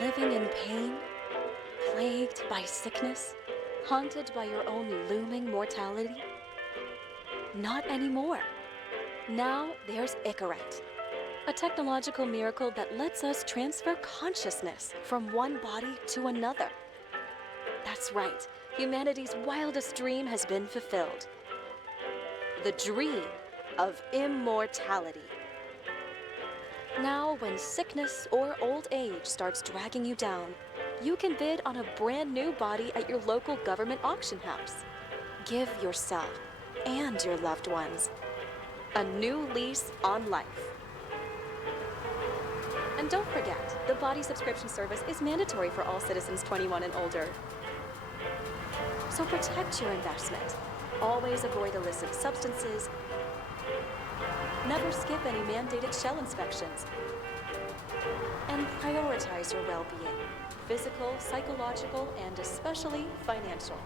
Living in pain, plagued by sickness, haunted by your own looming mortality? Not anymore. Now there's Icaret, a technological miracle that lets us transfer consciousness from one body to another. That's right, humanity's wildest dream has been fulfilled. The dream of immortality. Now, when sickness or old age starts dragging you down, you can bid on a brand new body at your local government auction house. Give yourself and your loved ones a new lease on life. And don't forget, the body subscription service is mandatory for all citizens 21 and older. So protect your investment. Always avoid illicit substances. Never skip any mandated shell inspections. And prioritize your well-being, physical, psychological, and especially financial.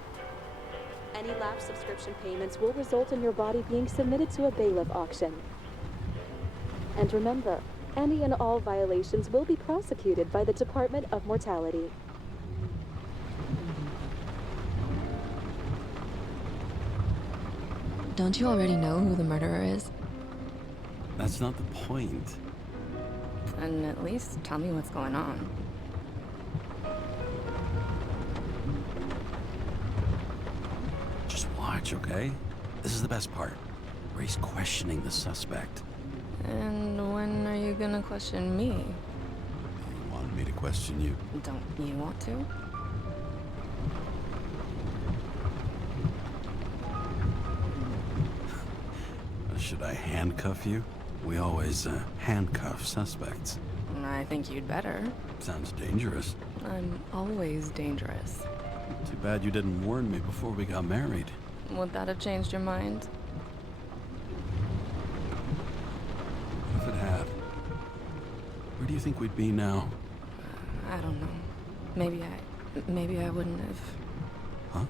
Any lapsed subscription payments will result in your body being submitted to a bailiff auction. And remember, any and all violations will be prosecuted by the Department of Mortality. Don't you already know who the murderer is? That's not the point. And at least tell me what's going on. Just watch, okay? This is the best part, where he's questioning the suspect. And when are you gonna question me? You wanted me to question you. Don't you want to? Should I handcuff you? We always handcuff suspects. I think you'd better. Sounds dangerous. I'm always dangerous. Too bad you didn't warn me before we got married. Would that have changed your mind? What if it had? Where do you think we'd be now? I don't know. Maybe I wouldn't have. Huh?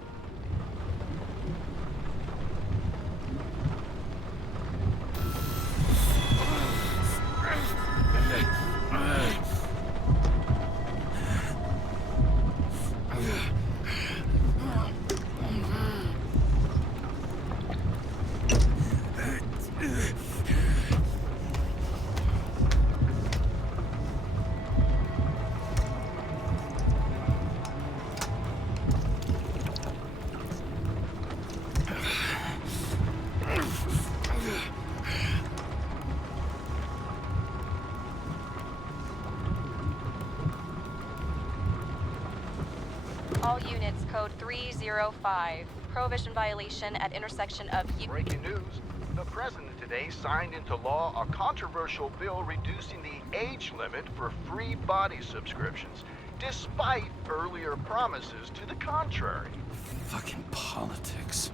All units, code 305. Prohibition violation at intersection of... Breaking news. The president today signed into law a controversial bill reducing the age limit for free body subscriptions, despite earlier promises to the contrary. Fucking politics.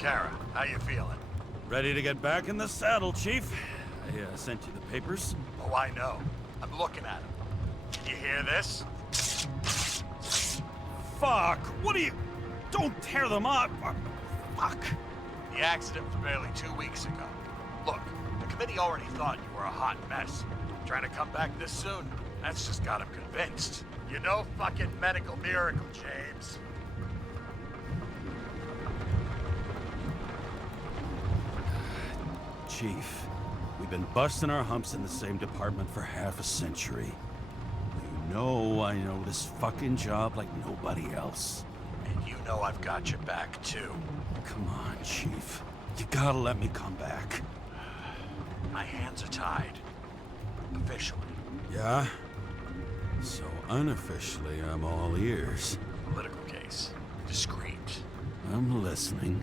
Kara, how you feeling? Ready to get back in the saddle, Chief. I sent you the papers. Oh, I know. I'm looking at them. Can you hear this? Fuck! What are you... Don't tear them up! Fuck! The accident was barely 2 weeks ago. Look, the committee already thought you were a hot mess. Trying to come back this soon? That's just got them convinced. You know fucking medical miracle, James. Chief, we've been busting our humps in the same department for half a century. You know I know this fucking job like nobody else. And you know I've got your back, too. Come on, Chief. You gotta let me come back. My hands are tied. Officially. Yeah? So unofficially, I'm all ears. Political case. Discreet. I'm listening.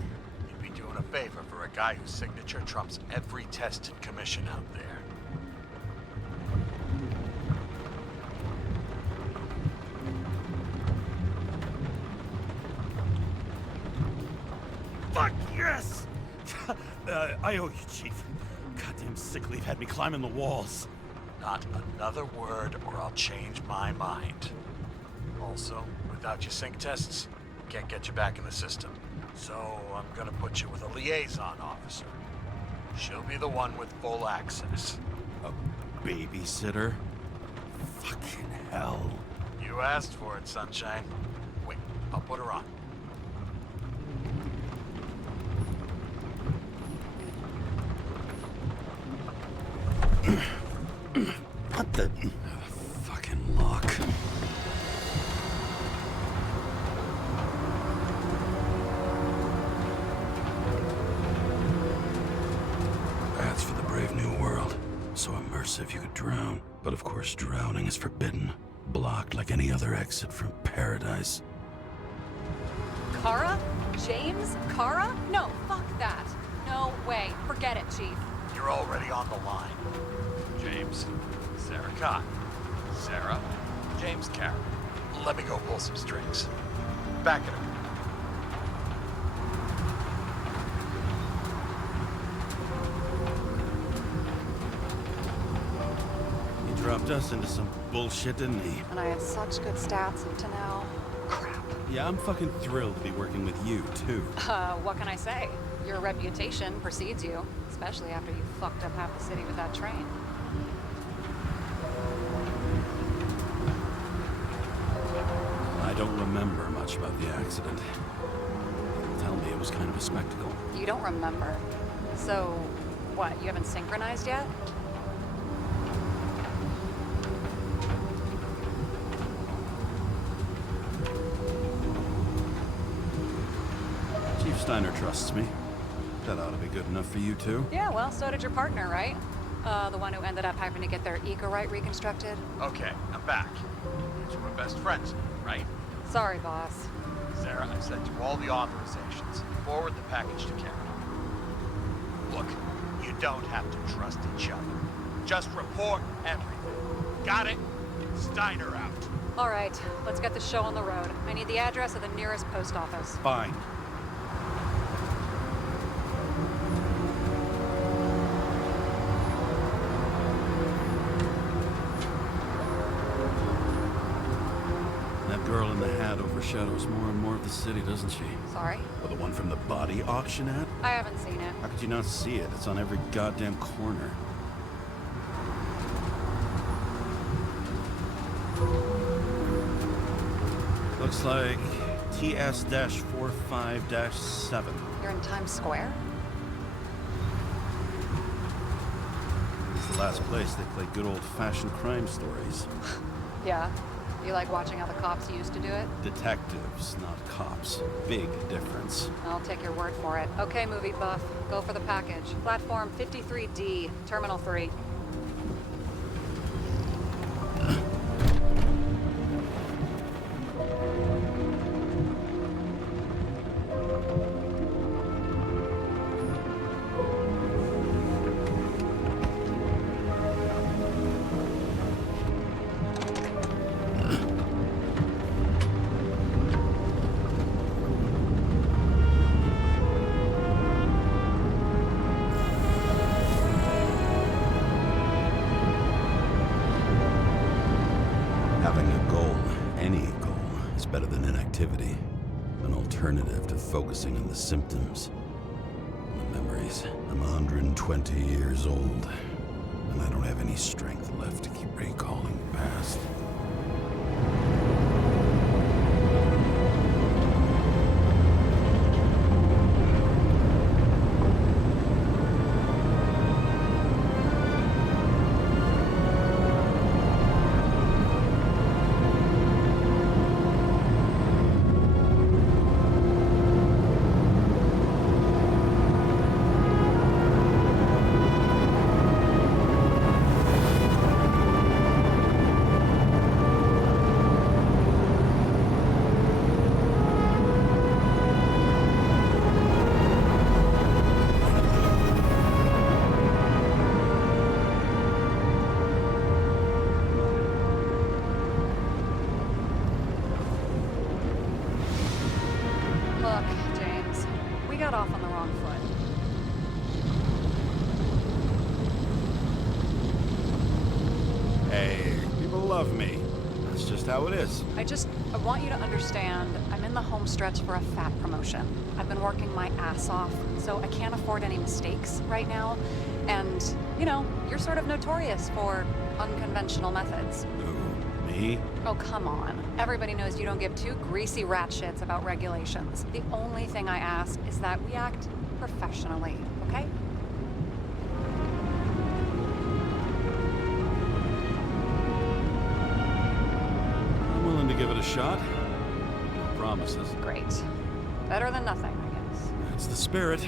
You'd be doing a favor for a guy whose signature trumps every tested commission out there. Fuck yes! I owe you, Chief. Goddamn sick leave had me climbing the walls. Not another word or I'll change my mind. Also, without your sync tests, can't get you back in the system. So I'm gonna put you with a liaison officer. She'll be the one with full access. A babysitter? Fucking hell. You asked for it, Sunshine. Wait, I'll put her on. What the... fucking lock. That's for the brave new world. So immersive you could drown. But of course drowning is forbidden. Blocked like any other exit from paradise. Kara? James? Kara? No, fuck that. No way. Forget it, Chief. You're already on the line. James, Sarah Cott. Sarah, James Kara. Let me go pull some strings. Back at her. He dropped us into some bullshit, didn't he? And I had such good stats up to now. Crap. Yeah, I'm fucking thrilled to be working with you, too. What can I say? Your reputation precedes you, especially after you fucked up half the city with that train. I don't remember much about the accident. Tell me it was kind of a spectacle. You don't remember. So, what, you haven't synchronized yet? Chief Steiner trusts me. That ought to be good enough for you, too. Yeah, well, so did your partner, right? The one who ended up having to get their eco-right reconstructed. Okay, I'm back. You were best friends, right? Sorry, boss. Sarah, I sent you all the authorizations. Forward the package to Karen. Look, you don't have to trust each other. Just report everything. Got it? Steiner out. All right, let's get the show on the road. I need the address of the nearest post office. Fine. That girl in the hat overshadows more and more of the city, doesn't she? Sorry? Or the one from the body auction ad? I haven't seen it. How could you not see it? It's on every goddamn corner. Looks like TS-45-7. You're in Times Square? It's the last place they play good old-fashioned crime stories. Yeah. You like watching how the cops used to do it? Detectives, not cops. Big difference. I'll take your word for it. Okay, movie buff. Go for the package. Platform 53D, Terminal 3. Having a goal, any goal, is better than inactivity. An alternative to focusing on the symptoms and the memories. I'm 120 years old, and I don't have any strength left to keep recalling the past. Look, James, we got off on the wrong foot. Hey, people love me. That's just how it is. I want you to understand, I'm in the home stretch for a fat promotion. I've been working my ass off, so I can't afford any mistakes right now. And, you know, you're sort of notorious for unconventional methods. Who, me? Oh, come on. Everybody knows you don't give two greasy rat shits about regulations. The only thing I ask is that we act professionally, okay? I'm willing to give it a shot. No promises. Great. Better than nothing, I guess. That's the spirit.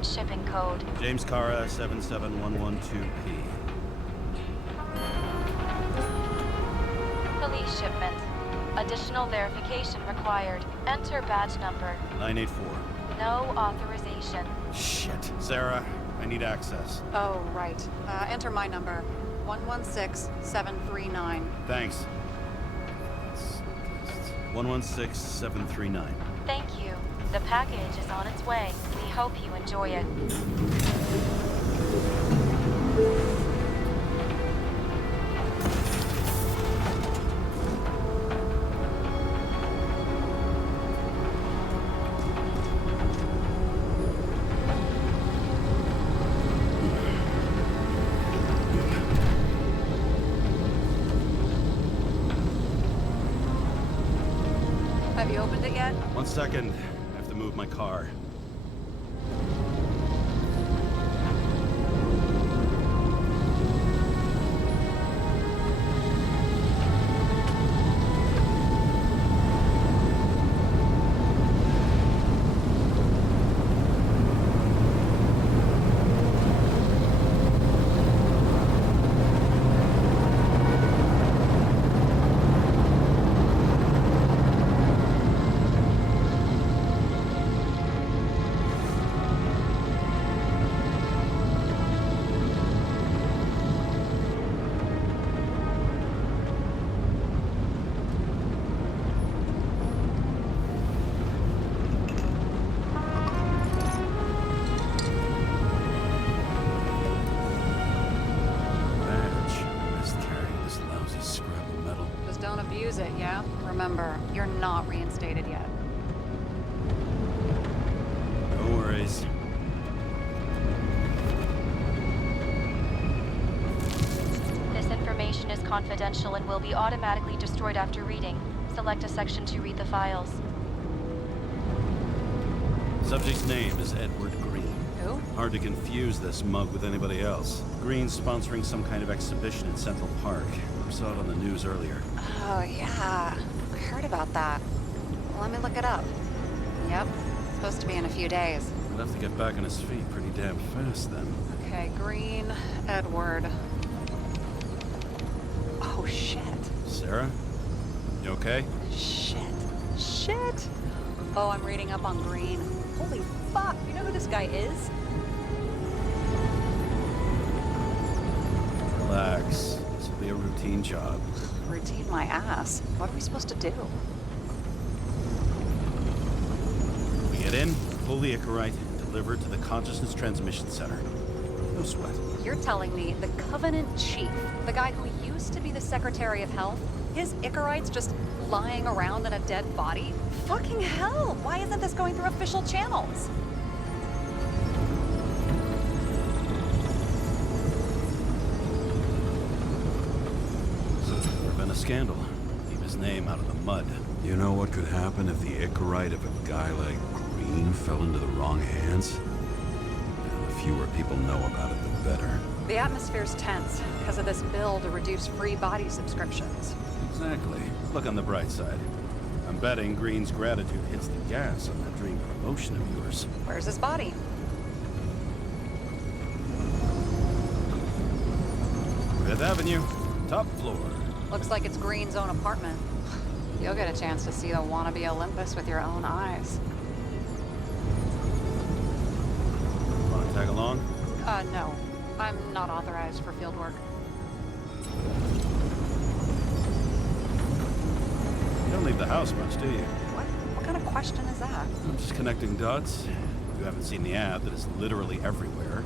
Shipping code. James Cara, 77112P. Police shipment. Additional verification required. Enter badge number. 984. No authorization. Shit. Sarah, I need access. Oh, right. Enter my number. 116739. Thanks. 116739. Thank you. The package is on its way. We hope you enjoy it. Have you opened it yet? 1 second. I have to move my car. remember, you're not reinstated yet. No worries. This information is confidential and will be automatically destroyed after reading. Select a section to read the files. Subject's name is Edward Green. Who? Hard to confuse this mug with anybody else. Green's sponsoring some kind of exhibition in Central Park. I saw it on the news earlier. Oh, yeah. I heard about that. Let me look it up. Yep. Supposed to be in a few days. I'd have to get back on his feet pretty damn fast then. Okay, Green, Edward. Oh, shit. Sarah? You okay? Shit. Shit. Oh, I'm reading up on Green. Holy fuck, you know who this guy is? Relax. This will be a routine job. Routine my ass. What are we supposed to do? We get in, pull the Icarite, and deliver it to the Consciousness Transmission Center. No sweat. You're telling me the Covenant Chief, the guy who used to be the Secretary of Health, his Icarite's just lying around in a dead body? Fucking hell! Why isn't this going through official channels? There's been a scandal. Keep his name out of the mud. You know what could happen if the Icarite of a guy like Green fell into the wrong hands? And the fewer people know about it, the better. The atmosphere's tense because of this bill to reduce free body subscriptions. Exactly. Look on the bright side. I'm betting Green's gratitude hits the gas on that dream promotion of yours. Where's his body? Fifth Avenue, top floor. Looks like it's Green's own apartment. You'll get a chance to see the wannabe Olympus with your own eyes. Want to tag along? No. I'm not authorized for field work. You don't leave the house much, do you? What kind of question is that? I'm just connecting dots. You haven't seen the ad that is literally everywhere,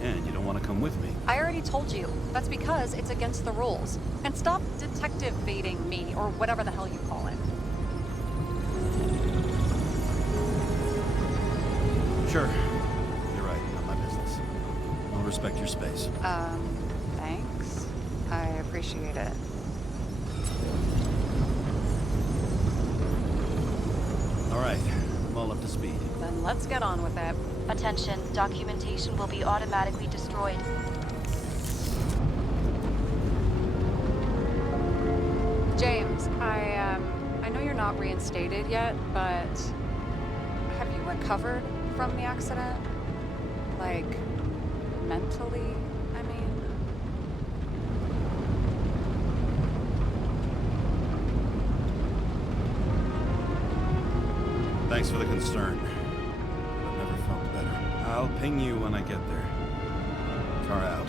and you don't want to come with me. I already told you. That's because it's against the rules. And stop detective baiting me, or whatever the hell you call it. Sure. You're right. Not my business. I'll respect your space. Thanks. I appreciate it. All right. I'm all up to speed. Then let's get on with it. Attention, documentation will be automatically destroyed. James, I know you're not reinstated yet, but have you recovered from the accident? Like, mentally, I mean? Thanks for the concern. I've never felt better. I'll ping you when I get there. Car out.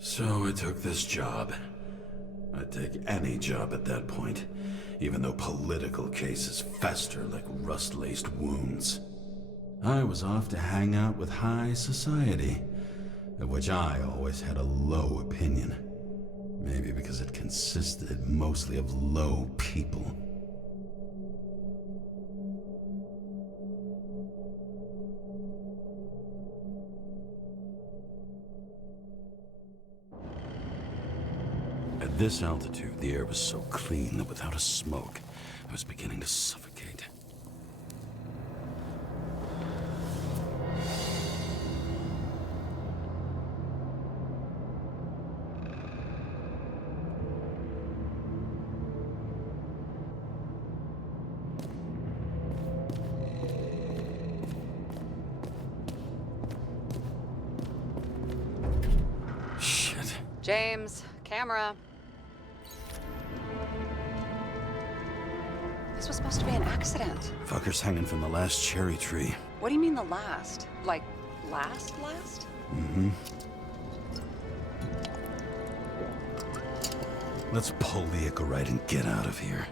So I took this job. I'd take any job at that point, even though political cases fester like rust-laced wounds. I was off to hang out with high society, of which I always had a low opinion. Maybe because it consisted mostly of low people. At this altitude, the air was so clean that without a smoke, I was beginning to suffocate. Shit. James, camera. This was supposed to be an accident. Fucker's hanging from the last cherry tree. What do you mean the last? Like, last? Mm-hmm. Let's pull the Icarite and get out of here.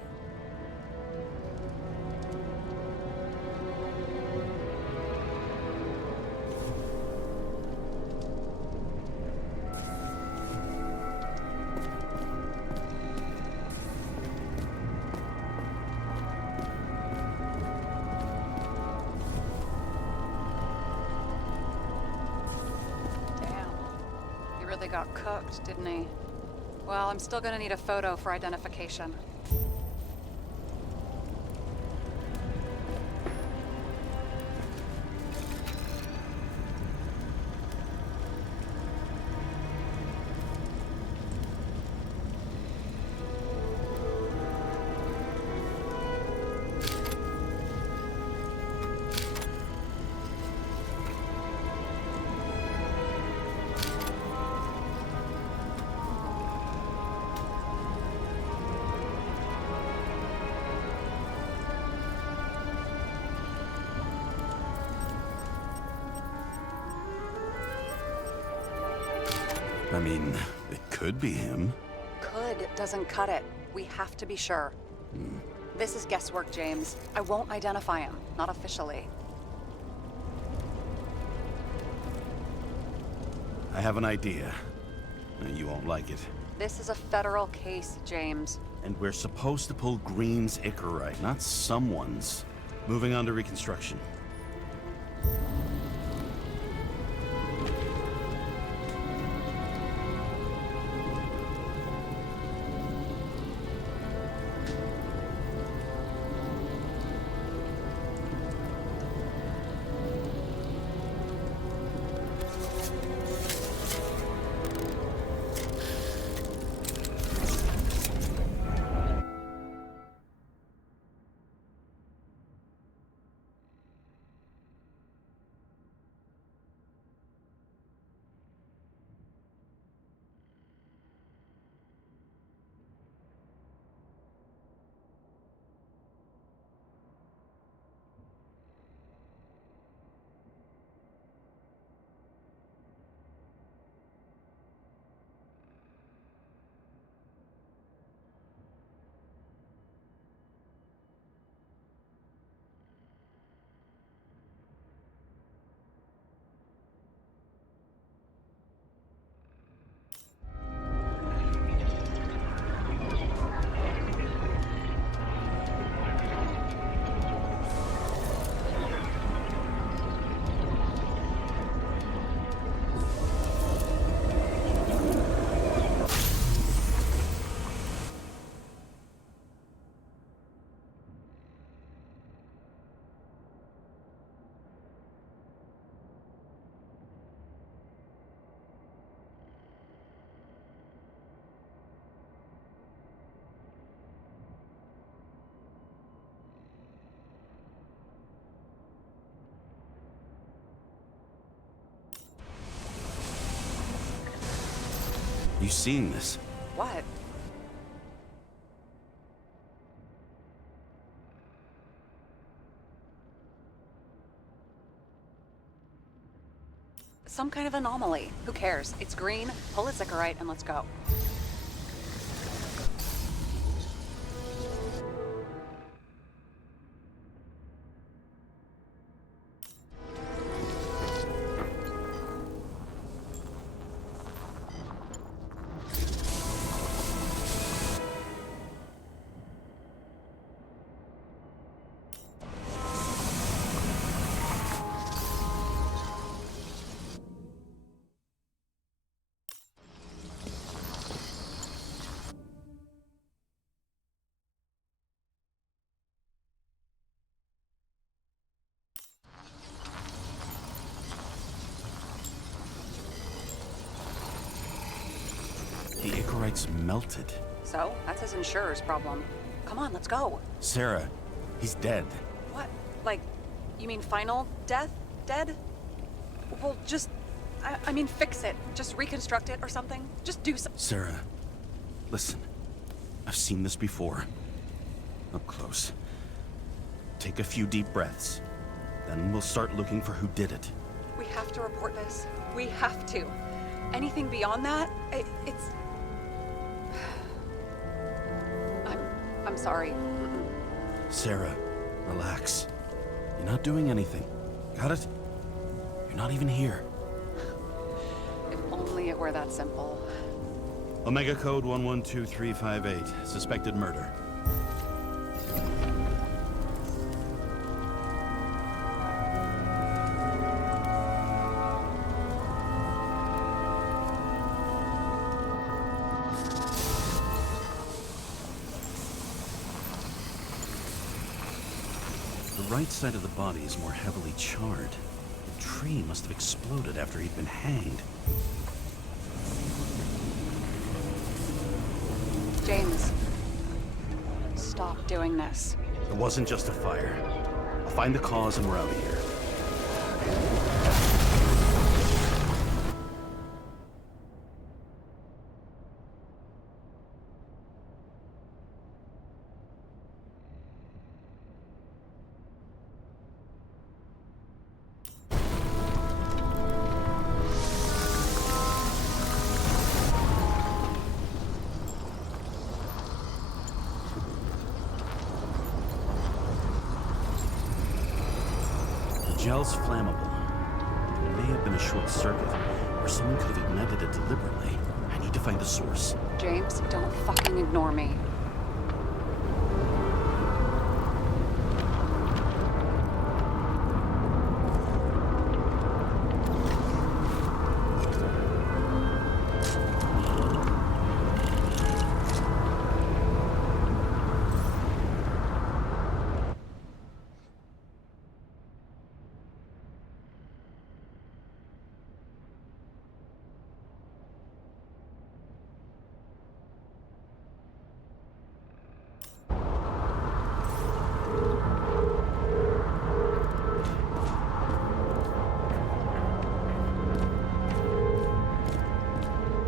Really got cooked, didn't he? Well, I'm still gonna need a photo for identification. I mean, it could be him. Could doesn't cut it. We have to be sure. This is guesswork, James. I won't identify him. Not officially. I have an idea. You won't like it. This is a federal case, James. And we're supposed to pull Green's Icarite, not someone's. Moving on to reconstruction. You seen this? What? Some kind of anomaly. Who cares? It's green, pull its Icarite, and let's go. The Icarite's melted. So, that's his insurer's problem. Come on, let's go. Sarah, he's dead. What? Like, you mean final death? Dead? Well, just, I mean, fix it. Just reconstruct it or something. Just do something. Sarah, listen. I've seen this before. Up close. Take a few deep breaths. Then we'll start looking for who did it. We have to report this. We have to. Anything beyond that, it's... I'm sorry. Sarah, relax. You're not doing anything. Got it? You're not even here. If only it were that simple. Omega code 112358. Suspected murder. The right side of the body is more heavily charred. The tree must have exploded after he'd been hanged. James, stop doing this. It wasn't just a fire. I'll find the cause and we're out of here. The gel's flammable. It may have been a short circuit, or someone could have ignited it deliberately. I need to find the source. James, don't fucking ignore me.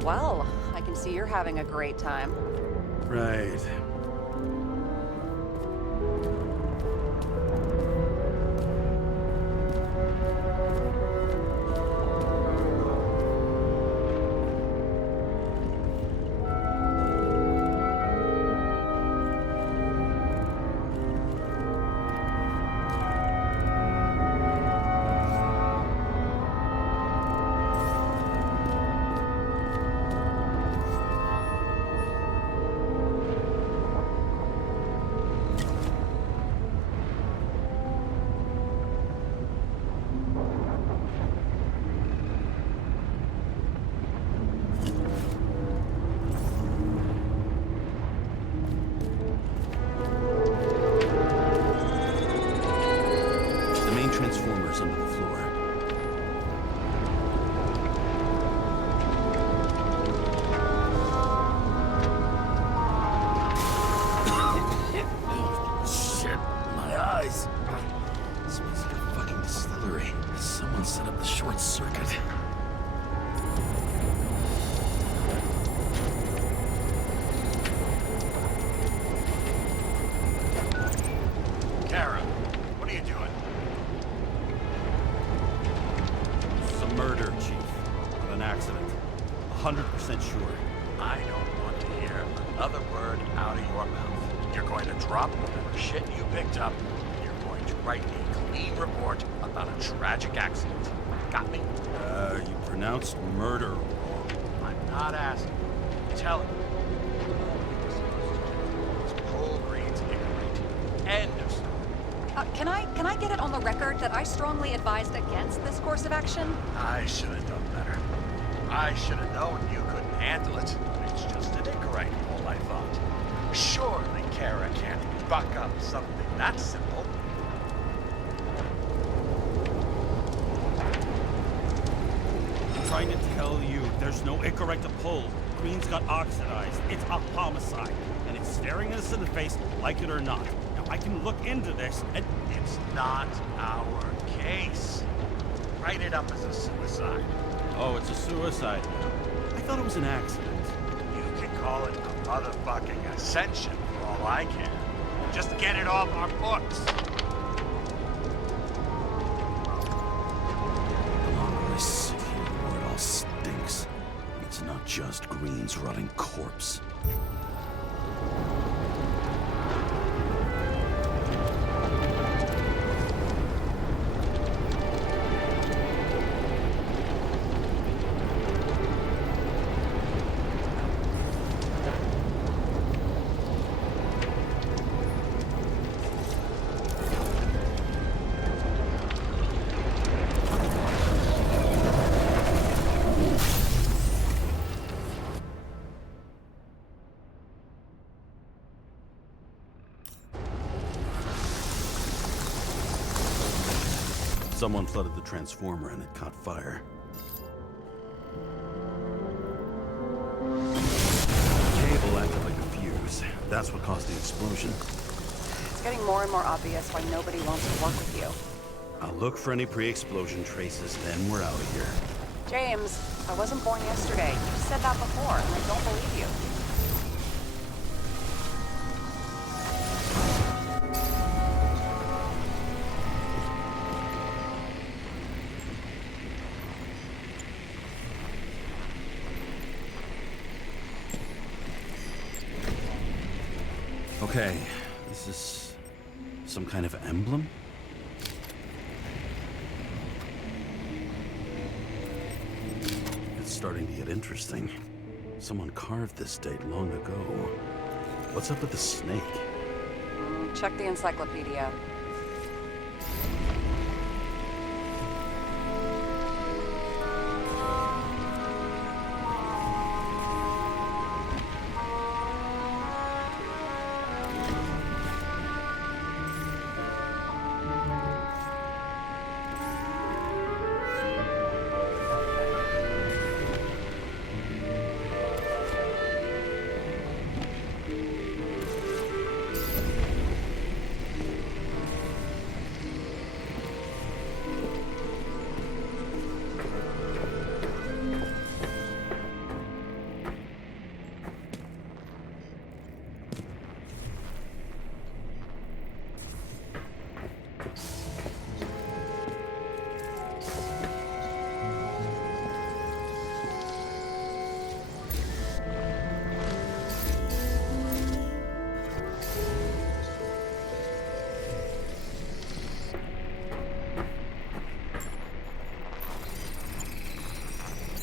Well, I can see you're having a great time. Right. Transformers under the floor. Shit, my eyes. This smells like a fucking distillery. Someone set up the short circuit. Kara, what are you doing? Murder, Chief. Not an accident. 100% sure. I don't want to hear another word out of your mouth. You're going to drop whatever shit you picked up. You're going to write a clean report about a tragic accident. Got me? You pronounced murder wrong. I'm not asking. I'm telling you. It's Paul Green's ignorant. End of story. Can I get it on the record that I strongly advised against this course of action? I should have done better. I should have known you couldn't handle it. It's just an incorrect all I thought. Surely Kara can't buck up something that simple. I'm trying to tell you, there's no Icarite to pull. Green's got oxidized. It's a homicide. And it's staring us in the face, like it or not. Now, I can look into this, and It's not our case. Write it up as a suicide. oh, it's a suicide now. I thought it was an accident. You can call it a motherfucking ascension for all I care. Just get it off our books. just Green's rotting corpse. Someone flooded the transformer and it caught fire. The cable acted like a fuse. That's what caused the explosion. It's getting more and more obvious why nobody wants to work with you. I'll look for any pre-explosion traces, then we're out of here. James, I wasn't born yesterday. You said that before, and I don't believe you. Okay, this is some kind of emblem? It's starting to get interesting. Someone carved this date long ago. What's up with the snake? Check the encyclopedia.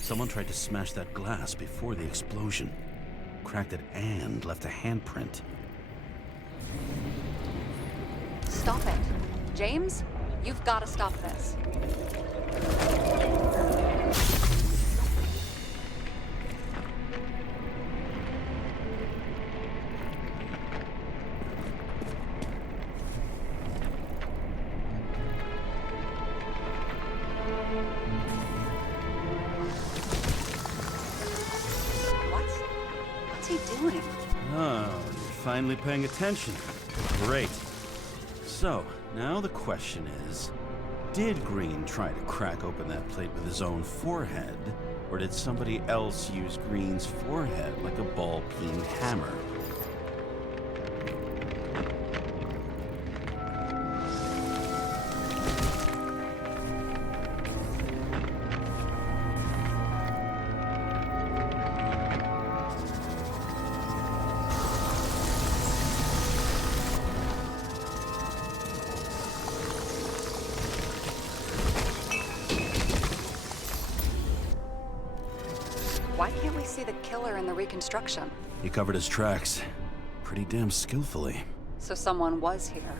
Someone tried to smash that glass before the explosion. Cracked it and left a handprint. Stop it. James, you've got to stop this. What's he doing? Oh, you're finally paying attention. Great. So, now the question is, did Green try to crack open that plate with his own forehead, or did somebody else use Green's forehead like a ball-peen hammer? Why can't we see the killer in the reconstruction? He covered his tracks pretty damn skillfully. So someone was here.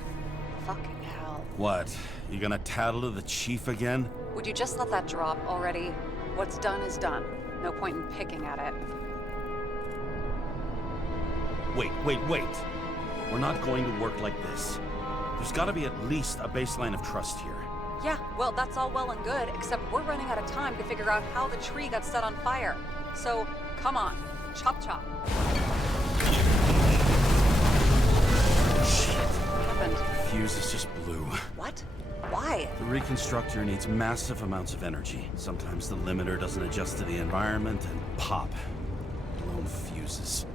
Fucking hell. What? You gonna tattle to the chief again? Would you just let that drop already? What's done is done. No point in picking at it. Wait. We're not going to work like this. There's gotta be at least a baseline of trust here. Yeah, well, that's all well and good, except we're running out of time to figure out how the tree got set on fire. So, come on. Chop chop. Shit. What happened? The fuse just blew. What? Why? The reconstructor needs massive amounts of energy. Sometimes the limiter doesn't adjust to the environment and pop. Blown fuses.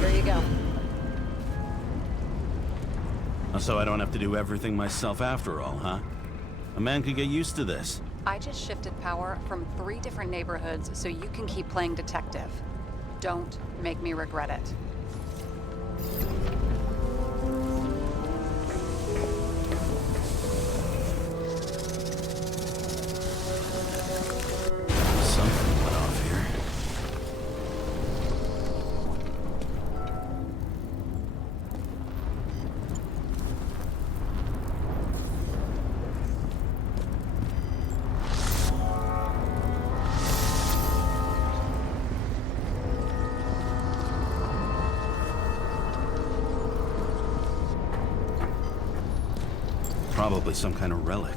There you go. So I don't have to do everything myself after all, huh? A man could get used to this. I just shifted power from 3 different neighborhoods so you can keep playing detective. Don't make me regret it. Something went off here. Probably some kind of relic.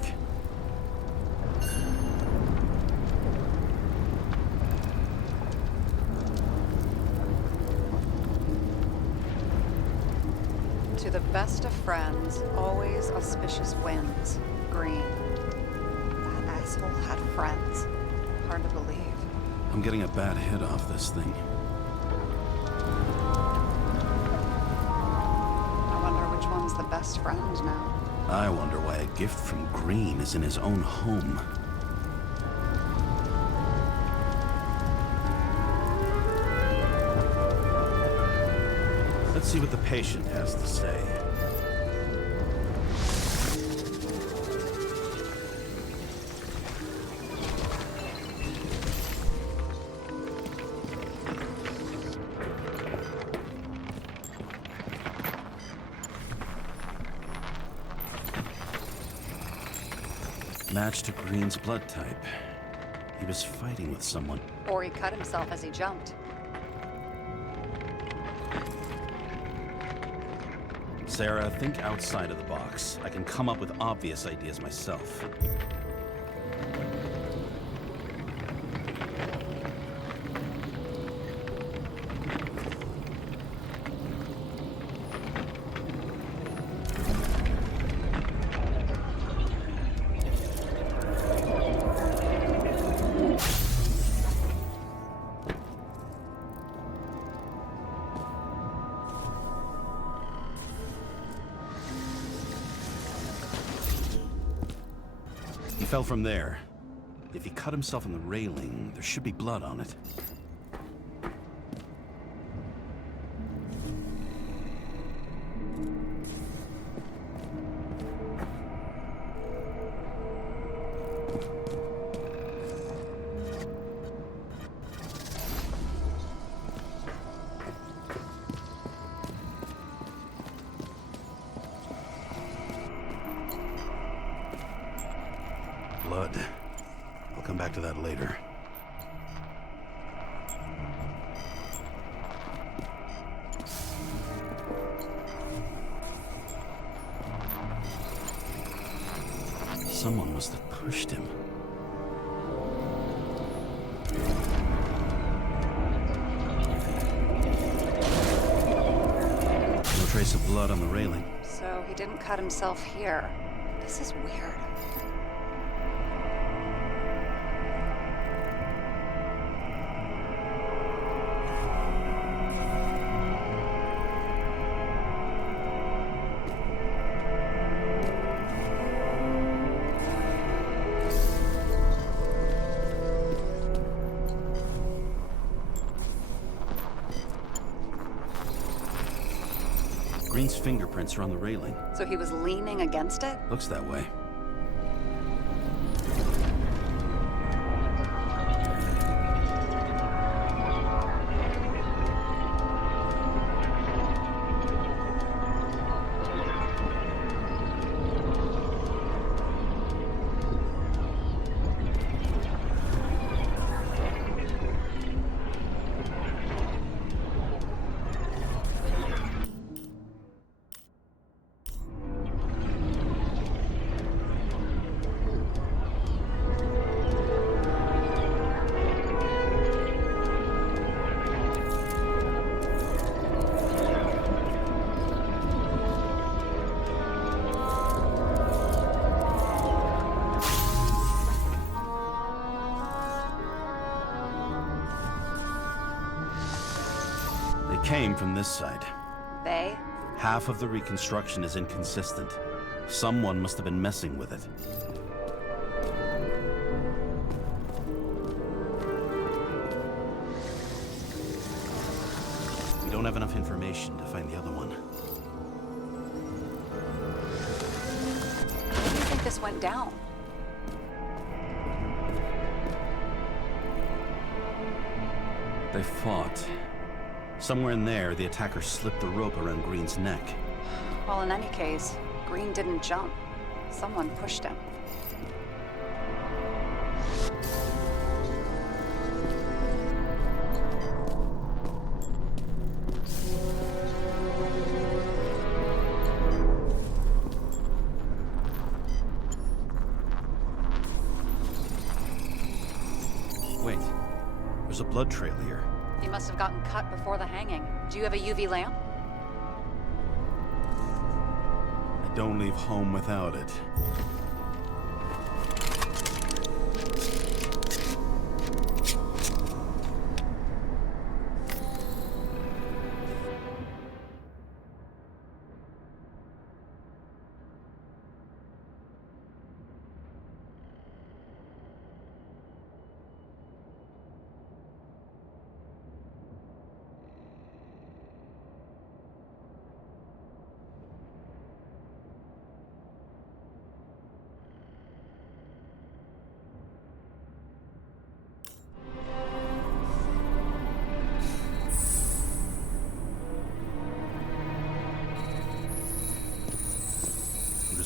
To the best of friends, always auspicious winds. Green. That asshole had friends. Hard to believe. I'm getting a bad hit off this thing. I wonder which one's the best friend now. I wonder why a gift from Green is in his own home. Let's see what the patient has to say. Match to Green's blood type. He was fighting with someone. Or he cut himself as he jumped. Sarah, think outside of the box. I can come up with obvious ideas myself. He fell from there. If he cut himself on the railing, there should be blood on it. Blood. I'll come back to that later. Someone must have pushed him. No trace of blood on the railing. So he didn't cut himself here. This is weird. Green's fingerprints are on the railing. So he was leaning against it? Looks that way. Came from this side. They? Half of the reconstruction is inconsistent. Someone must have been messing with it. don't have enough information to find the other one. How do you think this went down? They fought. Somewhere in there, the attacker slipped the rope around Green's neck. Well, in any case, Green didn't jump. Someone pushed him. Wait, there's a blood trail here. He must have gotten cut before the hanging. Do you have a UV lamp? I don't leave home without it.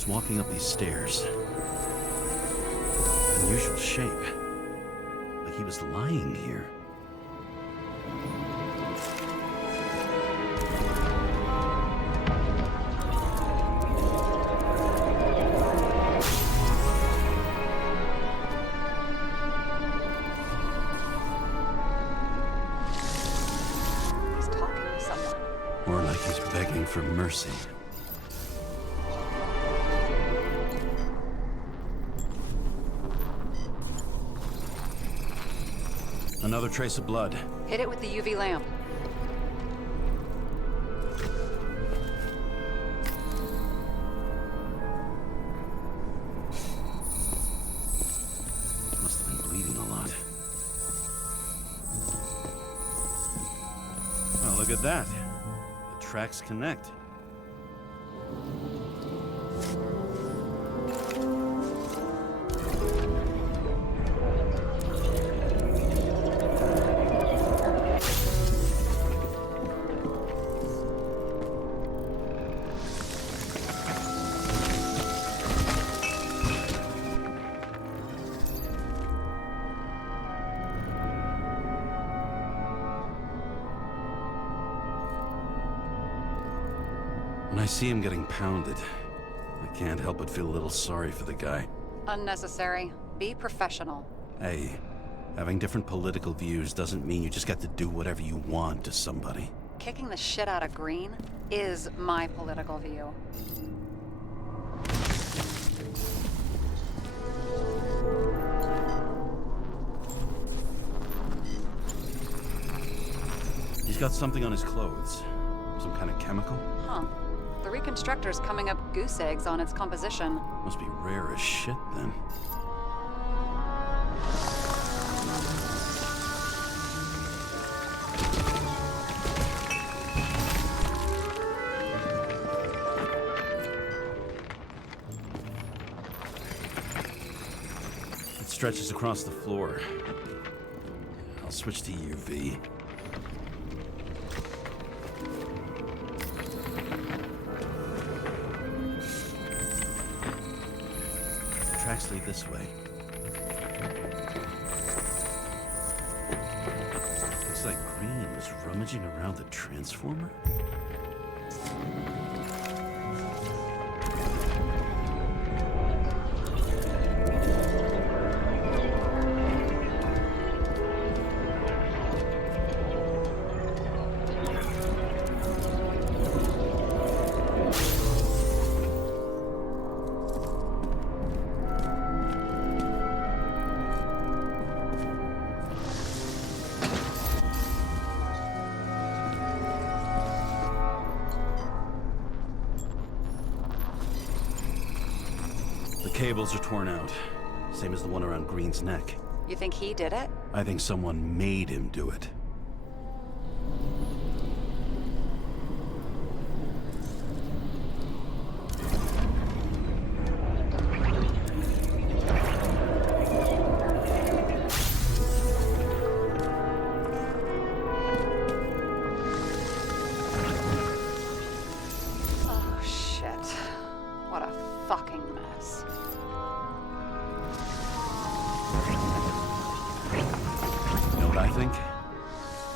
Walking up these stairs. Unusual shape. Like he was lying here. He's talking to someone. More like he's begging for mercy. Another trace of blood. Hit it with the UV lamp. Must have been bleeding a lot. Well, look at that. The tracks connect. When I see him getting pounded, I can't help but feel a little sorry for the guy. Unnecessary. Be professional. Hey, having different political views doesn't mean you just get to do whatever you want to somebody. Kicking the shit out of Green is my political view. He's got something on his clothes. Some kind of chemical? Huh. The reconstructor's coming up goose eggs on its composition. Must be rare as shit, then. It stretches across the floor. I'll switch to UV. Tracks lead this way. Looks like Green was rummaging around the transformer. The cables are torn out, same as the one around Green's neck. You think he did it? I think someone made him do it. What a fucking mess. You know what I think?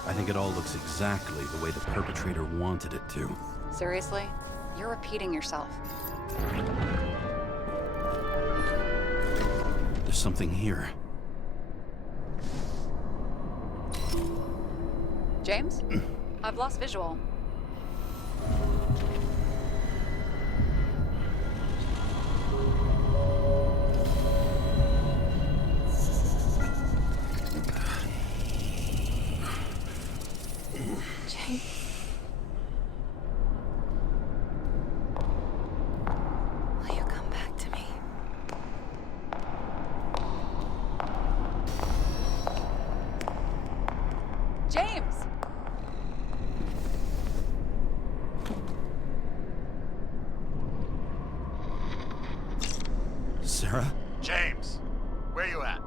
I think it all looks exactly the way the perpetrator wanted it to. Seriously? You're repeating yourself. There's something here. James? I've lost visual. James. Will you come back to me? James! Sarah? James, where you at?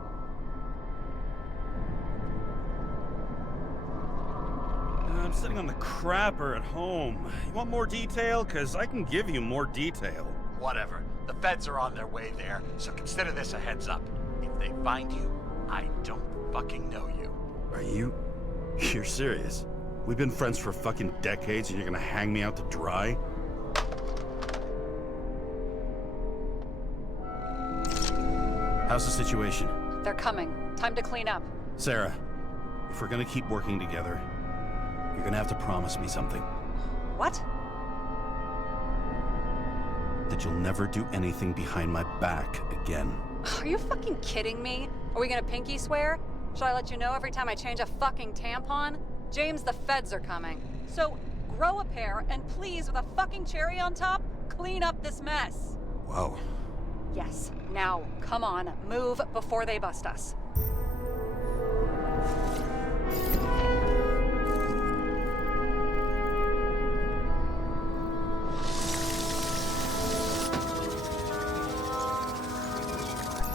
I'm sitting on the crapper at home. You want more detail? Because I can give you more detail. Whatever. The feds are on their way there, so consider this a heads up. If they find you, I don't fucking know you. Are you... You're serious? We've been friends for fucking decades and you're gonna hang me out to dry? How's the situation? They're coming. Time to clean up. Sarah, if we're gonna keep working together, you're gonna have to promise me something. What? That you'll never do anything behind my back again. Are you fucking kidding me? Are we gonna pinky swear? Should I let you know every time I change a fucking tampon? James, the feds are coming. So, grow a pair, and please, with a fucking cherry on top, clean up this mess. Whoa. Yes. Now, come on, move before they bust us.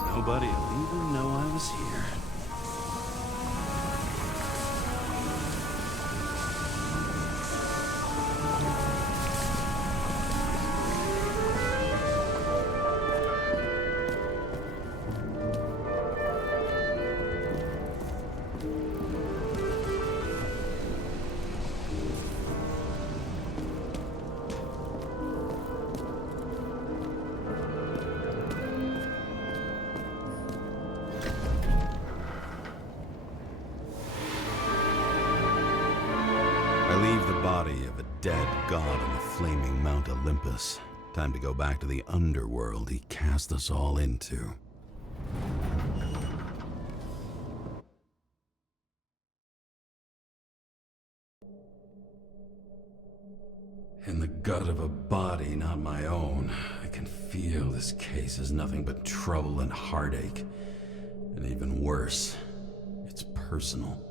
Nobody will even know I was here. Body of a dead god on the flaming Mount Olympus. Time to go back to the underworld he cast us all into. In the gut of a body not my own, I can feel this case is nothing but trouble and heartache. And even worse, it's personal.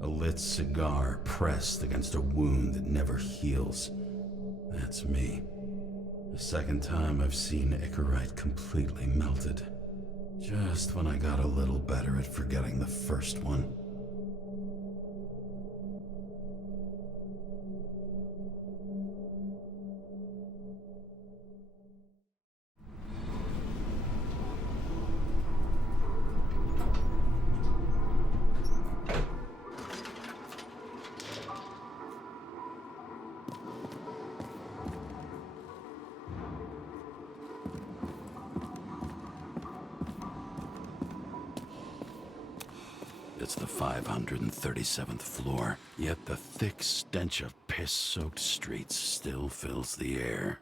A lit cigar pressed against a wound that never heals. That's me. The second time I've seen Icarite completely melted. Just when I got a little better at forgetting the first one. It's the 537th floor, yet the thick stench of piss-soaked streets still fills the air.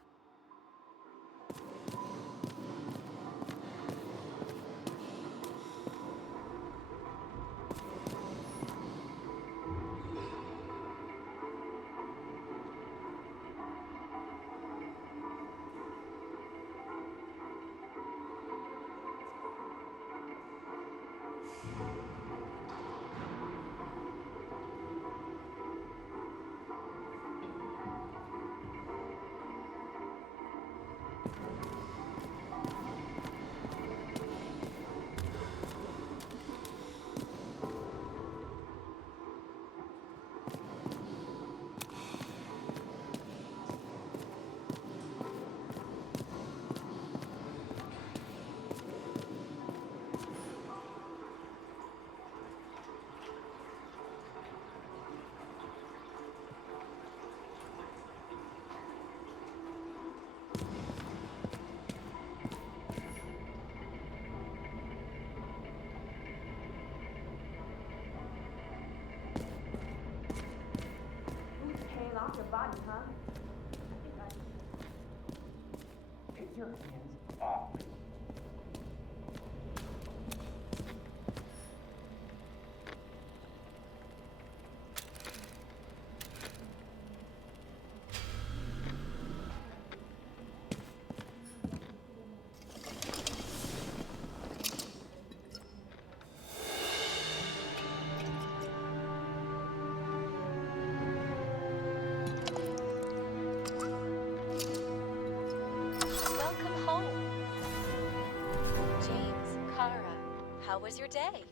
Welcome home. James, Kara, how was your day?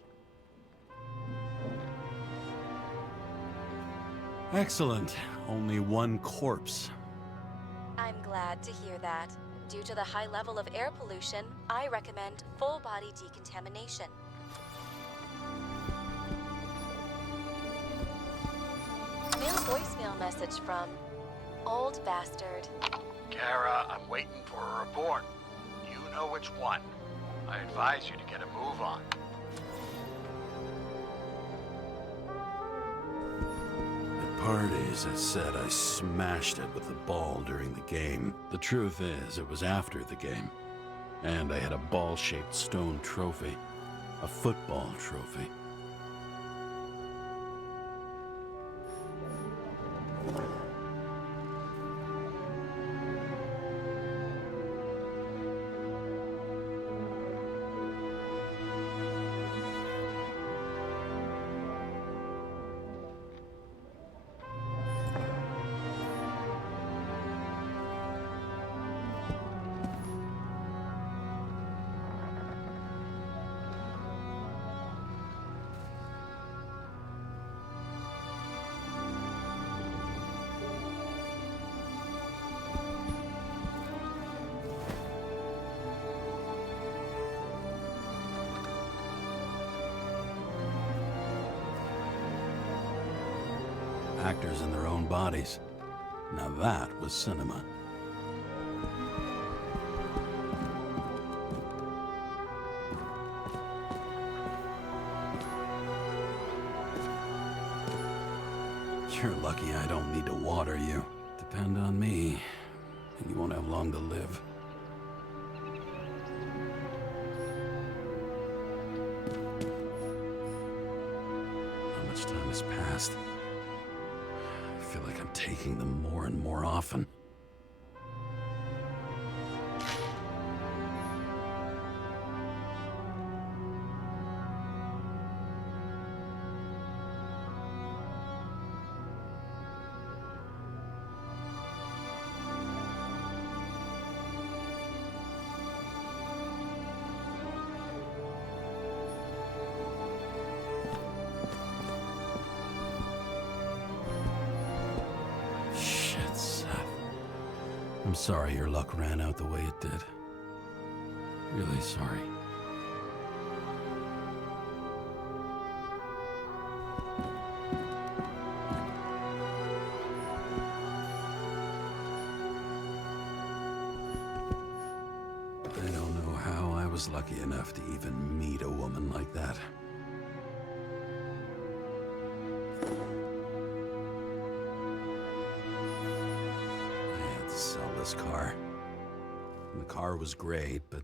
Excellent. Only one corpse. I'm glad to hear that. Due to the high level of air pollution, I recommend full body decontamination. New voicemail message from Old Bastard. Kara, I'm waiting for a report. You know which one. I advise you to get a move on. At parties, I said I smashed it with the ball during the game. The truth is, it was after the game. And I had a ball-shaped stone trophy. A football trophy. Actors in their own bodies. Now that was cinema. You're lucky I don't need to water you. Depend on me, and you won't have long to live. How much time has passed? I feel like I'm taking them more and more often. I'm sorry your luck ran out the way it did. Really sorry. I don't know how I was lucky enough to even meet a woman like that. Sell this car. And the car was great, but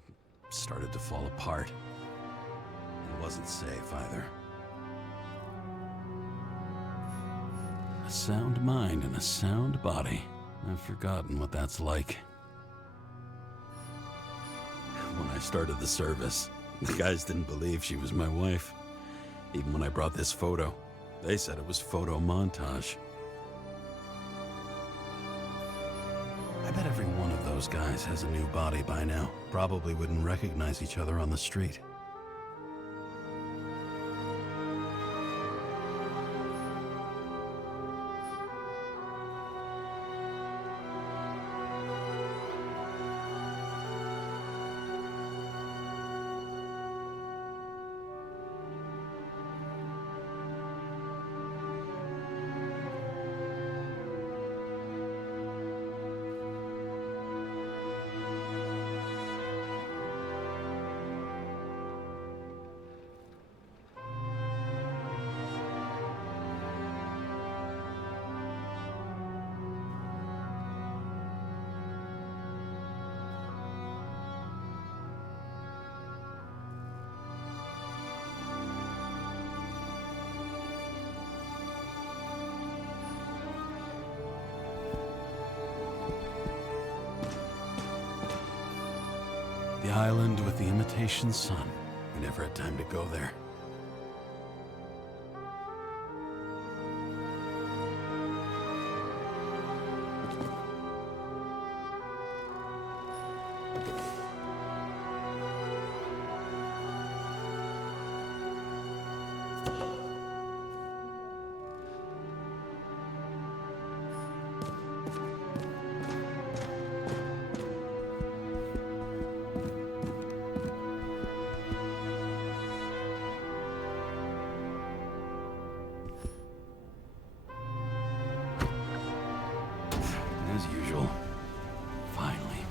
started to fall apart. It wasn't safe either. A sound mind and a sound body. I've forgotten what that's like. When I started the service, the guys didn't believe she was my wife. Even when I brought this photo, they said it was photo montage. I bet every one of those guys has a new body by now. Probably wouldn't recognize each other on the street. The island with the imitation sun. We never had time to go there. As usual. Finally.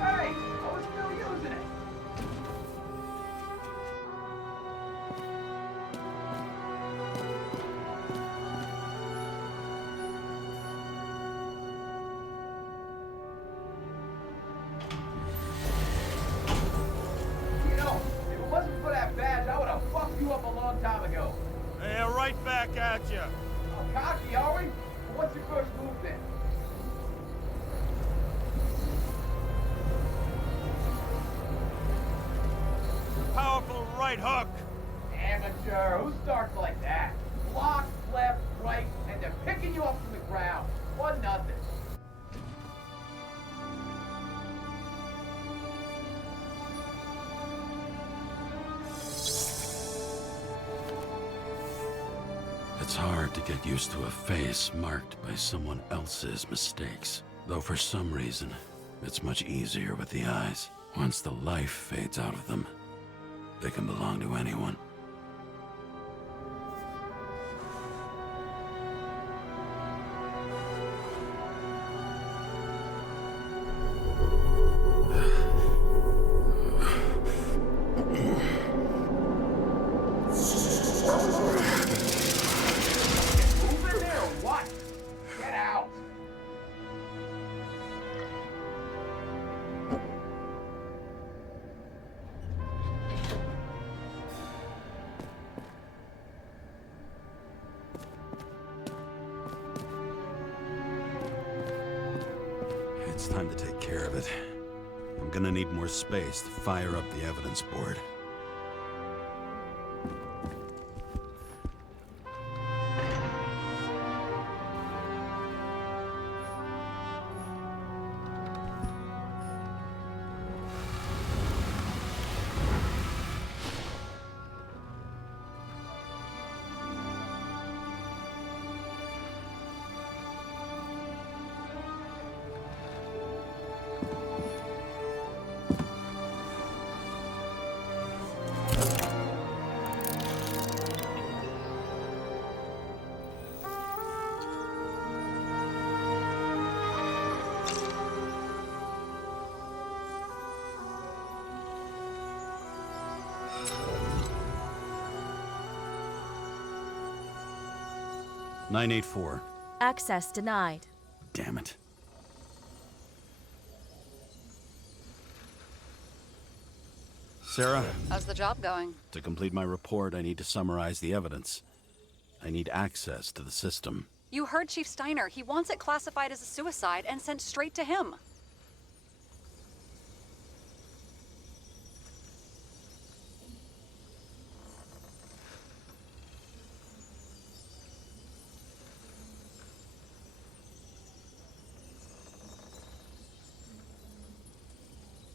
Hey, I was still using it. You know, if it wasn't for that badge, I would have fucked you up a long time ago. Yeah, right back at you. Oh, cocky, are we? Well, what's your first move then? Powerful right hook. Amateur, who starts like that? Block, left, right, and they're picking you up from the ground. 1-0. It's hard to get used to a face marked by someone else's mistakes. Though for some reason, it's much easier with the eyes. Once the life fades out of them, they can belong to anyone. Move in there or what? Get out. It's time to take care of it. I'm gonna need more space to fire up the evidence board. "984. Access denied. Damn it. Sarah, How's the job going? to complete my report, I need to summarize the evidence. I need access to the system. You heard Chief Steiner. He wants it classified as a suicide and sent straight to him.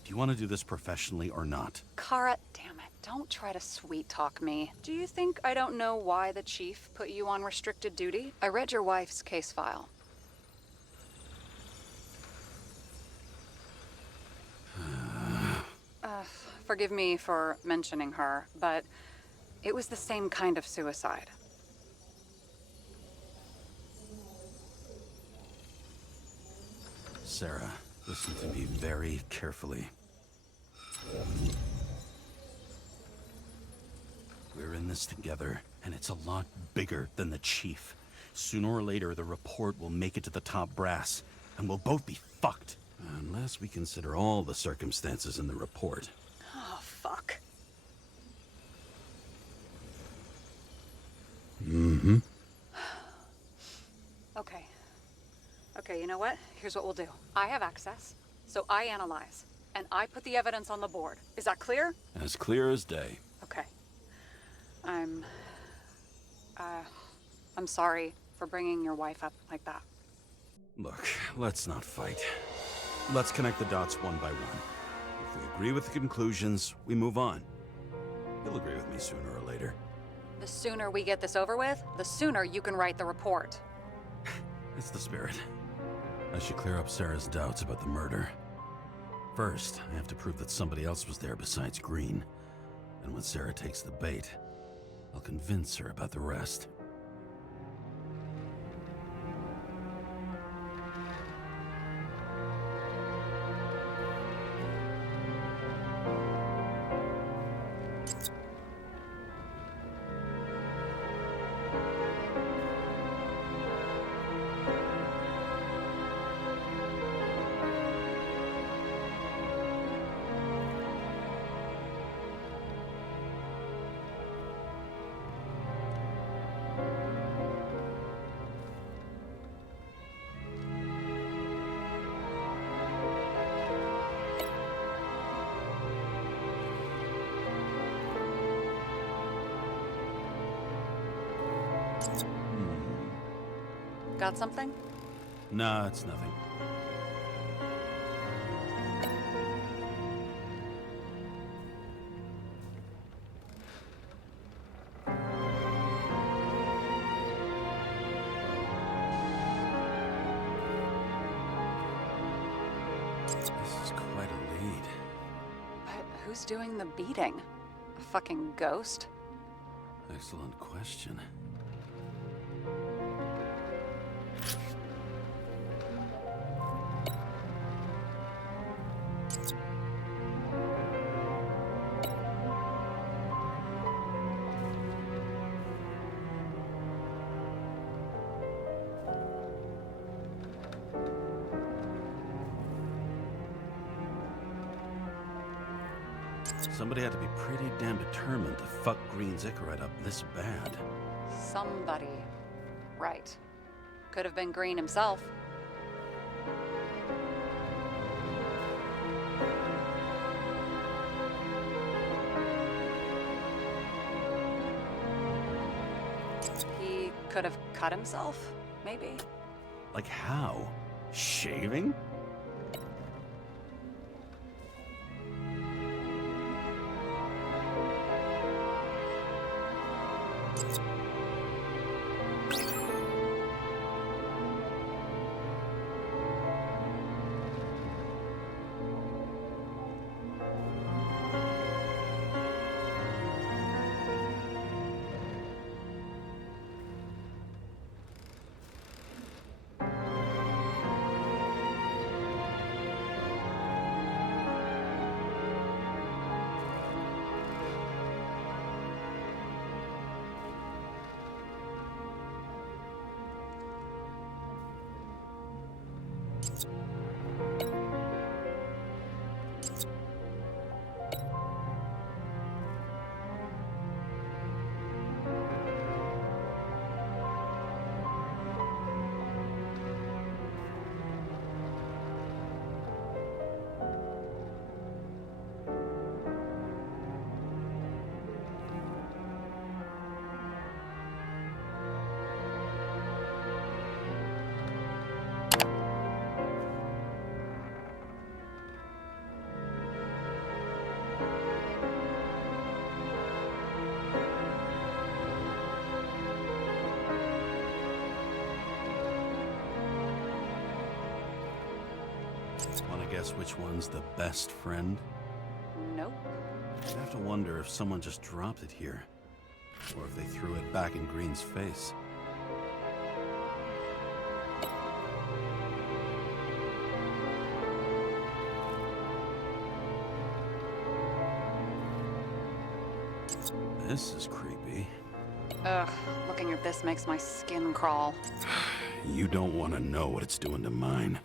Do you want to do this professionally or not? Kara, damn it. Don't try to sweet talk me. Do you think I don't know why the chief put you on restricted duty? I read your wife's case file. Forgive me for mentioning her, but it was the same kind of suicide. Sarah, listen to me very carefully. this together, and it's a lot bigger than the chief. Sooner or later, the report will make it to the top brass, and we'll both be fucked. Unless we consider all the circumstances in the report. Oh, fuck. Mm-hmm. Okay. Okay, you know what? Here's what we'll do. I have access, so I analyze, and I put the evidence on the board. Is that clear? As clear as day. Okay. I'm sorry for bringing your wife up like that. Look, let's not fight. Let's connect the dots one by one. If we agree with the conclusions, we move on. You'll agree with me sooner or later. The sooner we get this over with, the sooner you can write the report. That's the spirit. I should clear up Sarah's doubts about the murder. First, I have to prove that somebody else was there besides Green. And when Sarah takes the bait, I'll convince her about the rest. Got something? Nah, it's nothing. This is quite a lead. But who's doing the beating? A fucking ghost? Excellent question. Somebody had to be pretty damn determined to fuck Green's Icarite up this bad. Somebody. Right. Could have been Green himself. He could have cut himself, maybe? Like how? Shaving? Wanna guess which one's the best friend? Nope. I have to wonder if someone just dropped it here, or if they threw it back in Green's face. This is creepy. Ugh, looking at this makes my skin crawl. You don't want to know what it's doing to mine.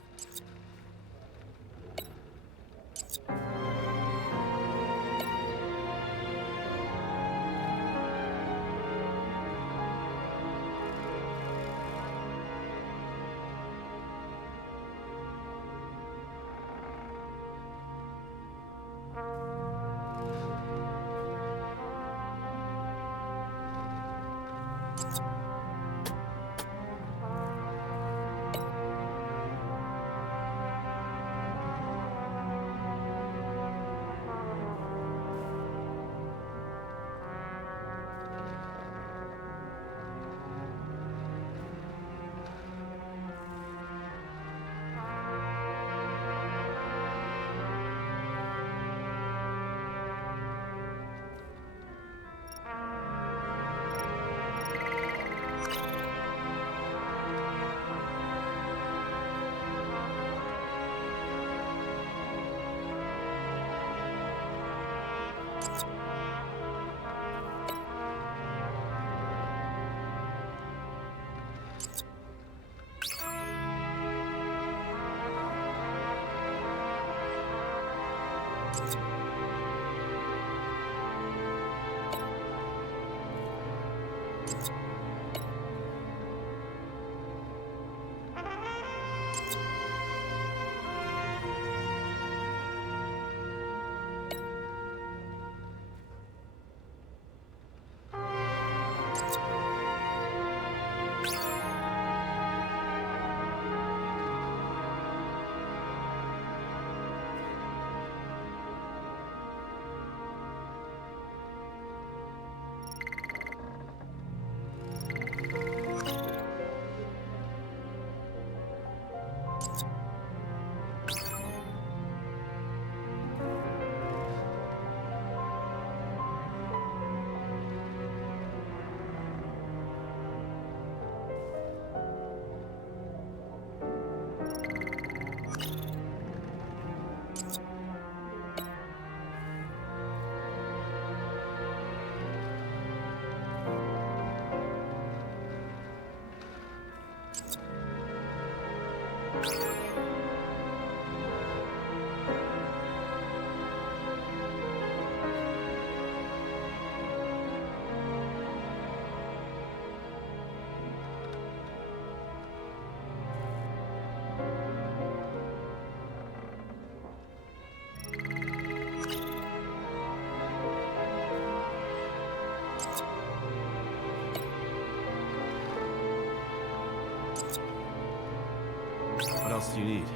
What else do you need?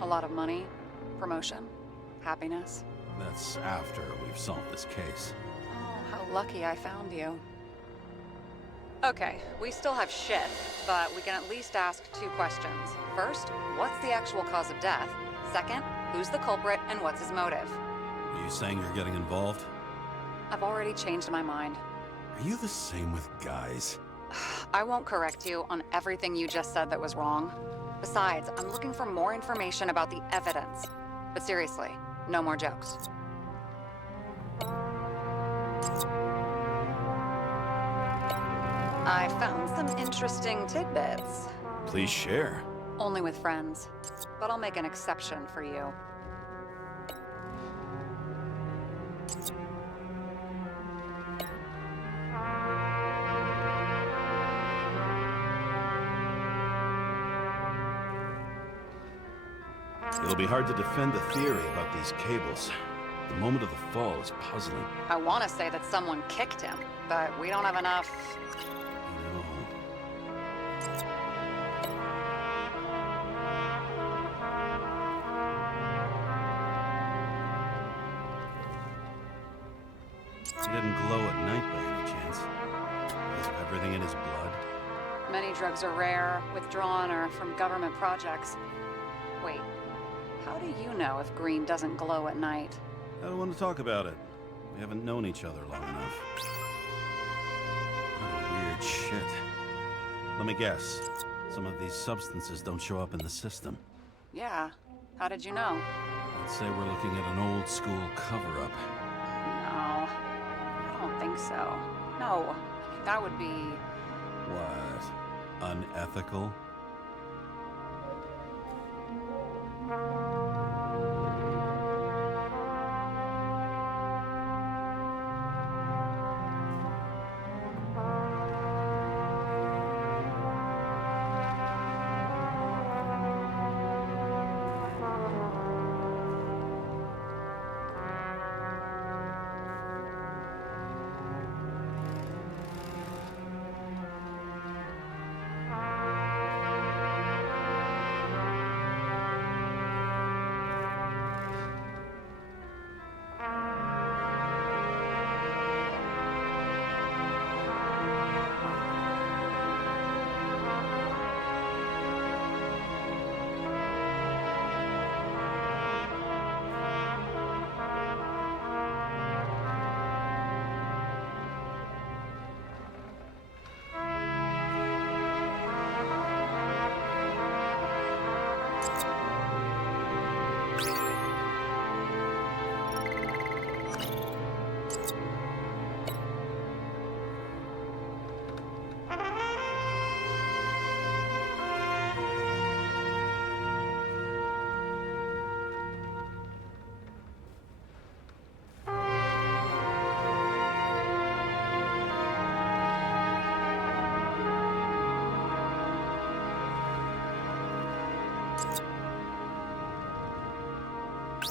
A lot of money, promotion, happiness. That's after we've solved this case. Oh, how lucky I found you. Okay, we still have shit, but we can at least ask 2 questions. First, what's the actual cause of death? Second, who's the culprit and what's his motive? Are you saying you're getting involved? I've already changed my mind. Are you the same with guys? I won't correct you on everything you just said that was wrong. Besides, I'm looking for more information about the evidence. But seriously, no more jokes. I found some interesting tidbits. Please share. Only with friends. But I'll make an exception for you. It'll be hard to defend the theory about these cables. The moment of the fall is puzzling. I want to say that someone kicked him, but we don't have enough. No. He didn't glow at night by any chance. He has everything in his blood. Many drugs are rare, withdrawn, or from government projects. Wait, how do you know if green doesn't glow at night? I don't want to talk about it. We haven't known each other long enough. What a weird shit. Let me guess. Some of these substances don't show up in the system. Yeah, how did you know? I'd say we're looking at an old school cover-up. No, I don't think so. No, That would be... What? Unethical?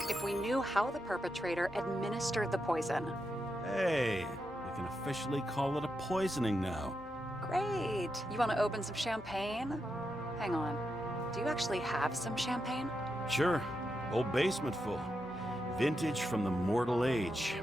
If we knew how the perpetrator administered the poison. Hey, we can officially call it a poisoning now. Great. You want to open some champagne? Hang on. Do you actually have some champagne? Sure, whole basement full. Vintage from the mortal age.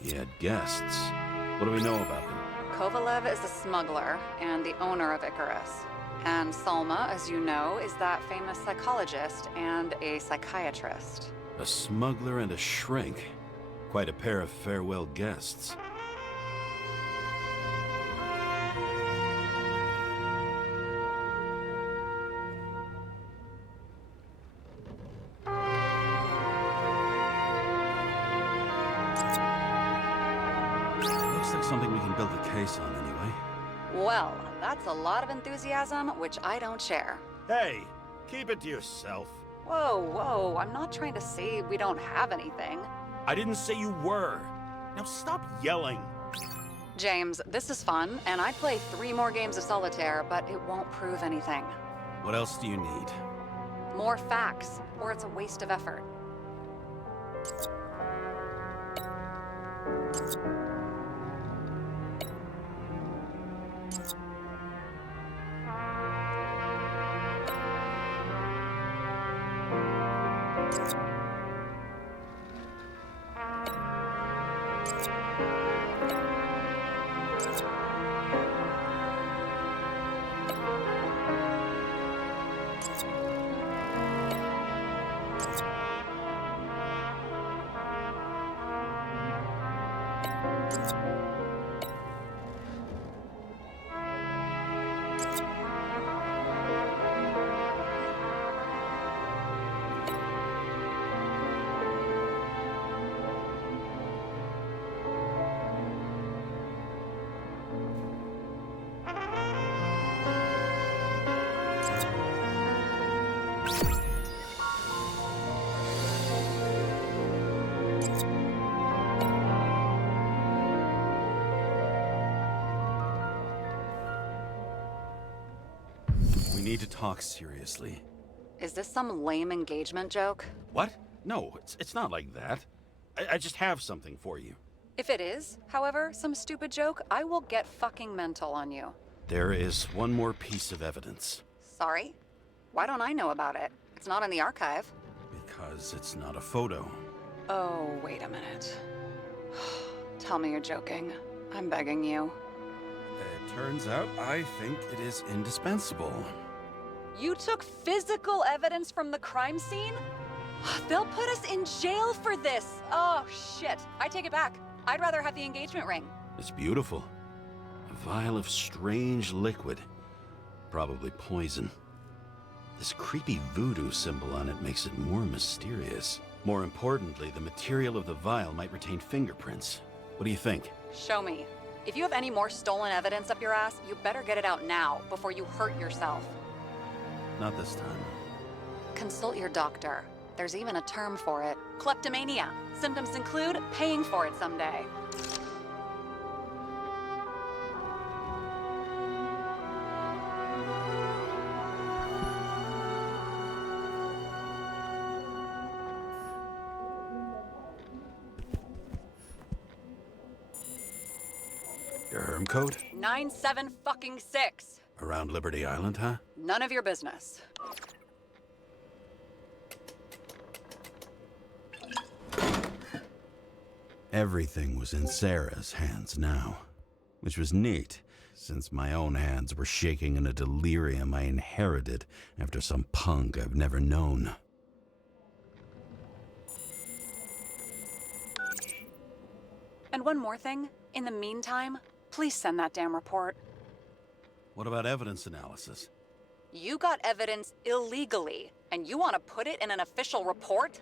He had guests. What do we know about them? Kovalev is a smuggler and the owner of Icarus. And Salma, as you know, is that famous psychologist and a psychiatrist. A smuggler and a shrink. Quite a pair of farewell guests. Looks like something we can build a case on anyway. Well, that's a lot of enthusiasm, which I don't share. Hey, keep it to yourself. Whoa, whoa, I'm not trying to say we don't have anything. I didn't say you were. Now stop yelling. James, this is fun, and I'd play 3 more games of solitaire, but it won't prove anything. What else do you need? More facts, or it's a waste of effort. We need to talk seriously. Is this some lame engagement joke? What? No, it's not like that. I just have something for you. If it is, however, some stupid joke, I will get fucking mental on you. There is one more piece of evidence. Sorry? Why don't I know about it? It's not in the archive. Because it's not a photo. Oh, wait a minute. Tell me you're joking. I'm begging you. It turns out I think it is indispensable. You took physical evidence from the crime scene? They'll put us in jail for this. Oh, shit. I take it back. I'd rather have the engagement ring. It's beautiful. A vial of strange liquid. Probably poison. This creepy voodoo symbol on it makes it more mysterious. More importantly, the material of the vial might retain fingerprints. What do you think? Show me. If you have any more stolen evidence up your ass, you better get it out now before you hurt yourself. Not this time. Consult your doctor. There's even a term for it. Kleptomania. Symptoms include paying for it someday. Your herm code? 97-fucking-6. Around Liberty Island, huh? None of your business. Everything was in Sarah's hands now, which was neat, since my own hands were shaking in a delirium I inherited after some punk I've never known. And one more thing. In the meantime, please send that damn report. What about evidence analysis? You got evidence illegally, and you want to put it in an official report?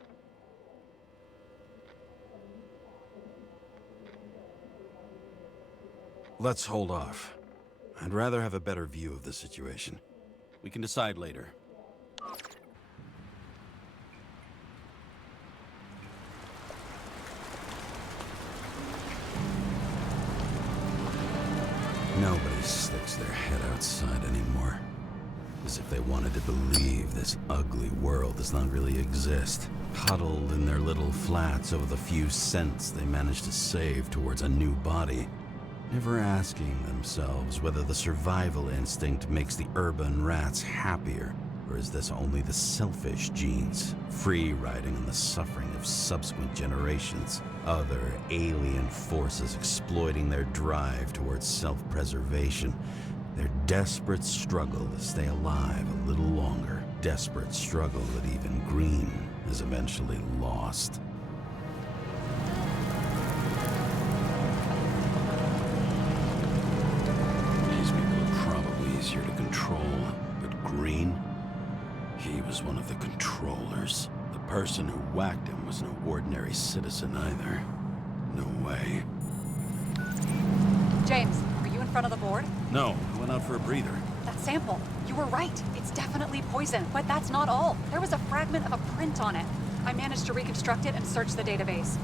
Let's hold off. I'd rather have a better view of the situation. We can decide later. Nobody sticks their head outside anymore. As if they wanted to believe this ugly world does not really exist. Huddled in their little flats over the few cents they managed to save towards a new body. Never asking themselves whether the survival instinct makes the urban rats happier, or is this only the selfish genes, free riding on the suffering of subsequent generations, other alien forces exploiting their drive towards self-preservation, their desperate struggle to stay alive a little longer, desperate struggle that even Green has eventually lost. These people are probably easier to control, but Green, he was one of the controllers. The person who whacked him was no ordinary citizen either. No way. James, are you in front of the board? No, I went out for a breather. That sample. You were right. It's definitely poison, but that's not all. There was a fragment of a print on it. I managed to reconstruct it and search the database.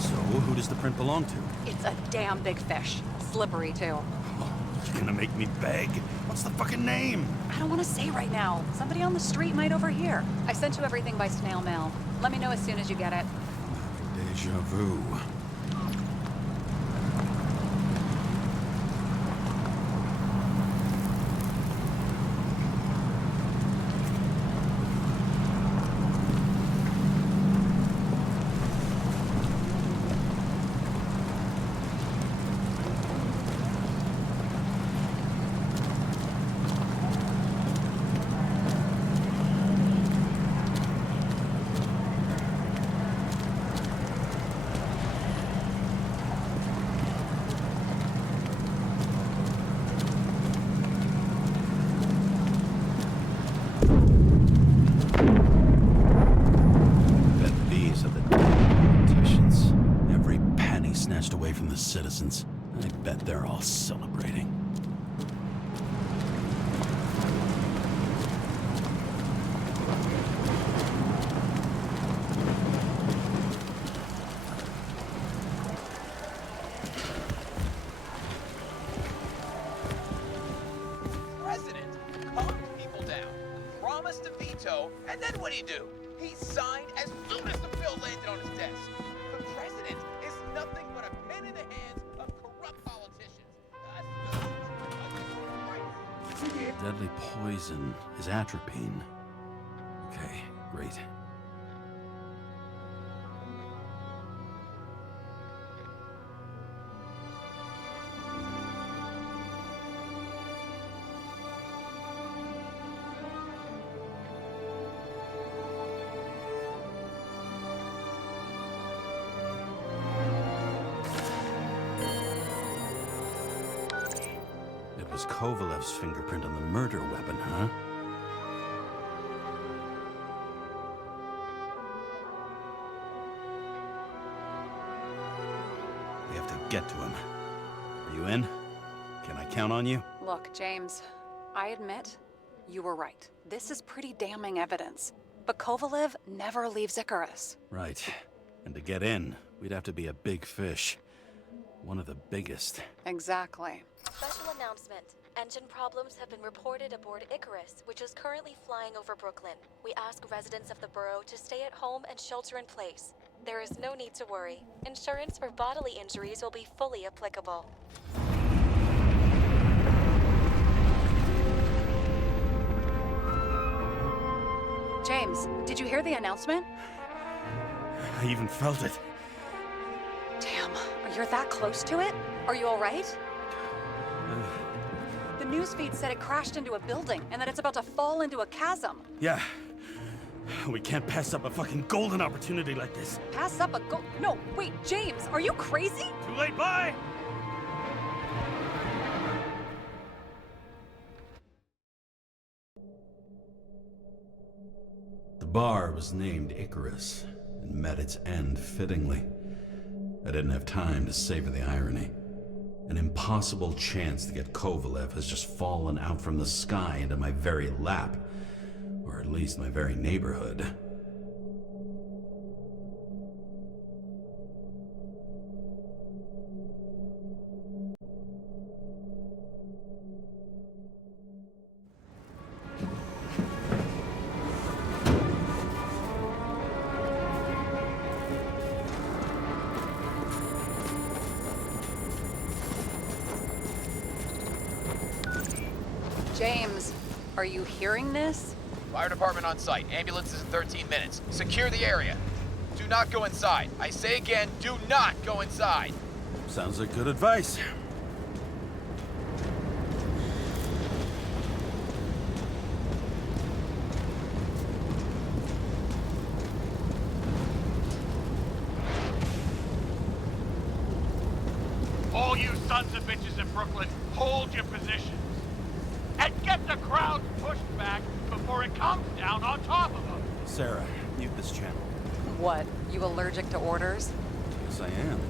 So, who does the print belong to? It's a damn big fish. Slippery, too. Oh, you're gonna make me beg? What's the fucking name? I don't want to say right now. Somebody on the street might overhear. I sent you everything by snail mail. Let me know as soon as you get it. Deja vu. Citizens. I bet they're all celebrating. President calmed people down, promised to veto, and then what'd he do? He signed as soon as the bill landed on his desk. The president is nothing but a pen in the hands of corrupt politicians. Deadly poison is atropine. Okay, great. It was Kovalev's fingerprint on the murder weapon, huh? We have to get to him. Are you in? Can I count on you? Look, James, I admit you were right. This is pretty damning evidence. But Kovalev never leaves Icarus. Right. And to get in, we'd have to be a big fish. One of the biggest. Exactly. Special announcement. Engine problems have been reported aboard Icarus, which is currently flying over Brooklyn. We ask residents of the borough to stay at home and shelter in place. There is no need to worry. Insurance for bodily injuries will be fully applicable. James, did you hear the announcement? I even felt it. Damn, you're that close to it? Are you all right? The newsfeed said it crashed into a building and that it's about to fall into a chasm. Yeah. We can't pass up a fucking golden opportunity like this. Pass up a No, wait, James, are you crazy? Too late, bye! The bar was named Icarus and met its end fittingly. I didn't have time to savor the irony. An impossible chance to get Kovalev has just fallen out from the sky into my very lap. Or at least my very neighborhood. James, are you hearing this? Fire department on site. Ambulances in 13 minutes. Secure the area. Do not go inside. I say again, do not go inside. Sounds like good advice. All you sons of bitches in Brooklyn, hold your positions. And get the crowd pushed back before it comes down on top of them. Sarah, mute this channel. What, you allergic to orders? Yes, I am.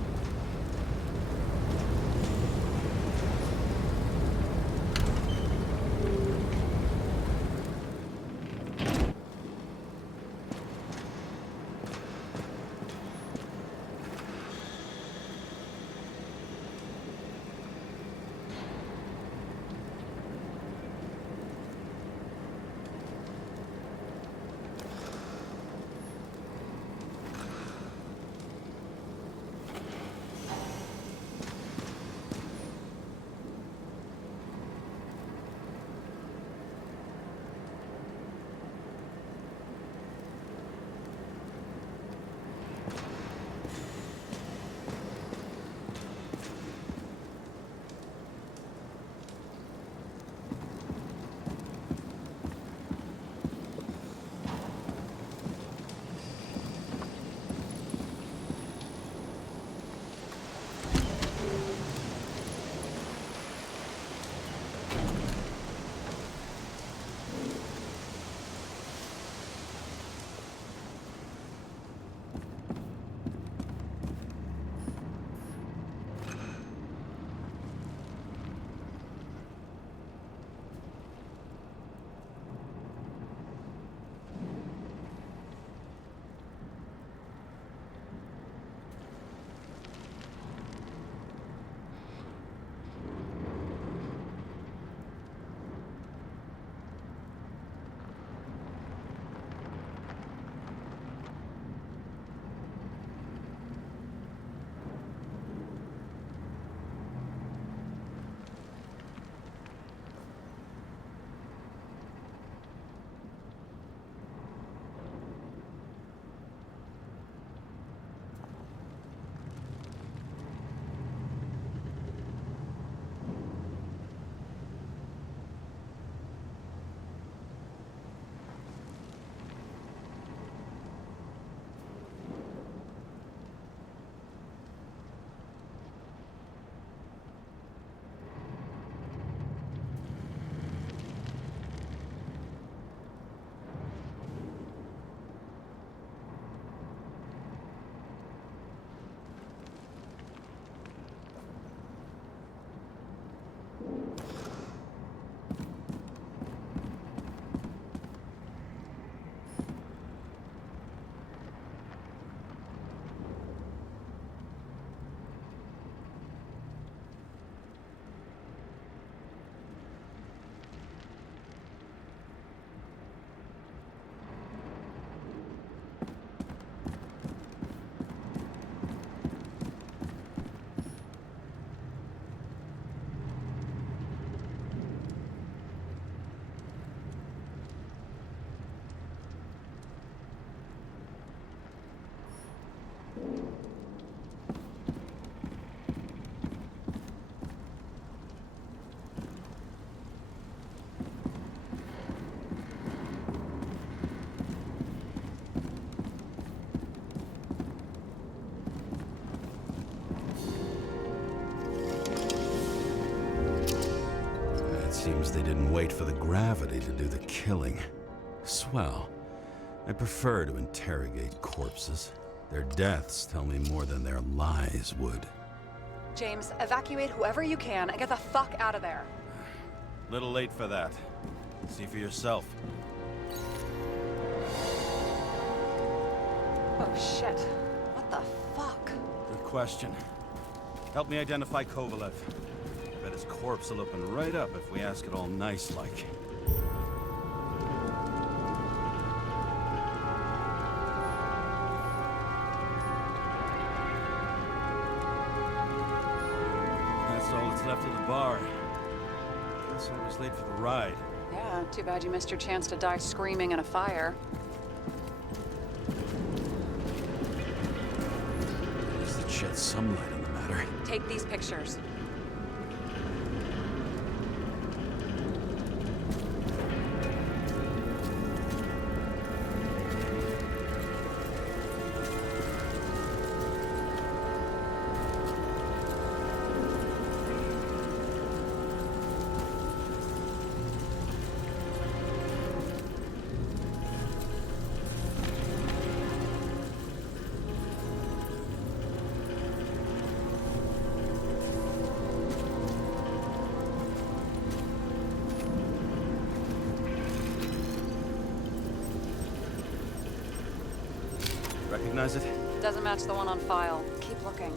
Seems they didn't wait for the gravity to do the killing. Swell. I prefer to interrogate corpses. Their deaths tell me more than their lies would. James, evacuate whoever you can and get the fuck out of there. Little late for that. See for yourself. Oh shit. What the fuck? Good question. Help me identify Kovalev. Bet his corpse will open right up if we ask it all nice-like. That's all that's left of the bar. Guess I was late for the ride. Yeah, too bad you missed your chance to die screaming in a fire. At least it sheds some light on the matter. Take these pictures. Recognize it? Doesn't match the one on file. Keep looking.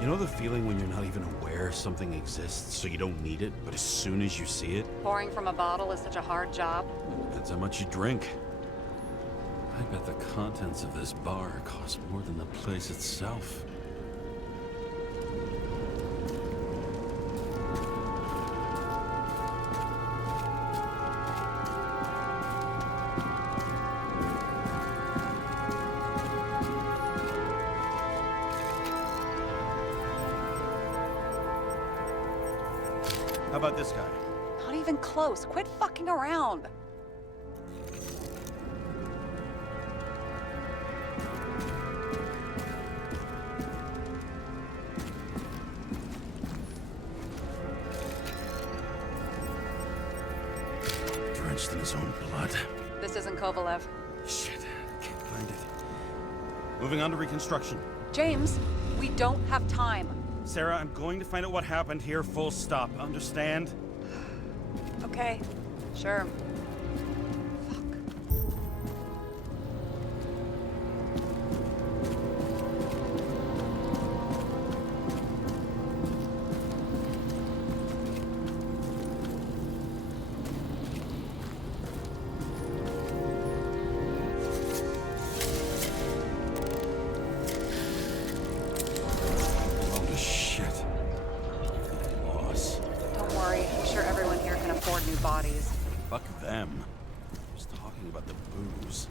You know the feeling when you're not even aware something exists, so you don't need it, but as soon as you see it? Pouring from a bottle is such a hard job. Depends how much you drink. I bet the contents of this bar cost more than the place itself. How about this guy? Not even close. Quit fucking around. Drenched in his own blood. This isn't Kovalev. Shit, can't find it. Moving on to reconstruction. James, we don't have time. Sarah, I'm going to find out what happened here, full stop. Understand? Okay, sure. Holy shit. Loss. Don't worry, I'm sure everyone here can afford new bodies. Fuck them. I was talking about the booze.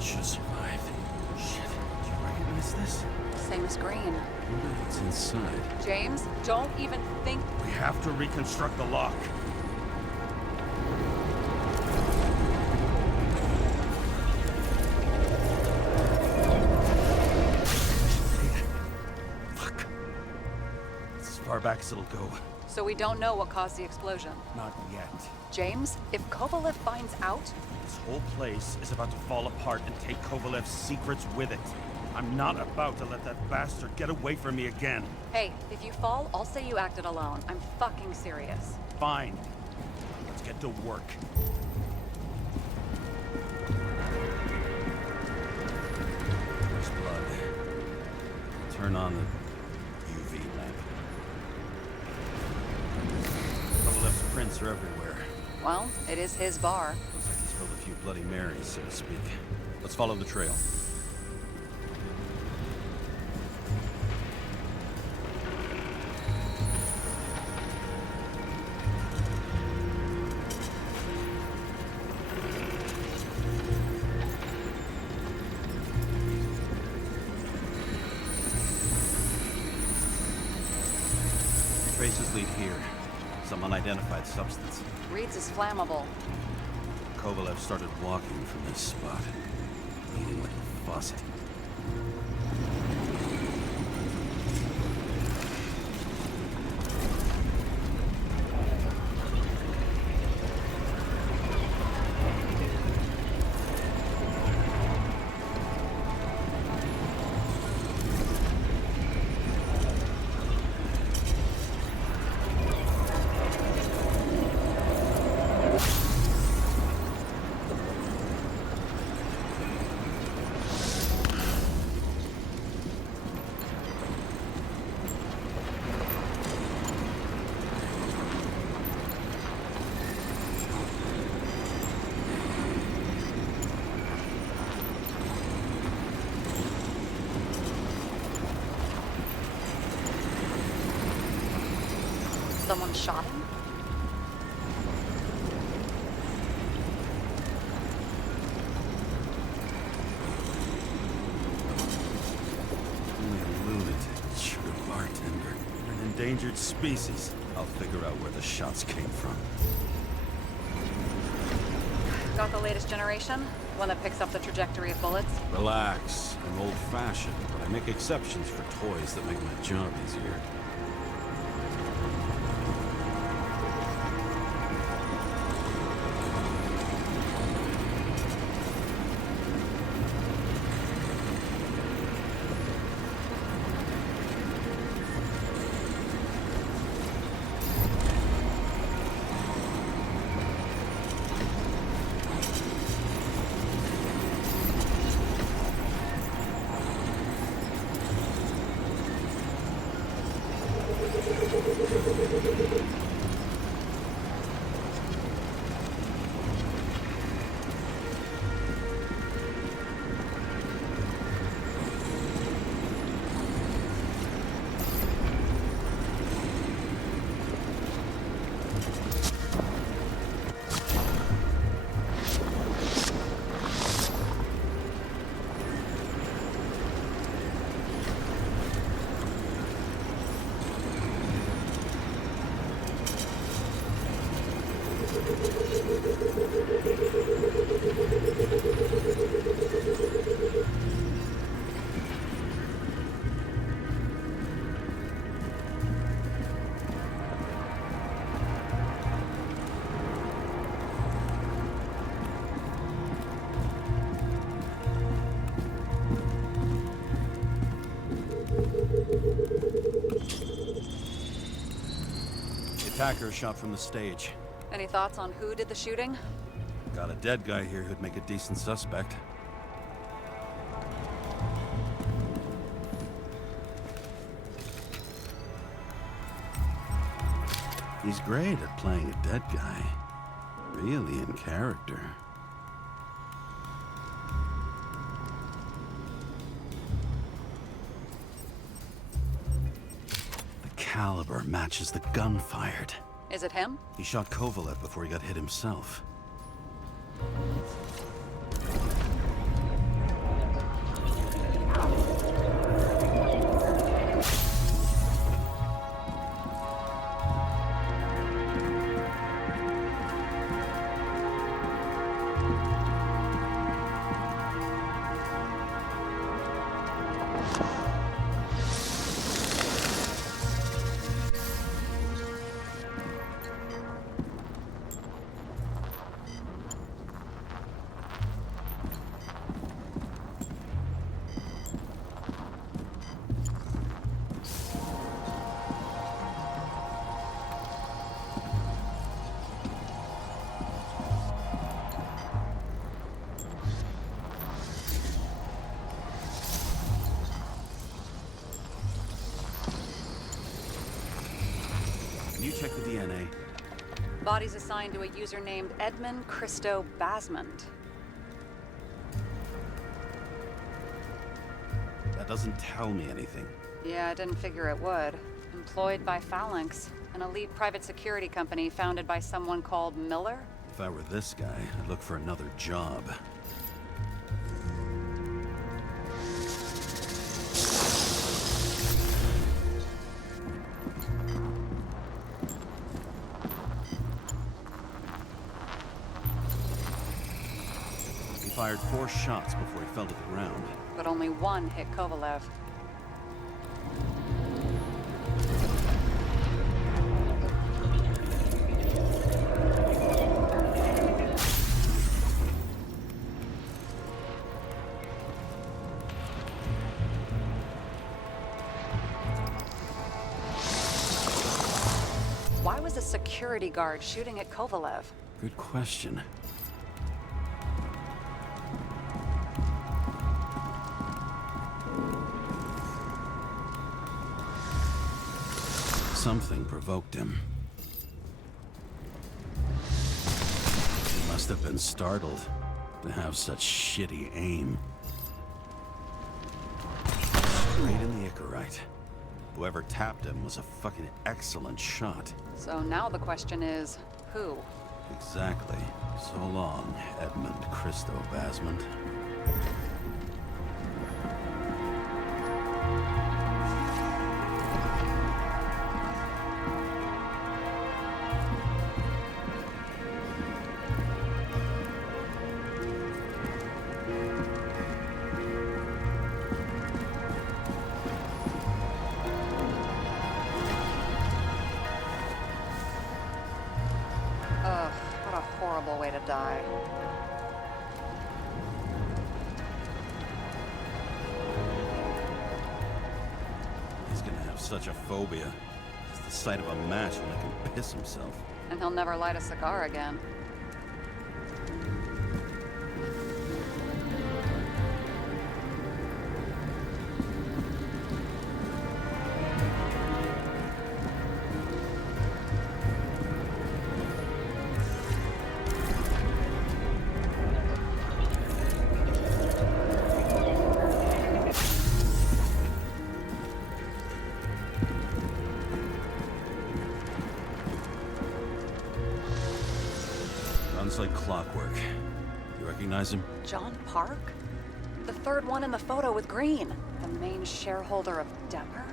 Should survive. Shit, do you recognize this? Same as green. Wonder what's inside. James, don't even think. We have to reconstruct the lock. far back as it'll go. So we don't know what caused the explosion. Not yet. James, if Kovalev finds out... This whole place is about to fall apart and take Kovalev's secrets with it. I'm not about to let that bastard get away from me again. Hey, if you fall, I'll say you acted alone. I'm fucking serious. Fine. Let's get to work. There's blood. Turn on the UV lamp. Kovalev's prints are everywhere. Well, it is his bar. Looks like he's spilled a few Bloody Marys, so to speak. Let's follow the trail. Traces lead here. Some unidentified substance. Reed's is flammable. Kovalev started walking from this spot, bleeding like a faucet. Someone shot him? Only a lunatic shoot a bartender. An endangered species. I'll figure out where the shots came from. Got the latest generation? One that picks up the trajectory of bullets? Relax. I'm old-fashioned, but I make exceptions for toys that make my job easier. Attacker shot from the stage. Any thoughts on who did the shooting? Got a dead guy here who'd make a decent suspect. He's great at playing a dead guy. Really in character. Caliber matches the gun fired. Is it him? He shot Kovalev before he got hit himself. body's assigned to a user named Edmund Christo Basmond. That doesn't tell me anything. Yeah, I didn't figure it would. Employed by Phalanx, an elite private security company founded by someone called Miller. If I were this guy, I'd look for another job. He fired 4 shots before he fell to the ground. But only one hit Kovalev. Why was a security guard shooting at Kovalev? Good question. Something provoked him. He must have been startled to have such shitty aim. Straight in the Icarite. Whoever tapped him was a fucking excellent shot. So now the question is, who? Exactly. So long, Edmund Christo Basmond. Ugh, what a horrible way to die. He's gonna have such a phobia. It's the sight of a match when he can piss himself. And he'll never light a cigar again. Runs like clockwork. You recognize him? John Park? The third one in the photo with Green. The main shareholder of Demmer?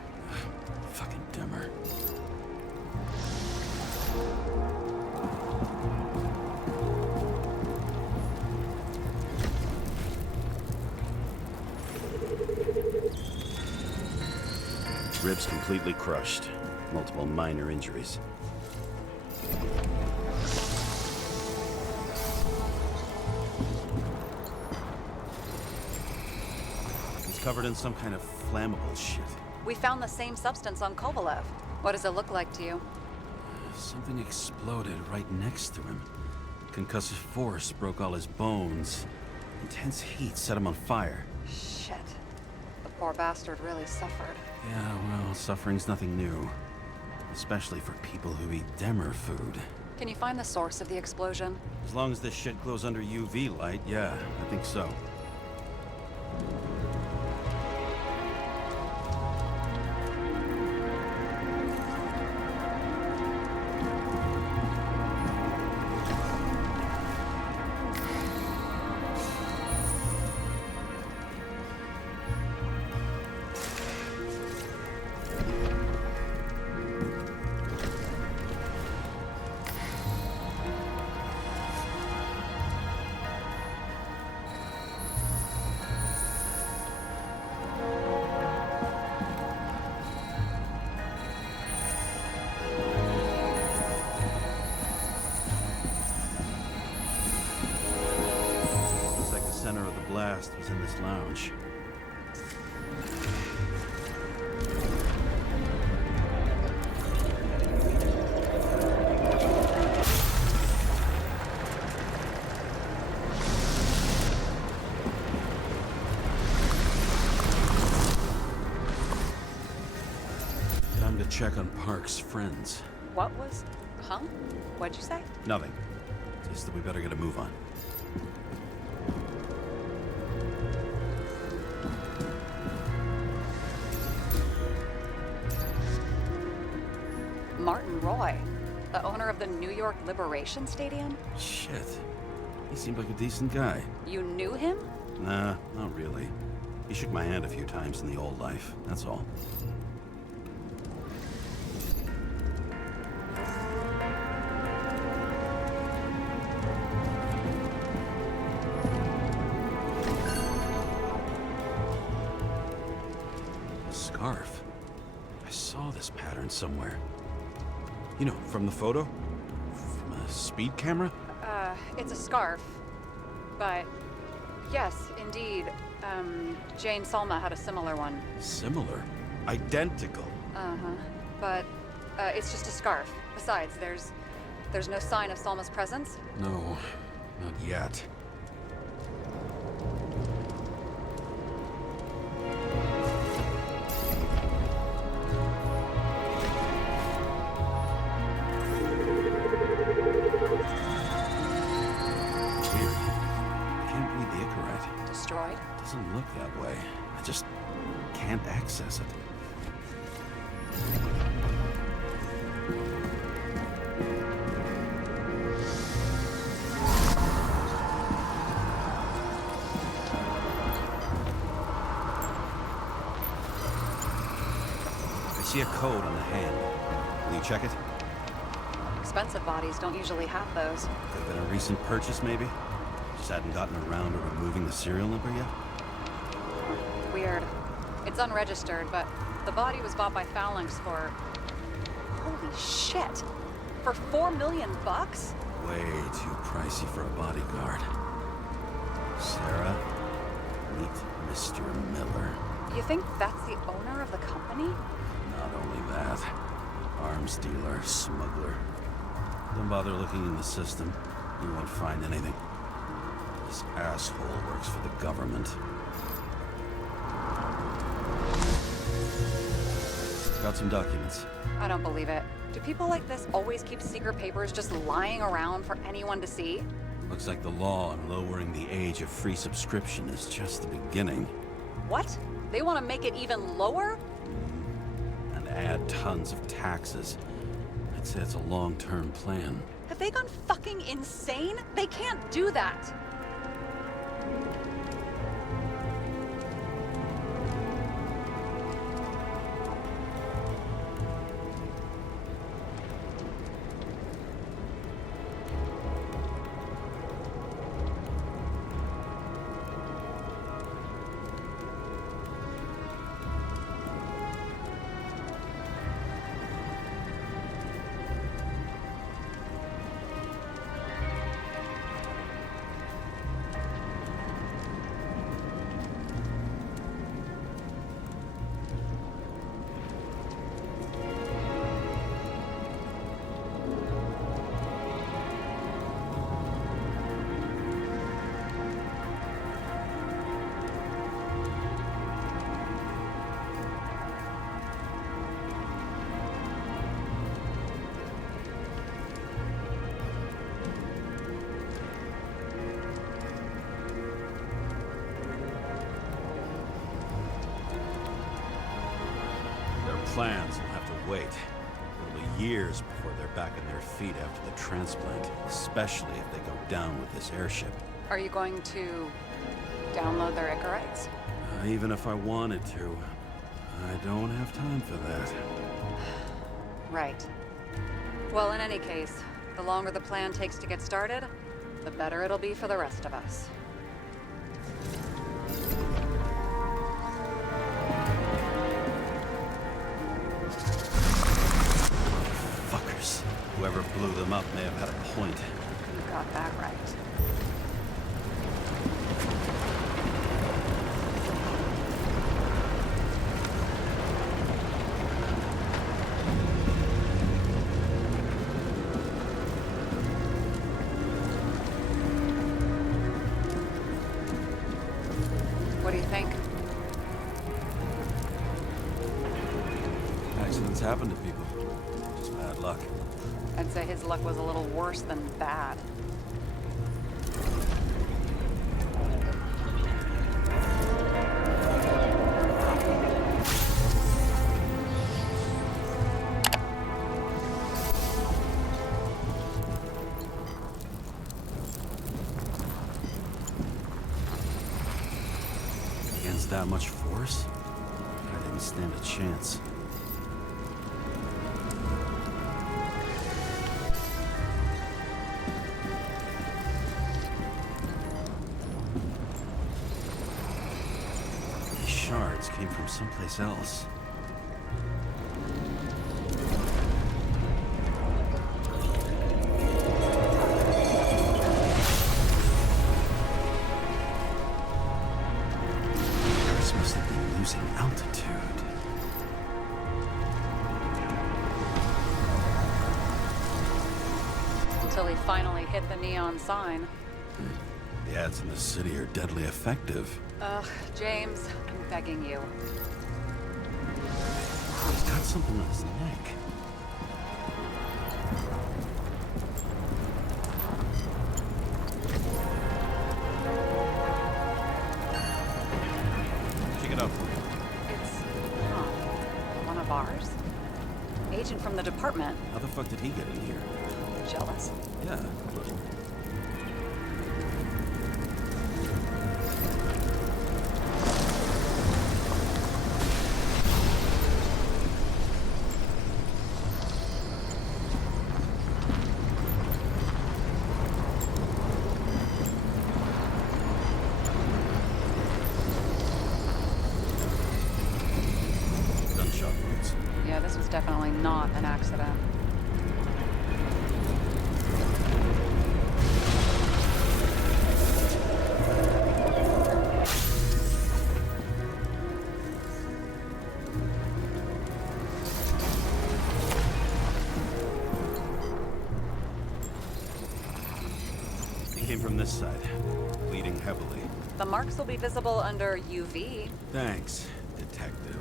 Fucking Demmer. Ribs completely crushed. Multiple minor injuries. He's covered in some kind of flammable shit. We found the same substance on Kovalev. What does it look like to you? Something exploded right next to him. Concussive force broke all his bones. Intense heat set him on fire. Shit. The poor bastard really suffered. Yeah, well, suffering's nothing new. Especially for people who eat Demmer food. Can you find the source of the explosion? As long as this shit glows under UV light, yeah, I think so. Blast was in this lounge. Time to check on Park's friends. What was Huh? What'd you say? Nothing. Just that we better get a move on. Martin Roy, the owner of the New York Liberation Stadium? Shit. He seemed like a decent guy. You knew him? Nah, not really. He shook my hand a few times in the old life, that's all. A scarf. I saw this pattern somewhere. You know, from the photo? From a speed camera? It's a scarf. But, yes, indeed. Jane Salma had a similar one. Similar? Identical? Uh-huh. But, it's just a scarf. Besides, there's no sign of Salma's presence. No, not yet. Destroyed? Doesn't look that way. I just can't access it. I see a code on the hand. Will you check it? Expensive bodies don't usually have those. Could have been a recent purchase, maybe? Just hadn't gotten around to removing the serial number yet? Weird. It's unregistered, but the body was bought by Phalanx for... Holy shit! For $4 million bucks? Way too pricey for a bodyguard. Sarah, meet Mr. Miller. You think that's the owner of the company? Not only that, arms dealer, smuggler. Don't bother looking in the system. You won't find anything. This asshole works for the government. Got some documents. I don't believe it. Do people like this always keep secret papers just lying around for anyone to see? Looks like the law on lowering the age of free subscription is just the beginning. What? They want to make it even lower? And add tons of taxes. I'd say it's a long-term plan. Have they gone fucking insane? They can't do that! Plans will have to wait. It'll be years before they're back on their feet after the transplant, especially if they go down with this airship. Are you going to download their Icarites? Even if I wanted to, I don't have time for that. Right. Well, in any case, the longer the plan takes to get started, the better it'll be for the rest of us. Fuckers. Whoever blew them up may have had a point. You got that right. What do you think? Accidents happen to people. Just bad luck. I'd say his luck was a little worse than bad. Against that much force? I didn't stand a chance. These shards came from someplace else. Paris must have been losing altitude. Until he finally hit the neon sign. The ads in the city are deadly effective. Ugh, James, I'm begging you. He's got something on his neck. Check it out. It's, one of ours? Agent from the department. How the fuck did he get in here? Jealous. Yeah, a little. Gunshot wounds. Yeah, this was definitely not an accident. He came from this side, bleeding heavily. The marks will be visible under UV. Thanks, detective.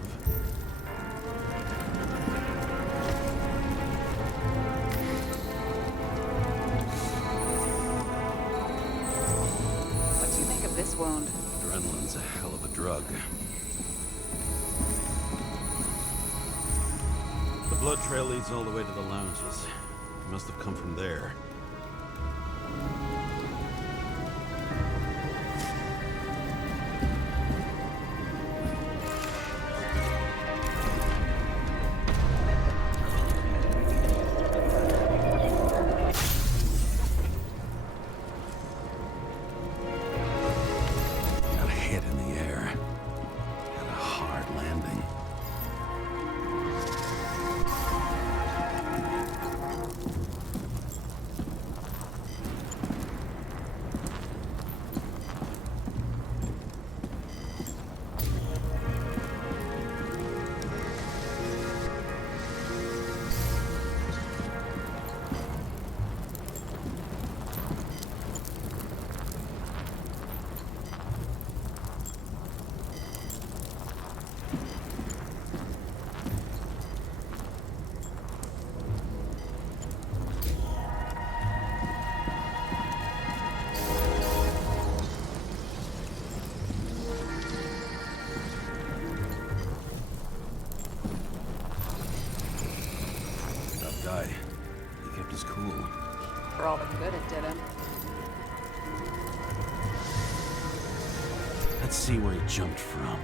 What do you make of this wound? Adrenaline's a hell of a drug. The blood trail leads all the way to the lounges. He must have come from there. Got a hit in the air. Had a hard landing. Tough guy. He kept his cool. For all the good it did him. Let's see where he jumped from.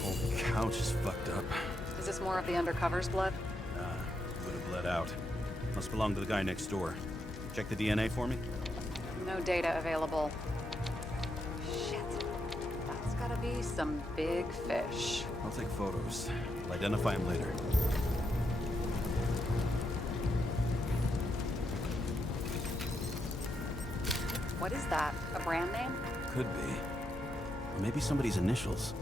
Whole couch is fucked up. Is this more of the undercover's blood? Nah, would have bled out. Must belong to the guy next door. Check the DNA for me. No data available. Shit. That's gotta be some big fish. I'll take photos. I'll identify him later. What is that? A brand name? Could be. Or maybe somebody's initials.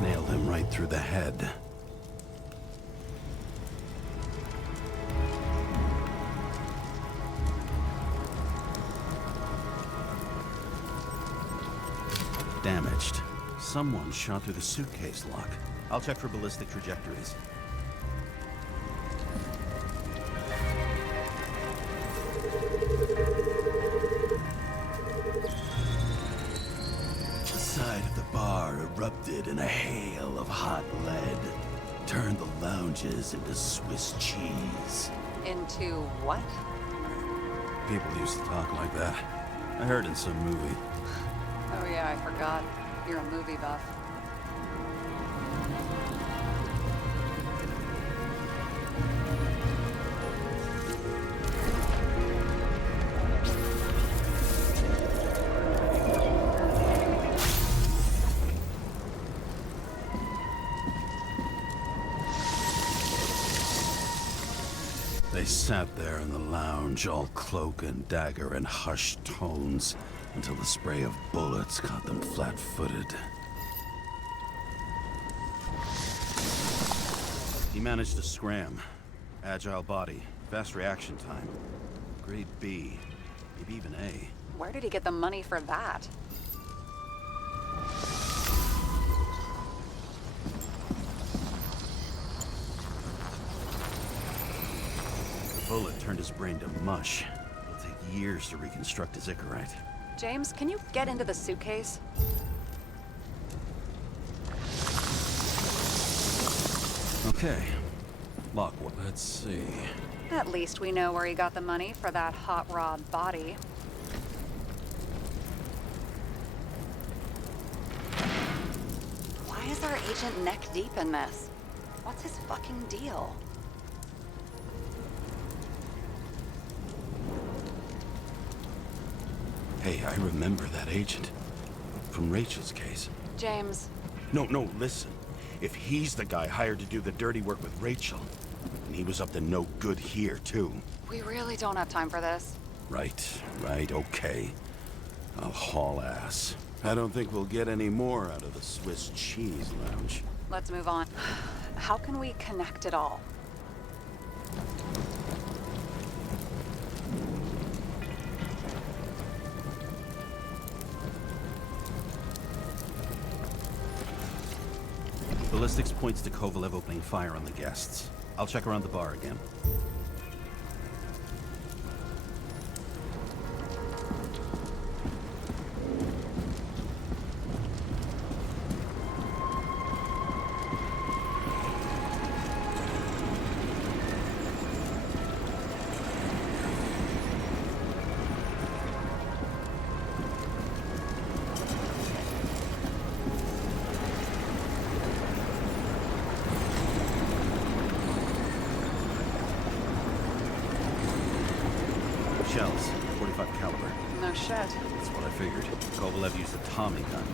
Nailed him right through the head. damaged. Someone shot through the suitcase lock. I'll check for ballistic trajectories. The side of the bar erupted in a hail of hot lead. Turned the lounges into Swiss cheese. Into what? People used to talk like that. I heard in some movie. Oh yeah, I forgot. You're a movie buff. They sat there in the lounge, all cloak and dagger and hushed tones, until the spray of bullets caught them flat-footed. He managed to scram. Agile body, fast reaction time. Grade B, maybe even A. Where did he get the money for that? The bullet turned his brain to mush. It'll take years to reconstruct his Icarite. James, can you get into the suitcase? Okay. Lock. Let's see. At least we know where he got the money for that hot rod body. Why is our agent neck deep in this? What's his fucking deal? Hey, I remember that agent. From Rachel's case. James. No, listen. If he's the guy hired to do the dirty work with Rachel, and he was up to no good here, too. We really don't have time for this. Right, okay. I'll haul ass. I don't think we'll get any more out of the Swiss cheese lounge. Let's move on. How can we connect it all? Ballistics points to Kovalev opening fire on the guests. I'll check around the bar again. Shells, 45 caliber. No shit. That's what I figured. Kovalev used a Tommy gun.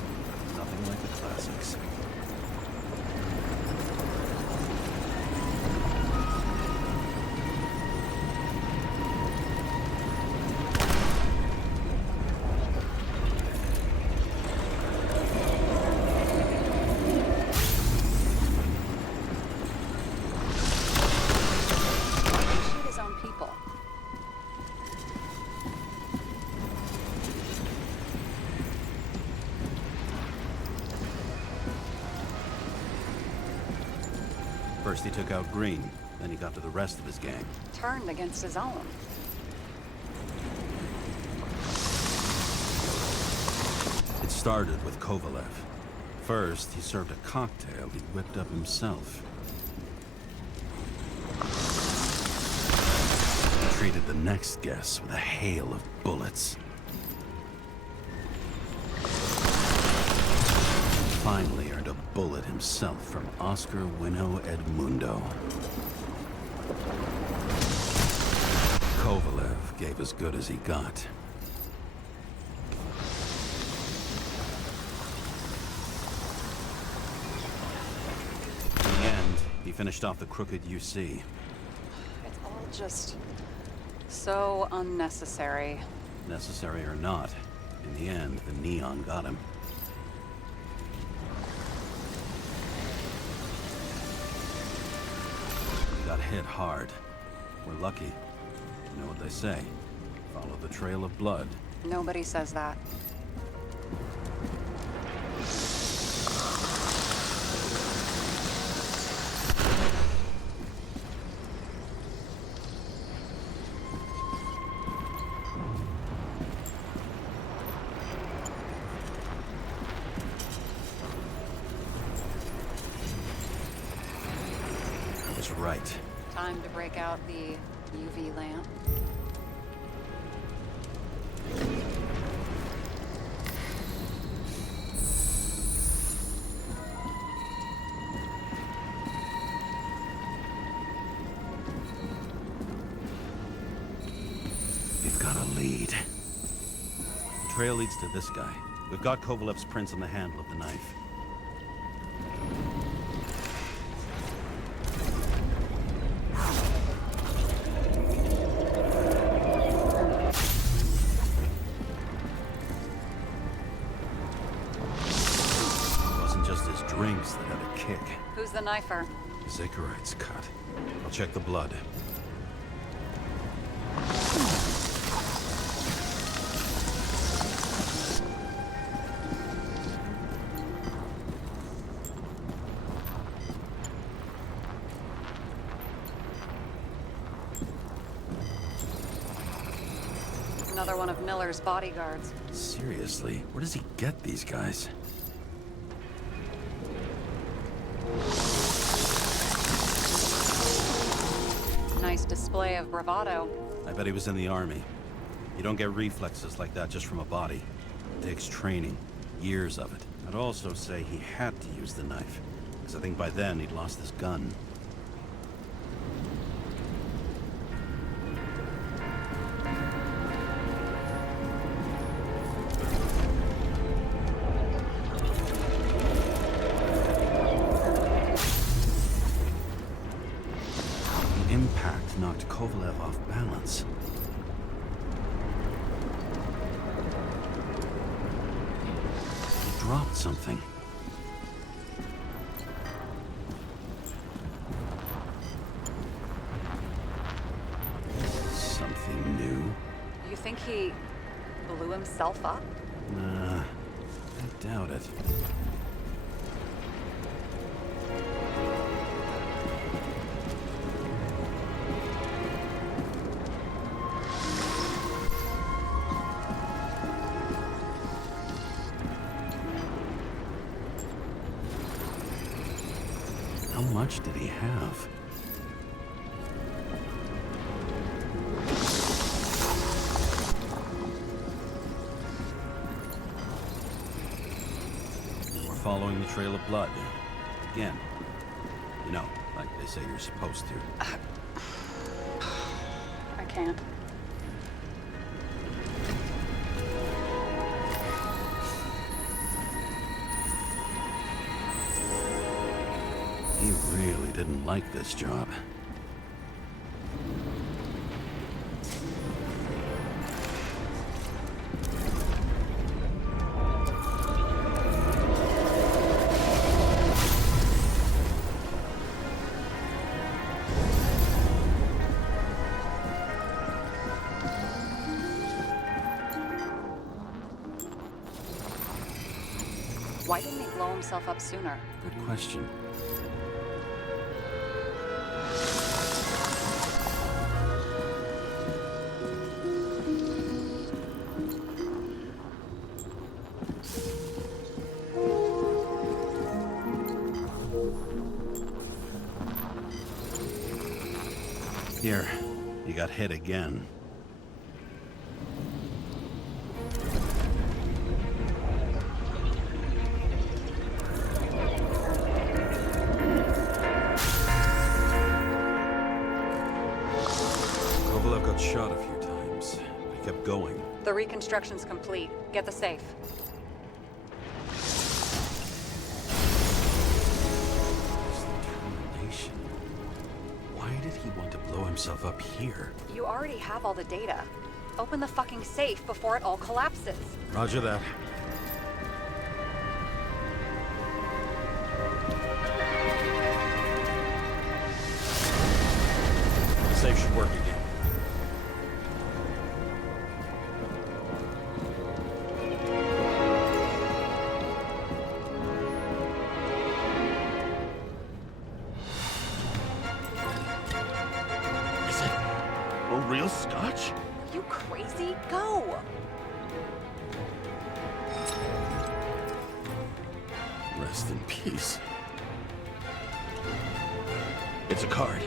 Nothing like the classics. Shoot his own people. First he took out Green, then he got to the rest of his gang. Turned against his own. It started with Kovalev. First, he served a cocktail he whipped up himself. He treated the next guests with a hail of bullets. Finally earned a bullet himself from Oscar Winnow Edmundo. Kovalev gave as good as he got. In the end, he finished off the crooked UC. It's all just so unnecessary. Necessary or not, in the end, the neon got him. He got hit hard. We're lucky. You know what they say. Follow the trail of blood. Nobody says that. right. Time to break out the UV lamp. We've got a lead. The trail leads to this guy. We've got Kovalev's prints on the handle of the knife. It wasn't just his drinks that had a kick. Who's the knifer? Zakarite's cut. I'll check the blood. Another one of Miller's bodyguards. Seriously, where does he get these guys? Nice display of bravado. I bet he was in the army. You don't get reflexes like that just from a body. It takes training, years of it. I'd also say he had to use the knife, because I think by then he'd lost his gun. The impact knocked Kovalev off balance. He dropped something. Something new? You think he blew himself up? Nah, I doubt it. How much did he have? We're following the trail of blood. Again. You know, like they say you're supposed to. I can't. He really didn't like this job. Why didn't he blow himself up sooner? Good question. Here, you got hit again. Kovalev got shot a few times, but he kept going. The reconstruction's complete. Get the safe. His determination. Why did he want to blow himself up here? You already have all the data. Open the fucking safe before it all collapses. Roger that. The safe should work again. Is it a real scotch? Are you crazy? Go! Rest in peace. It's a card.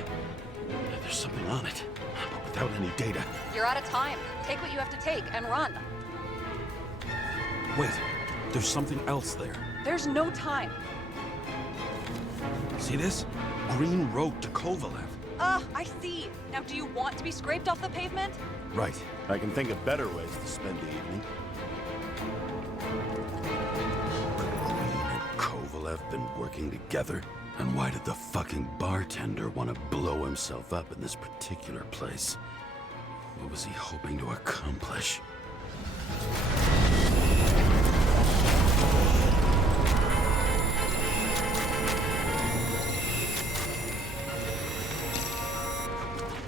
There's something on it, but without any data. You're out of time. Take what you have to take and run. Wait, there's something else there. There's no time. See this? Green Road to Kovalev. I see. Now, do you want to be scraped off the pavement? Right. I can think of better ways to spend the evening. Green and Kovalev been working together? And why did the fucking bartender want to blow himself up in this particular place? What was he hoping to accomplish?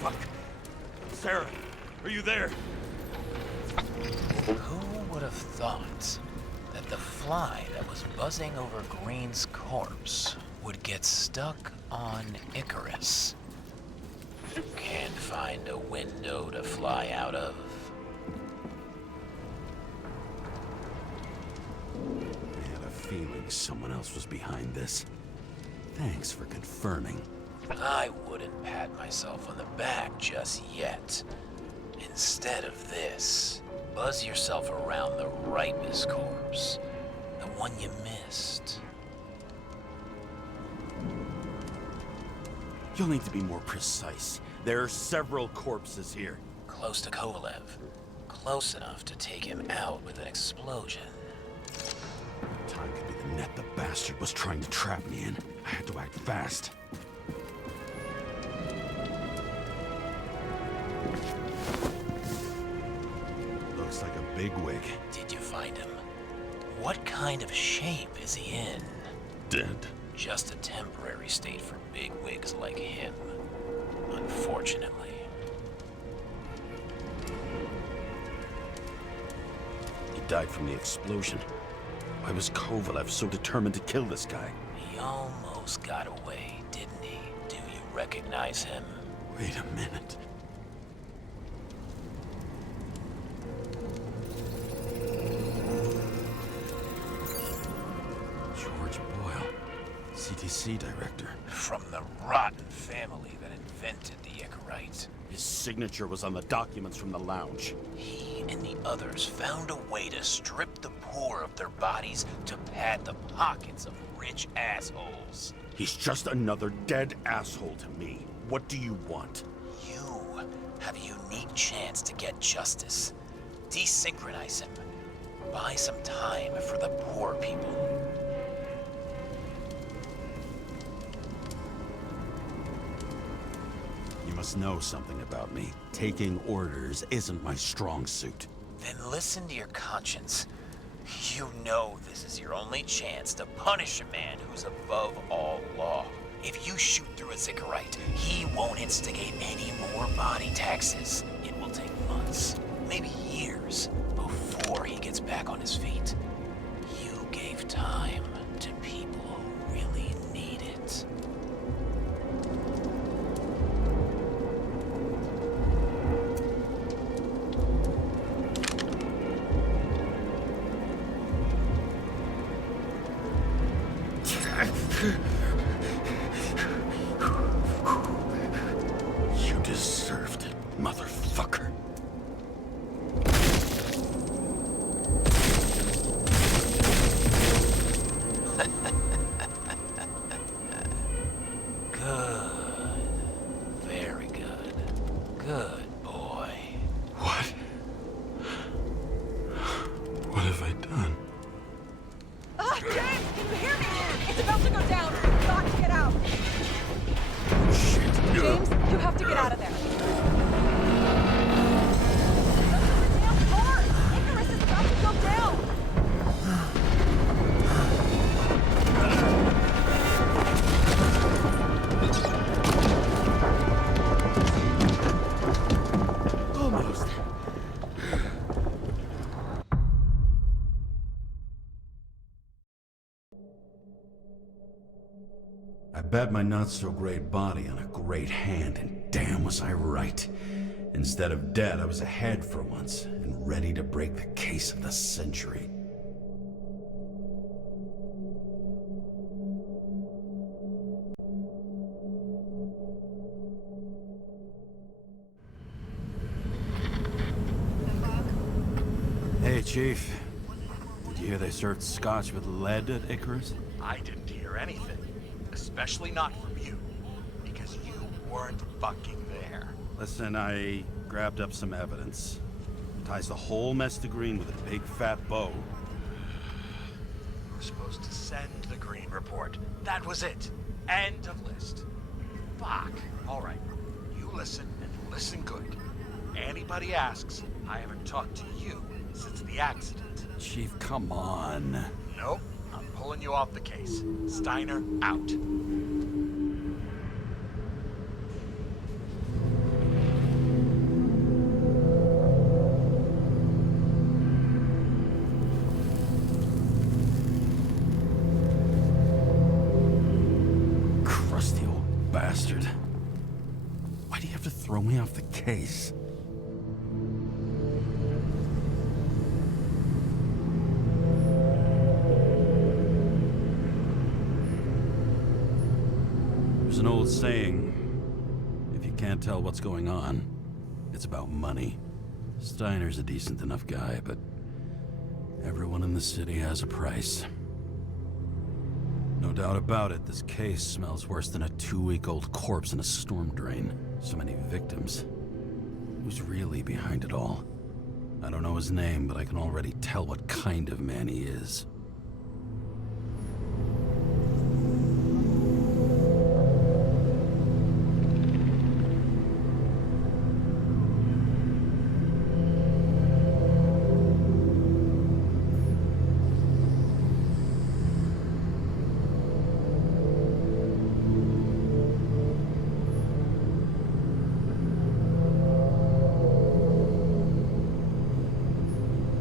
Fuck. Sarah, are you there? Who would have thought that the fly that was buzzing over Green's corpse would get stuck on Icarus? Can't find a window to fly out of. I had a feeling someone else was behind this. Thanks for confirming. I wouldn't pat myself on the back just yet. Instead of this, buzz yourself around the ripest corpse. The one you missed. You'll need to be more precise. There are several corpses here. Close to Kovalev. Close enough to take him out with an explosion. Time could be the net the bastard was trying to trap me in. I had to act fast. Looks like a bigwig. Did you find him? What kind of shape is he in? Dead. Just a temporary state for bigwigs like him. Unfortunately. He died from the explosion. Why was Kovalev so determined to kill this guy? He almost got away, didn't he? Do you recognize him? Wait a minute. George Boyle, CTC director. From the rotten family that invented the Icarite. His signature was on the documents from the lounge. He and the others found a way to strip the poor of their bodies to pad the pockets of rich assholes. He's just another dead asshole to me. What do you want? You have a unique chance to get justice. Desynchronize him. Buy some time for the poor people. You must know something about me. Taking orders isn't my strong suit. Then listen to your conscience. You know this is your only chance to punish a man who's above all law. If you shoot through a Zikarite, he won't instigate any more body taxes. It will take months, maybe years, before he gets back on his feet. You gave time to people who really need it. You deserved it, motherfucker. Good. Very good. Good boy. What? What have I done? James, can you hear me? It's about to go down. You've got to get out. Shit. James, you have to get out of there. The damn car! Icarus is about to go down. Almost. I bet my not-so-great body on a great hand, and damn was I right. Instead of dead, I was ahead for once, and ready to break the case of the century. Chief. Did you hear they served scotch with lead at Icarus? I didn't hear anything. Especially not from you. Because you weren't fucking there. Listen, I grabbed up some evidence. Ties the whole mess to Green with a big fat bow. You were supposed to send the Green report. That was it. End of list. Fuck. Alright. You listen, and listen good. Anybody asks, I haven't talked to you since the accident. Chief, come on. Nope. I'm pulling you off the case. Steiner, out. Crusty old bastard. Why do you have to throw me off the case? There's an old saying, if you can't tell what's going on, it's about money. Steiner's a decent enough guy, but everyone in the city has a price. No doubt about it, this case smells worse than a 2-week-old corpse in a storm drain. So many victims. Who's really behind it all? I don't know his name, but I can already tell what kind of man he is.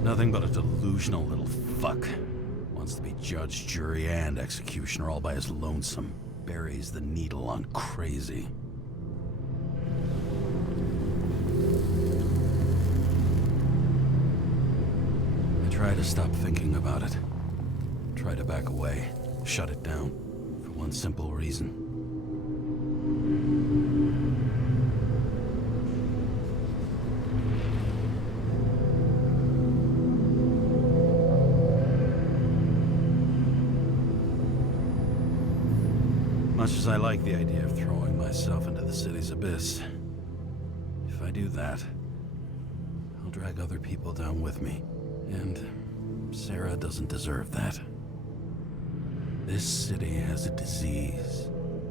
Nothing but a delusional little fuck. Wants to be judge, jury, and executioner all by his lonesome. Buries the needle on crazy. I try to stop thinking about it. Try to back away. Shut it down. For one simple reason. Much as I like the idea of throwing myself into the city's abyss, if I do that, I'll drag other people down with me. And Sarah doesn't deserve that. This city has a disease,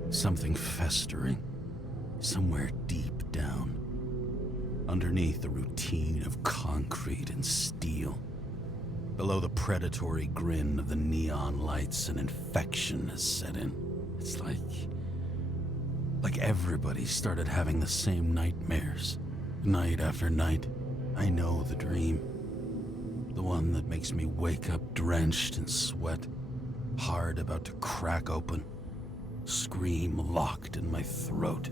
something festering, somewhere deep down, underneath the routine of concrete and steel. Below the predatory grin of the neon lights, an infection has set in. It's like everybody started having the same nightmares, night after night. I know the dream. The one that makes me wake up drenched in sweat, heart about to crack open, scream locked in my throat.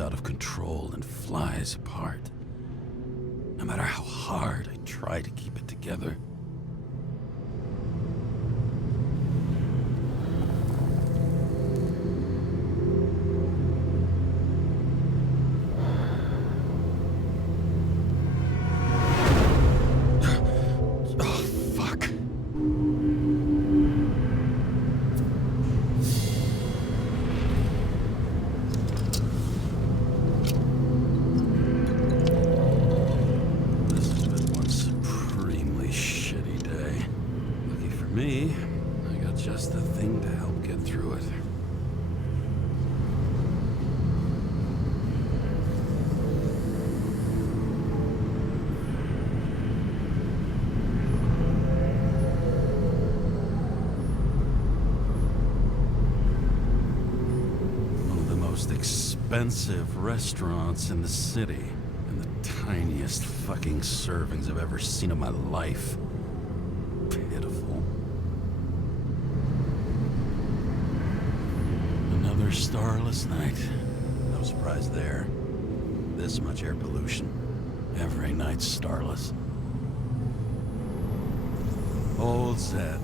Out of control and flies apart. No matter how hard I try to keep it together. Me, I got just the thing to help get through it. One of the most expensive restaurants in the city, and the tiniest fucking servings I've ever seen in my life. Pitiful. Another starless night. No surprise there. This much air pollution. Every night's starless. Old Zed.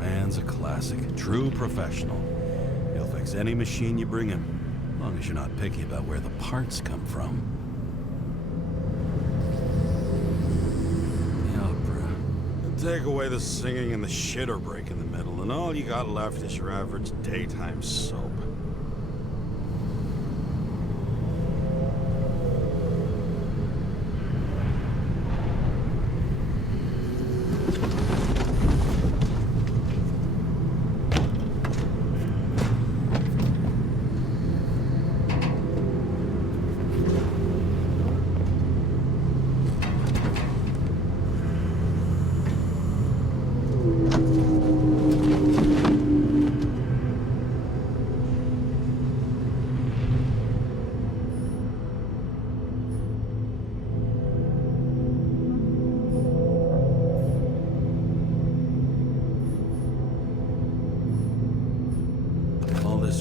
Man's a classic. True professional. He'll fix any machine you bring him. As long as you're not picky about where the parts come from. The opera. Take away the singing and the shitter break in the middle, and all you got left is your average daytime soap.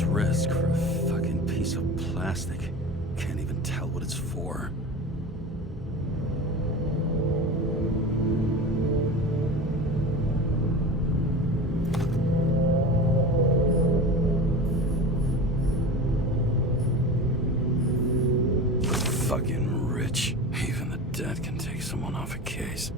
Risk for a fucking piece of plastic. Can't even tell what it's for. Fucking rich. Even the dead can take someone off a case.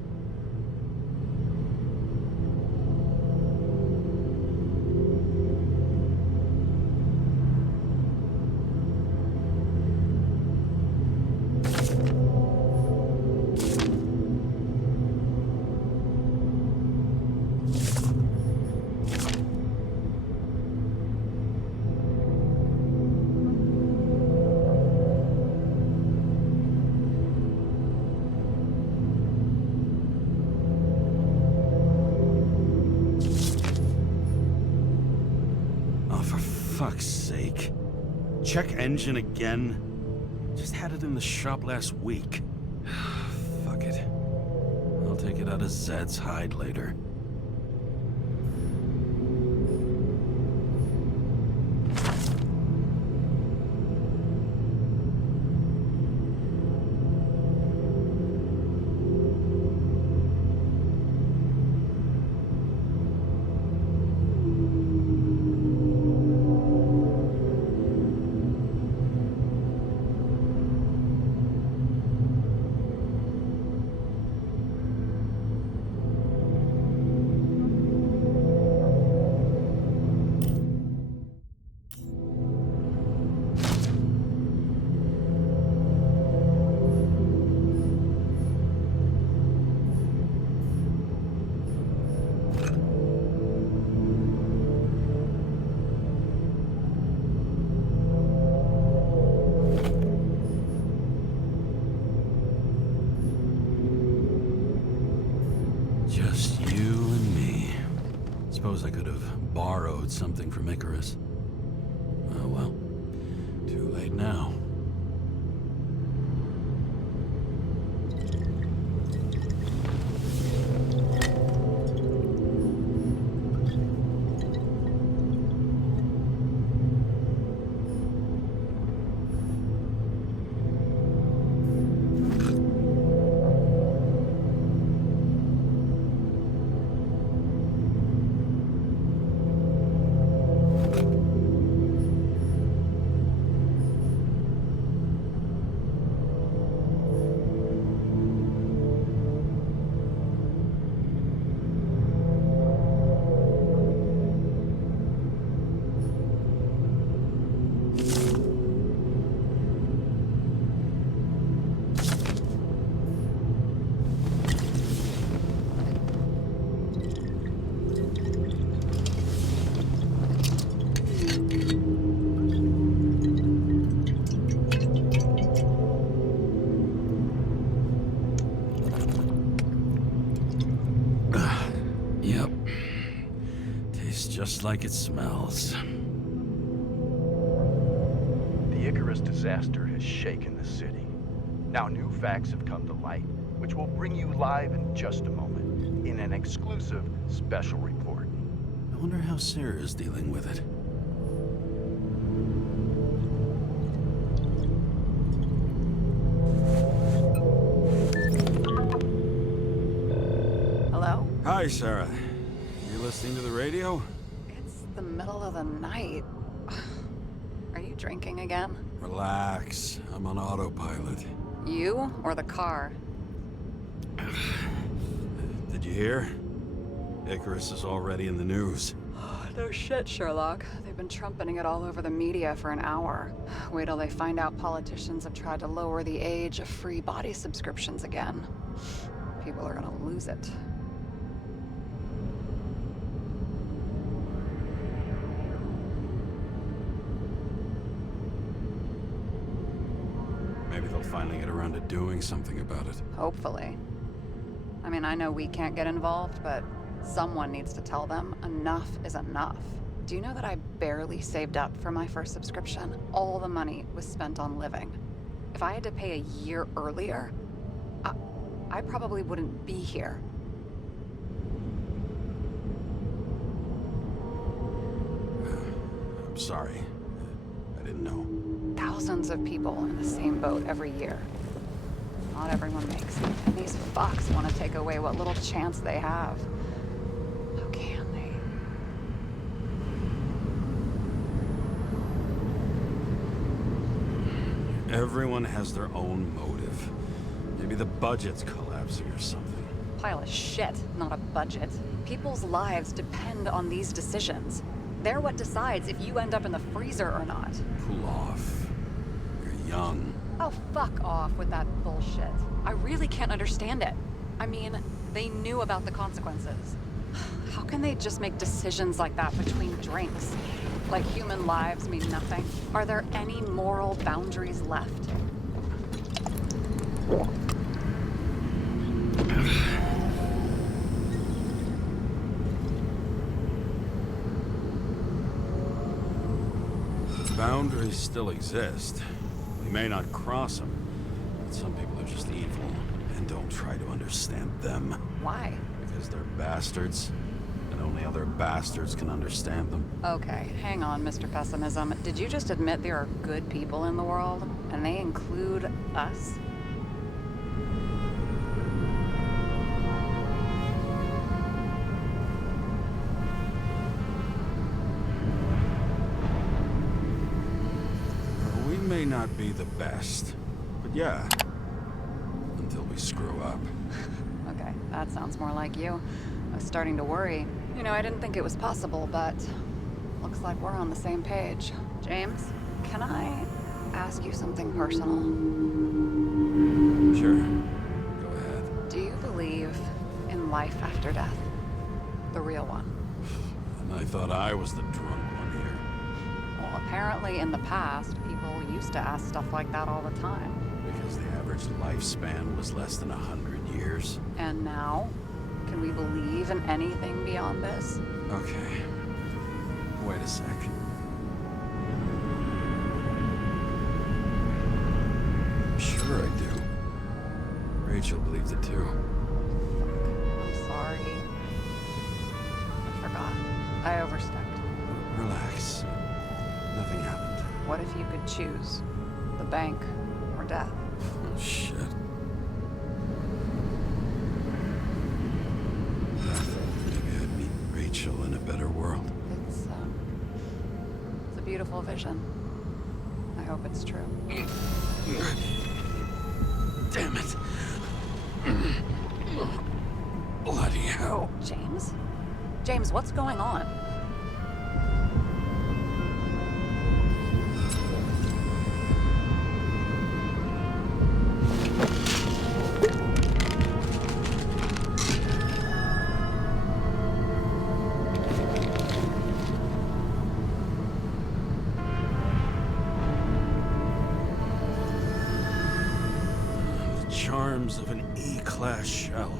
Fuck's sake. Check engine again? Just had it in the shop last week. Fuck it. I'll take it out of Zed's hide later. Just you and me. Suppose I could have borrowed something from Icarus. Oh well, too late now. Yep. Tastes just like it smells. The Icarus disaster has shaken the city. Now new facts have come to light, which we'll bring you live in just a moment, in an exclusive special report. I wonder how Sarah is dealing with it. Hi, Sarah. You listening to the radio? It's the middle of the night. Are you drinking again? Relax. I'm on autopilot. You or the car? Did you hear? Icarus is already in the news. No shit, Sherlock. They've been trumpeting it all over the media for an hour. Wait till they find out politicians have tried to lower the age of free body subscriptions again. People are gonna lose it. Maybe they'll finally get around to doing something about it. Hopefully. I mean, I know we can't get involved, but someone needs to tell them enough is enough. Do you know that I barely saved up for my first subscription? All the money was spent on living. If I had to pay a year earlier, I probably wouldn't be here. I'm sorry. I didn't know. Thousands of people in the same boat every year. Not everyone makes it, and these fucks want to take away what little chance they have. How can they? Everyone has their own motive. Maybe the budget's collapsing or something. Pile of shit, not a budget. People's lives depend on these decisions. They're what decides if you end up in the freezer or not. Cool off. You're young. Oh, fuck off with that bullshit. I really can't understand it. I mean, they knew about the consequences. How can they just make decisions like that between drinks? Like human lives mean nothing? Are there any moral boundaries left? Boundaries still exist. We may not cross them, but some people are just evil and don't try to understand them. Why? Because they're bastards, and only other bastards can understand them. Okay, hang on, Mr. Pessimism. Did you just admit there are good people in the world, and they include us? We may not be the best, but yeah, until we screw up. Okay, that sounds more like you. I was starting to worry. You know, I didn't think it was possible, but looks like we're on the same page. James, can I ask you something personal? Sure, go ahead. Do you believe in life after death? The real one? And I thought I was the drunk one here. Well, apparently in the past, people used to ask stuff like that all the time. Because the average lifespan was less than 100 years. And now? Can we believe in anything beyond this? Okay. Wait a sec. Sure I do. Rachel believes it too. I'm sorry. I forgot. I overstepped. Relax. Nothing happened. What if you could choose? The bank or death? Oh, shit. Maybe I'd meet Rachel in a better world. It's a beautiful vision. I hope it's true. Damn it. Bloody hell. James? James, what's going on? Charms of an E-class shell.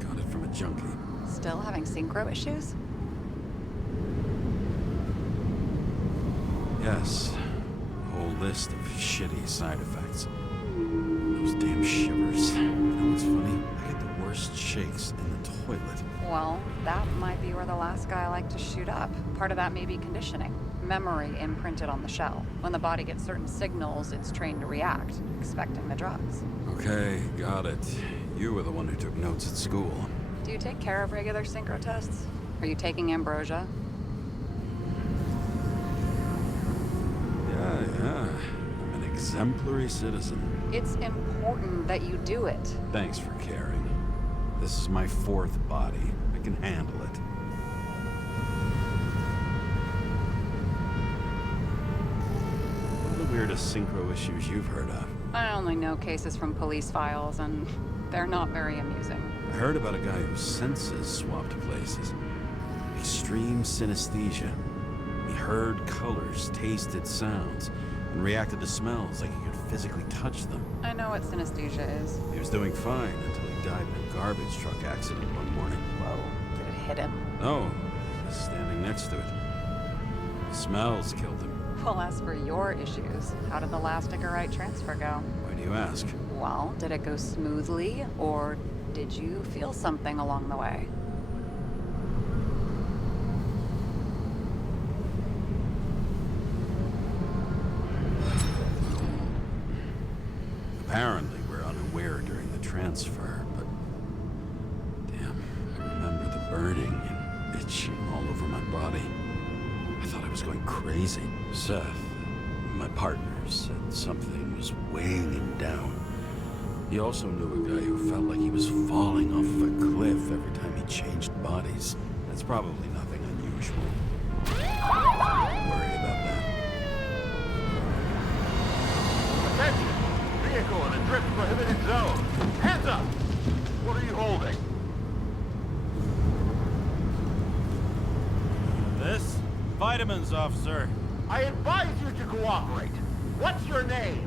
Got it from a junkie. Still having synchro issues? Yes. A whole list of shitty side effects. Those damn shivers. You know what's funny? I get the worst shakes in the toilet. Well, that might be where the last guy liked to shoot up. Part of that may be conditioning. Memory imprinted on the shell. When the body gets certain signals, it's trained to react, expecting the drugs. Okay, got it. You were the one who took notes at school. Do Do you take care of regular synchro tests? Are you taking ambrosia? Yeah. I'm an exemplary citizen. It's important that you do it. Thanks for caring. This is my 4th body. I can handle it. What are the weirdest synchro issues you've heard of? I only know cases from police files, and they're not very amusing. I heard about a guy whose senses swapped places. Extreme synesthesia. He heard colors, tasted sounds, and reacted to smells like he could physically touch them. I know what synesthesia is. He was doing fine until he died in a garbage truck accident one morning. Whoa. Did it hit him? No, he was standing next to it. The smells killed him. Well, as for your issues, how did the last Icarite transfer go? Why do you ask? Well, did it go smoothly, or did you feel something along the way? Apparently, we're unaware during the transfer, but... Damn, I remember the burning and itching all over my body. I thought I was going crazy. Seth, my partner, said something was weighing him down. He also knew a guy who felt like he was falling off of a cliff every time he changed bodies. That's probably nothing unusual. Don't worry about that. Attention! Vehicle in a drift prohibited zone. Hands up! What are you holding? This? Vitamins, officer. I advise you to cooperate. What's your name?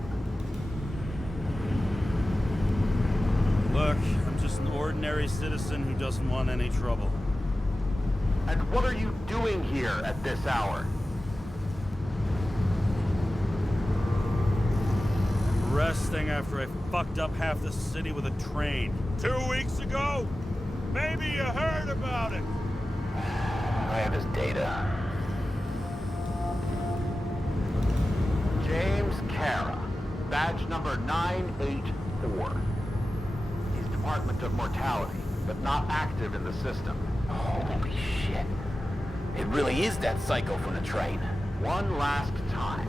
Look, I'm just an ordinary citizen who doesn't want any trouble. And what are you doing here at this hour? Resting after I fucked up half the city with a train. 2 weeks ago? Maybe you heard about it. I have his data. James Cara, badge number 984. He's Department of Mortality, but not active in the system. Holy shit. It really is that psycho from the train. One last time.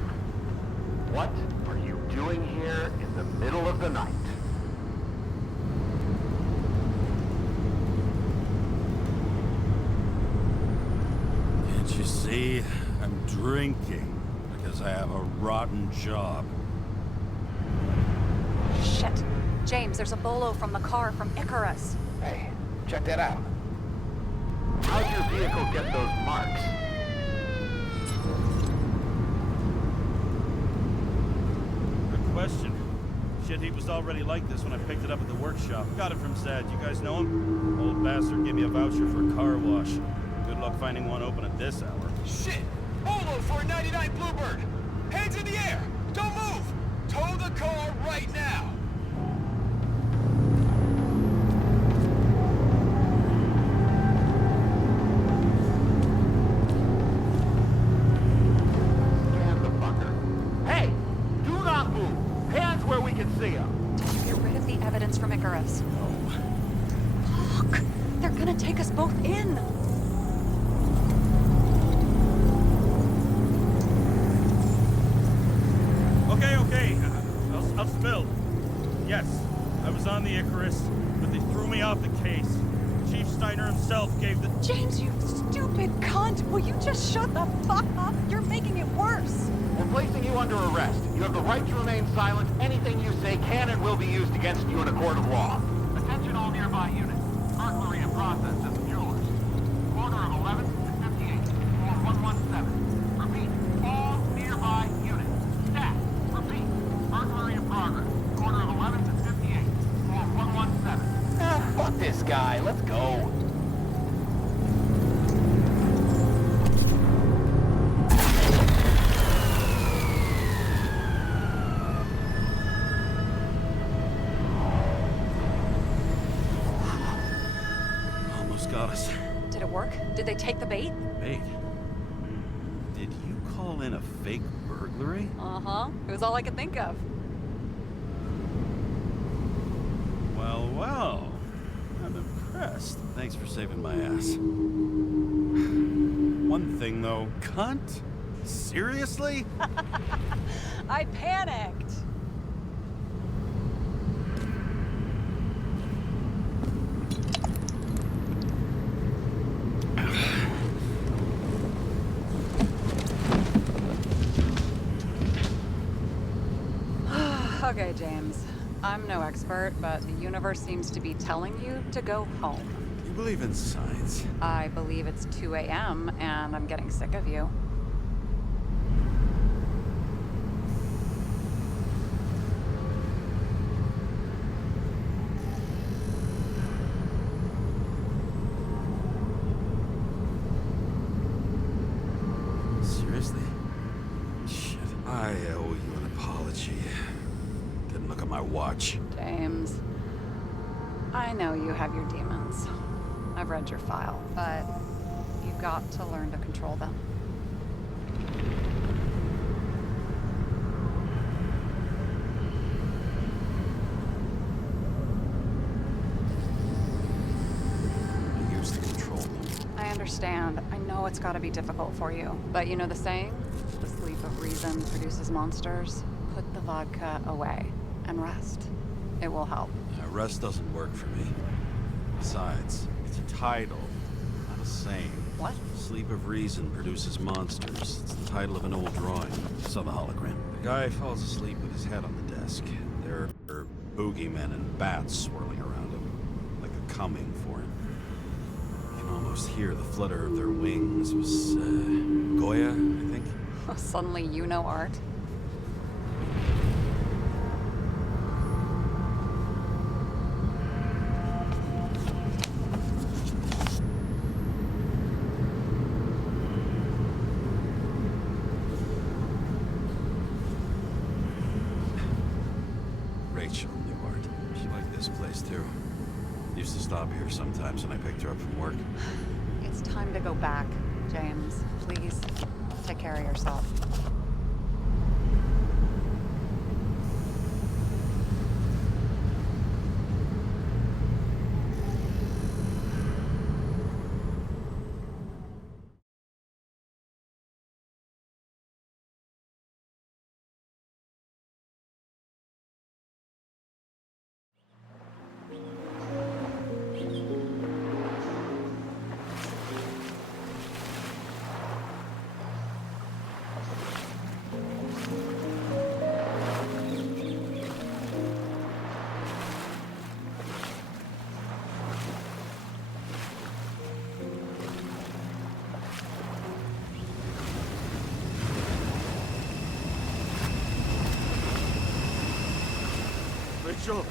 What are you doing here in the middle of the night? Can't you see? I'm drinking because I have a rotten job. Shit. James, there's a bolo from the car from Icarus. Hey, check that out. How'd your vehicle get those marks? Good question. Shit, he was already like this when I picked it up at the workshop. Got it from Zed. You guys know him? Old bastard gave me a voucher for a car wash. Good luck finding one open at this hour. Shit! Bolo for a 99 Bluebird! Hands in the air! Don't move! Tow the car right now! Scan the fucker. Hey! Do not move! Hands where we can see them! Did you get rid of the evidence from Icarus? No. Fuck! They're gonna take us both in! Okay. I'll spill. Yes, I was on the Icarus, but they threw me off the case. Chief Steiner himself gave the... James, you stupid cunt! Will you just shut the fuck up? You're making it worse! We're placing you under arrest. You have the right to remain silent. Anything you say can and will be used against you in a court of law. Attention all nearby units. Burglary in process at the jewelers. Corner of 11th and 58th. Floor 117. Repeat. All nearby units. Staff. Repeat. Burglary in progress. Corner of 11th and 58th. Floor 117. Ah, fuck this guy. Let's go. Almost got us. Did it work? Did they take the bait? Wait. Did you call in a fake burglary? Uh-huh. It was all I could think of. Well. I'm impressed. impressed. Thanks for saving my ass. One thing, though. Cunt? Seriously? I panicked. Okay, James. I'm no expert, but the universe seems to be telling you to go home. You believe in science? I believe it's 2 a.m. and I'm getting sick of you. Seriously? Shit. I owe you an apology. Didn't look at my watch. James, I know you have your demons. I've read your file, but you've got to learn to control them. I used to control them. I understand. I know it's gotta be difficult for you. But you know the saying? The sleep of reason produces monsters. Put the vodka away and rest. It will help. Rest doesn't work for me. Besides, it's a title, not a saying. What? Sleep of Reason produces monsters. It's the title of an old drawing. Saw the hologram. The guy falls asleep with his head on the desk. There are boogeymen and bats swirling around him, like they're coming for him. You can almost hear the flutter of their wings. It was, Goya, I think? Suddenly you know art? Rachel knew art. She liked this place, too. Used to stop here sometimes when I picked her up from work. It's time to go back, James. Please, take care of yourself. Rachel!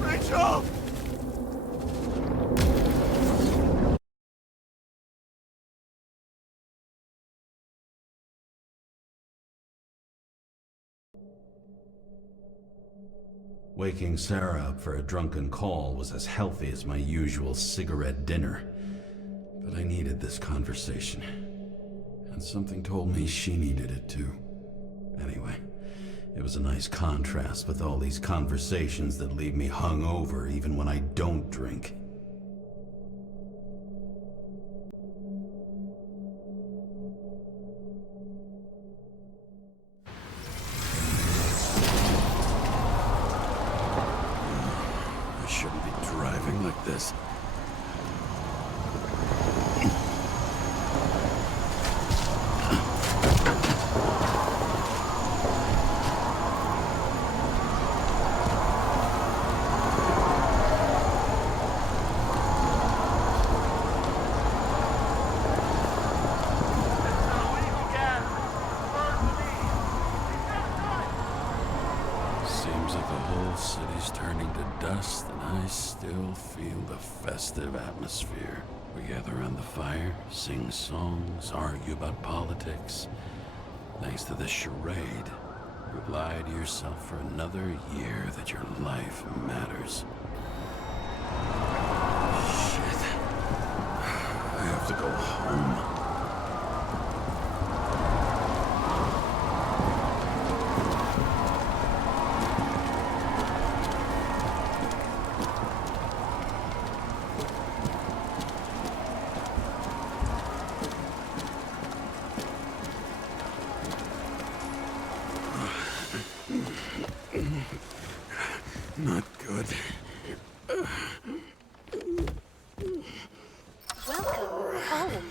Rachel! Waking Sarah up for a drunken call was as healthy as my usual cigarette dinner. But I needed this conversation. And something told me she needed it too. Anyway, it was a nice contrast with all these conversations that leave me hungover even when I don't drink. I shouldn't be driving like this. whole city's turning to dust, and I still feel the festive atmosphere. We gather around the fire, sing songs, argue about politics. Thanks to this charade, you lie to yourself for another year that your life matters. Shit. I have to go home. Not good. Welcome home.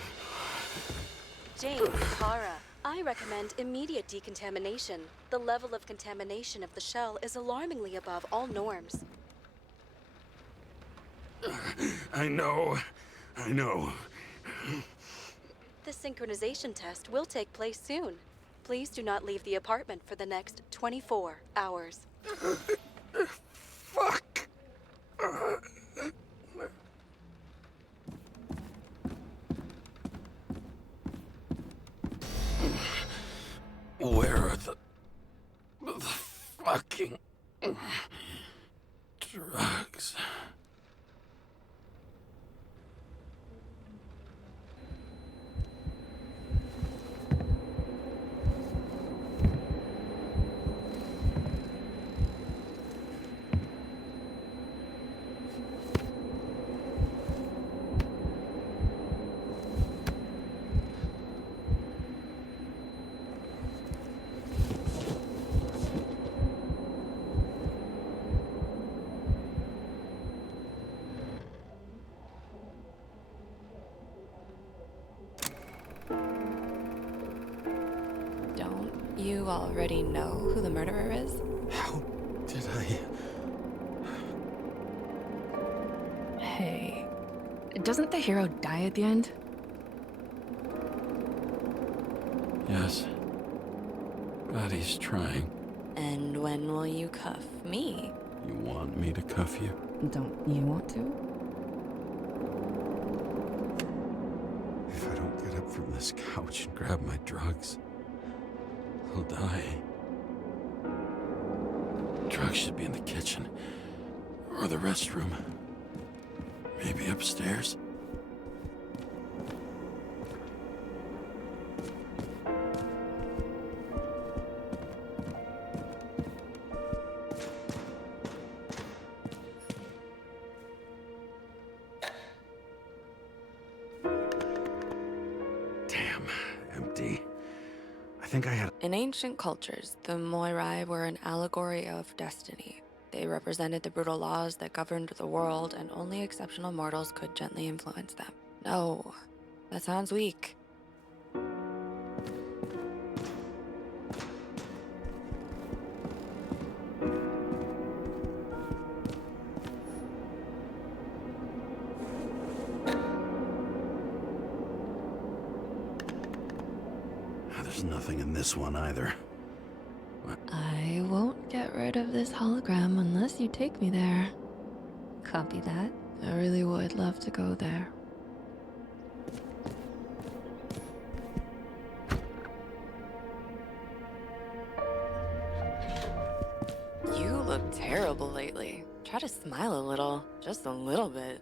Jane, Kara, I recommend immediate decontamination. The level of contamination of the shell is alarmingly above all norms. I know. The synchronization test will take place soon. Please do not leave the apartment for the next 24 hours. Fuck! Where are the fucking drugs? Don't you already know who the murderer is? How did I... Hey, doesn't the hero die at the end? Yes. But he's trying. And when will you cuff me? You want me to cuff you? Don't you want to? If I don't get up from this couch and grab my drugs, I'll die. Drugs should be in the kitchen. Or the restroom. Maybe upstairs. Damn, empty. I think I had... In ancient cultures, the Moirai were an allegory of destiny. They represented the brutal laws that governed the world, and only exceptional mortals could gently influence them. No, that sounds weak. There's nothing in this one either. I won't get rid of this hologram unless you take me there. Copy that. I really would love to go there. You look terrible lately. Try to smile a little, just a little bit.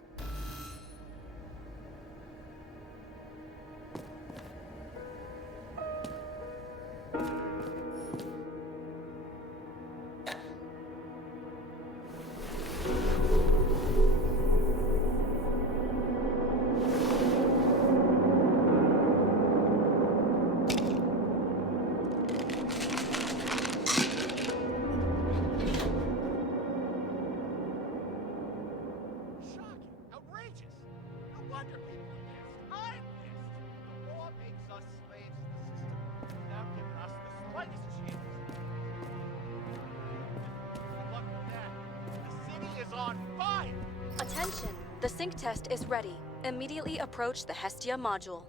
Attention! The sync test is ready. Immediately approach the Hestia module.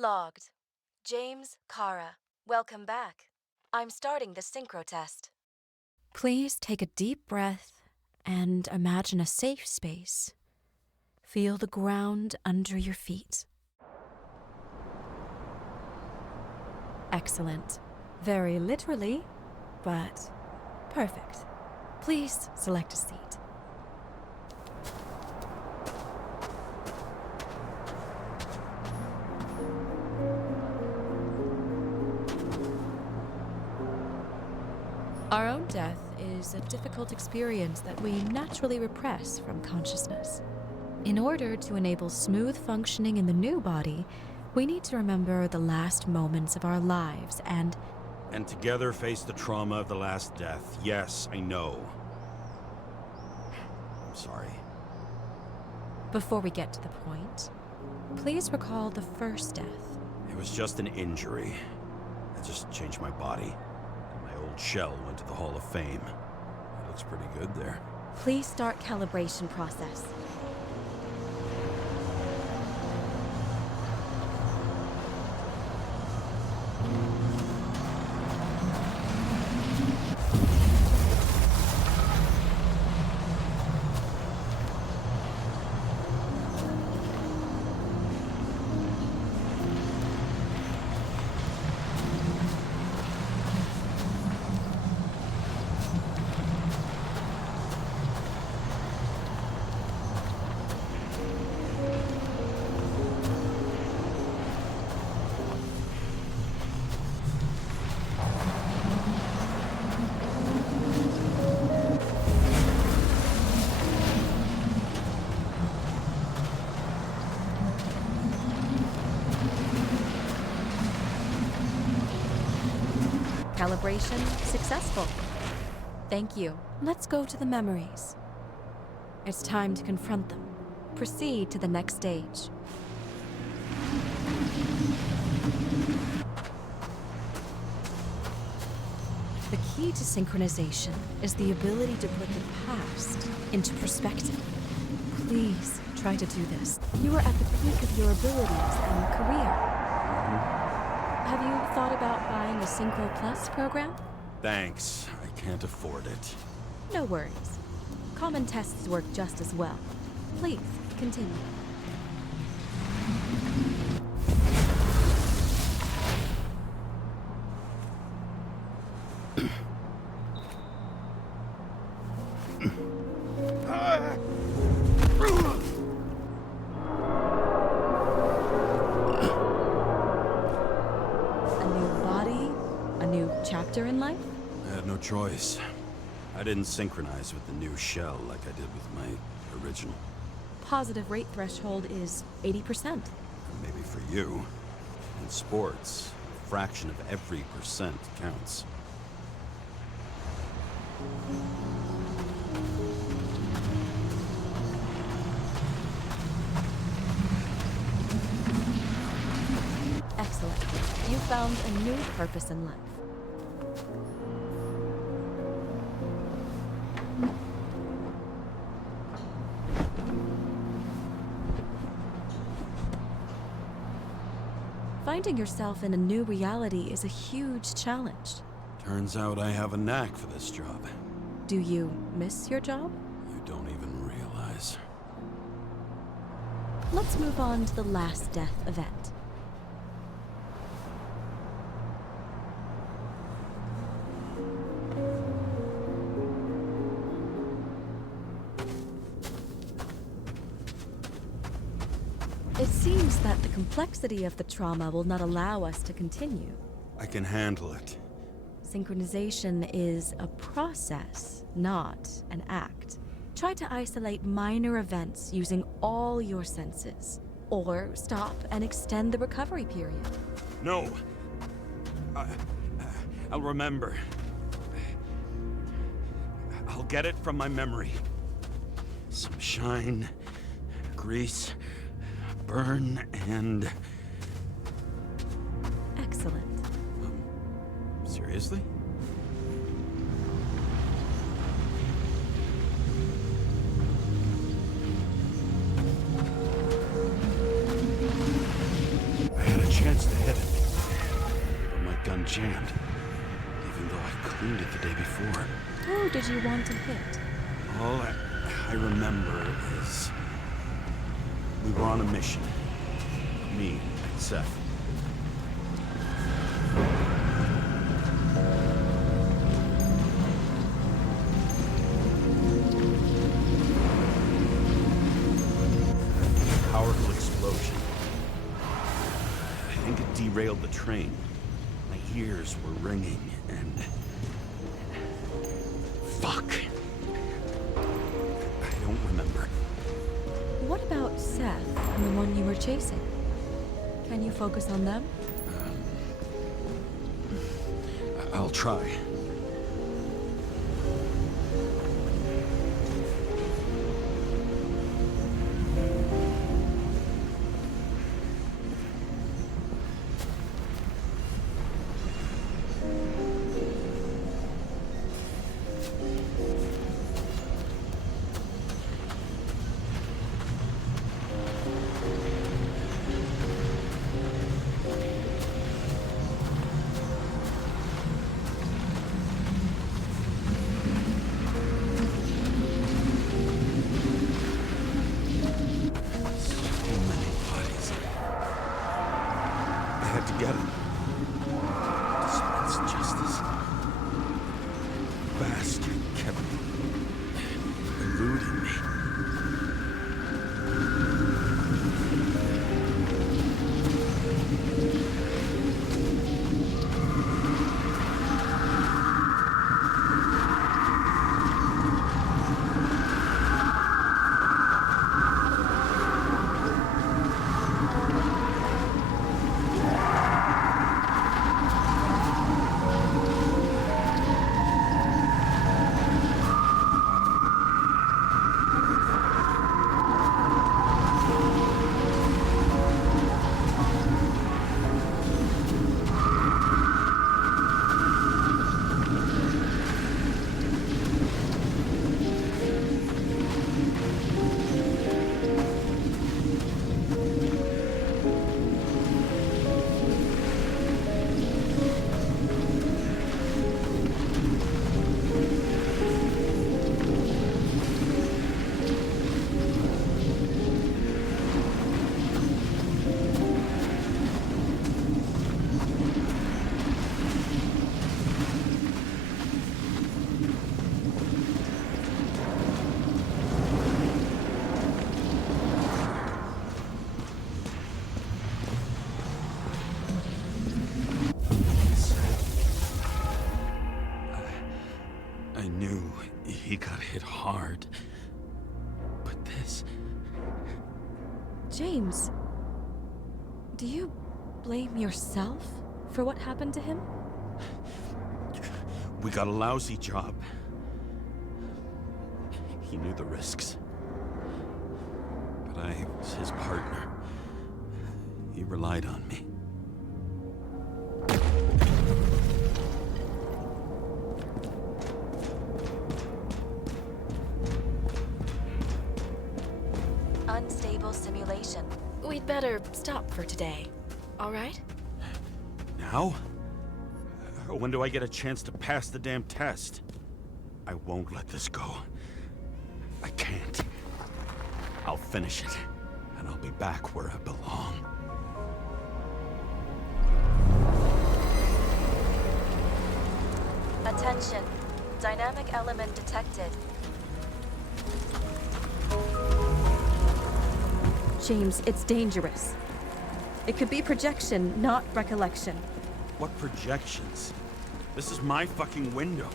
Logged. James, Kara, welcome back. I'm starting the synchro test. Please take a deep breath and imagine a safe space. Feel the ground under your feet. Excellent. Very literally, but perfect. Please select a seat. Our own death is a difficult experience that we naturally repress from consciousness. In order to enable smooth functioning in the new body, we need to remember the last moments of our lives and together face the trauma of the last death. Yes, I know. I'm sorry. Before we get to the point, please recall the first death. It was just an injury. I just changed my body. My old shell went to the Hall of Fame. It looks pretty good there. Please start calibration process. Calibration successful. Thank you. Let's go to the memories. It's time to confront them. Proceed to the next stage. The key to synchronization is the ability to put the past into perspective. Please try to do this. You are at the peak of your abilities and career. Have you thought about buying a Synchro Plus program? Thanks. I can't afford it. No worries. Common tests work just as well. Please, continue. Chapter in life? I had no choice. I didn't synchronize with the new shell like I did with my original. Positive rate threshold is 80%. Maybe for you. In sports, a fraction of every percent counts. Excellent. You found a new purpose in life. Finding yourself in a new reality is a huge challenge. Turns out I have a knack for this job. Do you miss your job? You don't even realize. Let's move on to the last death event. It seems that the complexity of the trauma will not allow us to continue. I can handle it. Synchronization is a process, not an act. Try to isolate minor events using all your senses, or stop and extend the recovery period. No. I'll remember. I'll get it from my memory. Some shine, grease, burn, and... Excellent. Seriously? I had a chance chance to hit it. But my gun jammed, even though I cleaned it the day before. Who did you want to hit? All I remember is we were on a mission. Me and Seth. Powerful explosion. I think it derailed the train. My ears were ringing and... Fuck. I don't remember. What about Seth and the one you were chasing? Can you focus on them? I'll try. Get him. Dispense justice. Bastard kept eluding me. He got hit hard. But this... James, do you blame yourself for what happened to him? We got a lousy job. He knew the risks. But I was his partner. He relied on me. Unstable simulation. We'd better stop for today, all right? Now? When do I get a chance to pass the damn test? I won't let this go. I can't. I'll finish it, and I'll be back where I belong. Attention. Dynamic element detected. James, it's dangerous. It could be projection, not recollection. What projections? This is my fucking window.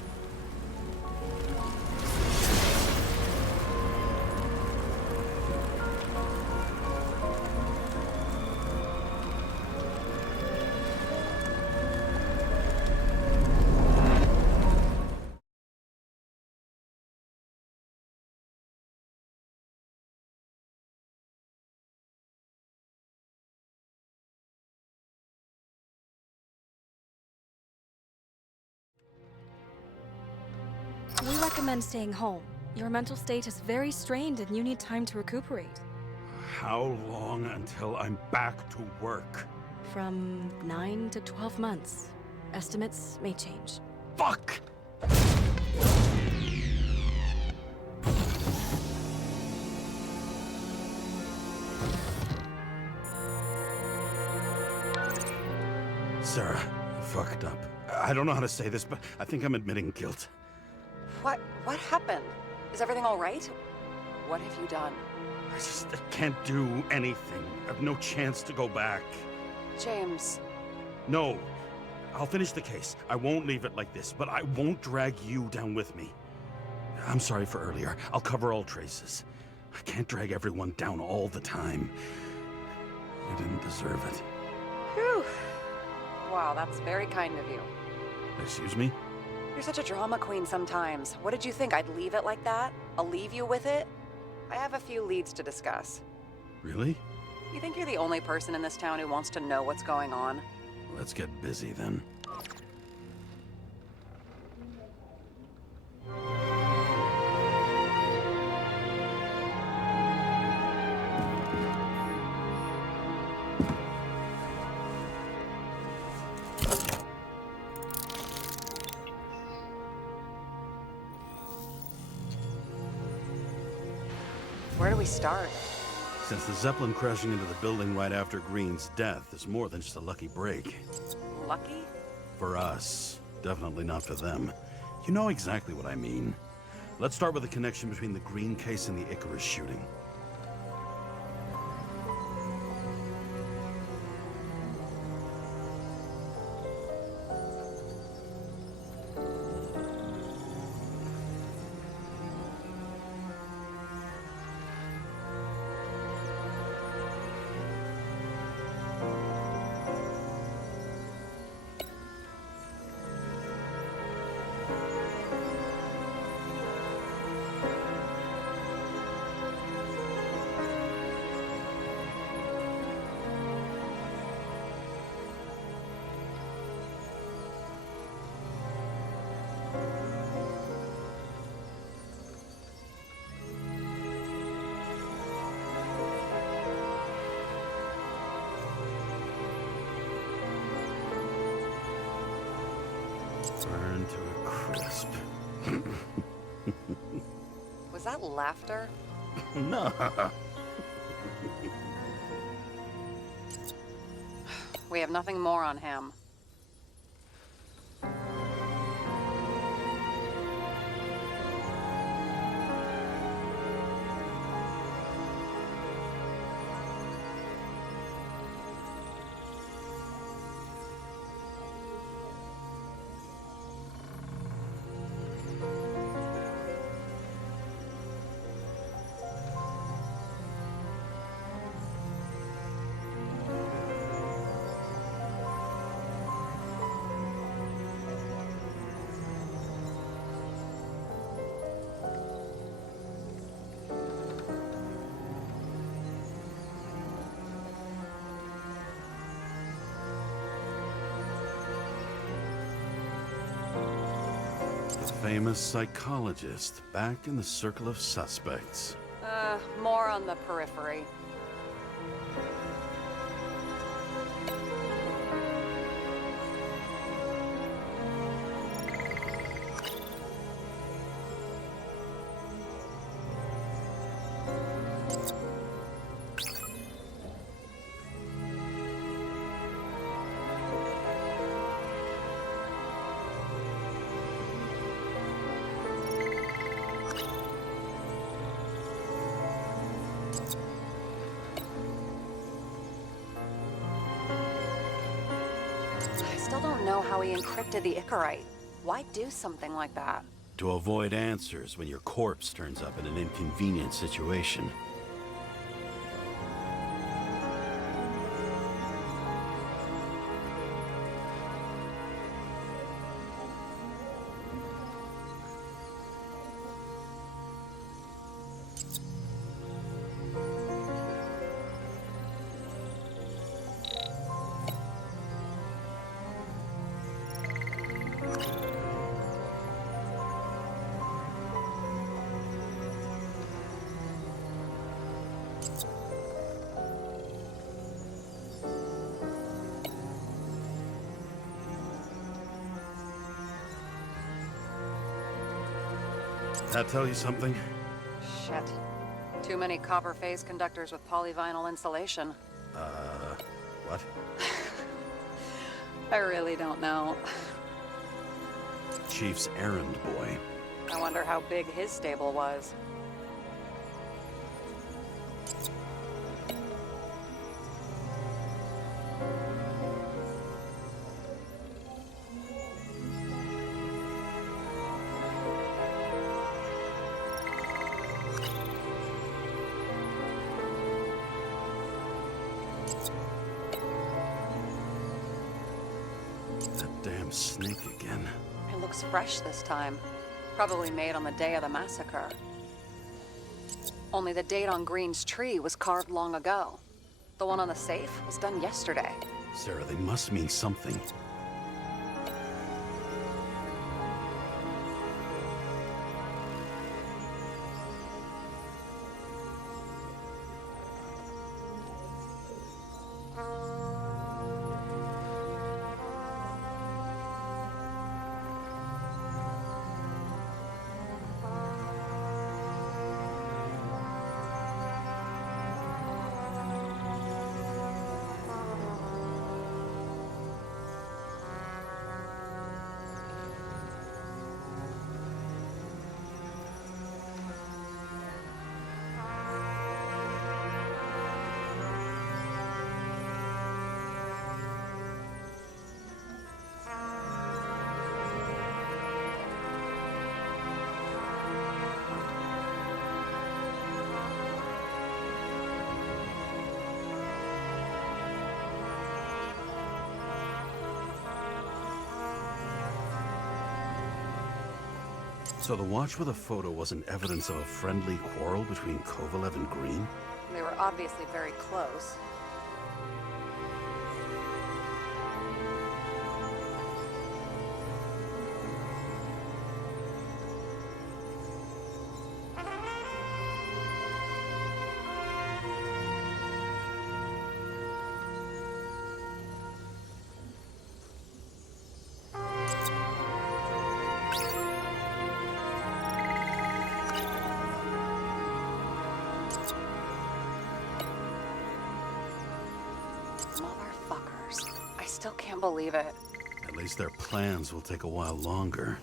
We recommend staying home. Your mental state is very strained and you need time to recuperate. How long until I'm back to work? From 9 to 12 months. Estimates may change. Fuck! Sarah, I fucked up. I don't know how to say this, but I think I'm admitting guilt. What happened? Is everything all right? What have you done? I can't do anything. I have no chance to go back. James. No. I'll finish the case. I won't leave it like this, but I won't drag you down with me. I'm sorry for earlier. I'll cover all traces. I can't drag everyone down all the time. You didn't deserve it. Whew. Wow, that's very kind of you. Excuse me? You're such a drama queen sometimes. What did you think, I'd leave it like that? I'll leave you with it? I have a few leads to discuss. Really? You think you're the only person in this town who wants to know what's going on? Let's get busy then. Where do we start? Since the Zeppelin crashing into the building right after Green's death is more than just a lucky break. Lucky? For us. Definitely not for them. You know exactly what I mean. Let's start with the connection between the Green case and the Icarus shooting. Burn to a crisp. Was that laughter? No. We have nothing more on him. Famous psychologist, back in the circle of suspects. More on the periphery. I still don't know how he encrypted the Icarite. Why do something like that? To avoid answers when your corpse turns up in an inconvenient situation. That tell you something? Shit. Too many copper phase conductors with polyvinyl insulation. What? I really don't know. Chief's errand boy. I wonder how big his stable was. That damn snake again. It looks fresh this time. Probably made on the day of the massacre. Only the date on Green's tree was carved long ago. The one on the safe was done yesterday. Sarah, they must mean something. So the watch with a photo wasn't evidence of a friendly quarrel between Kovalev and Green? They were obviously very close. Motherfuckers. I still can't believe it. At least their plans will take a while longer.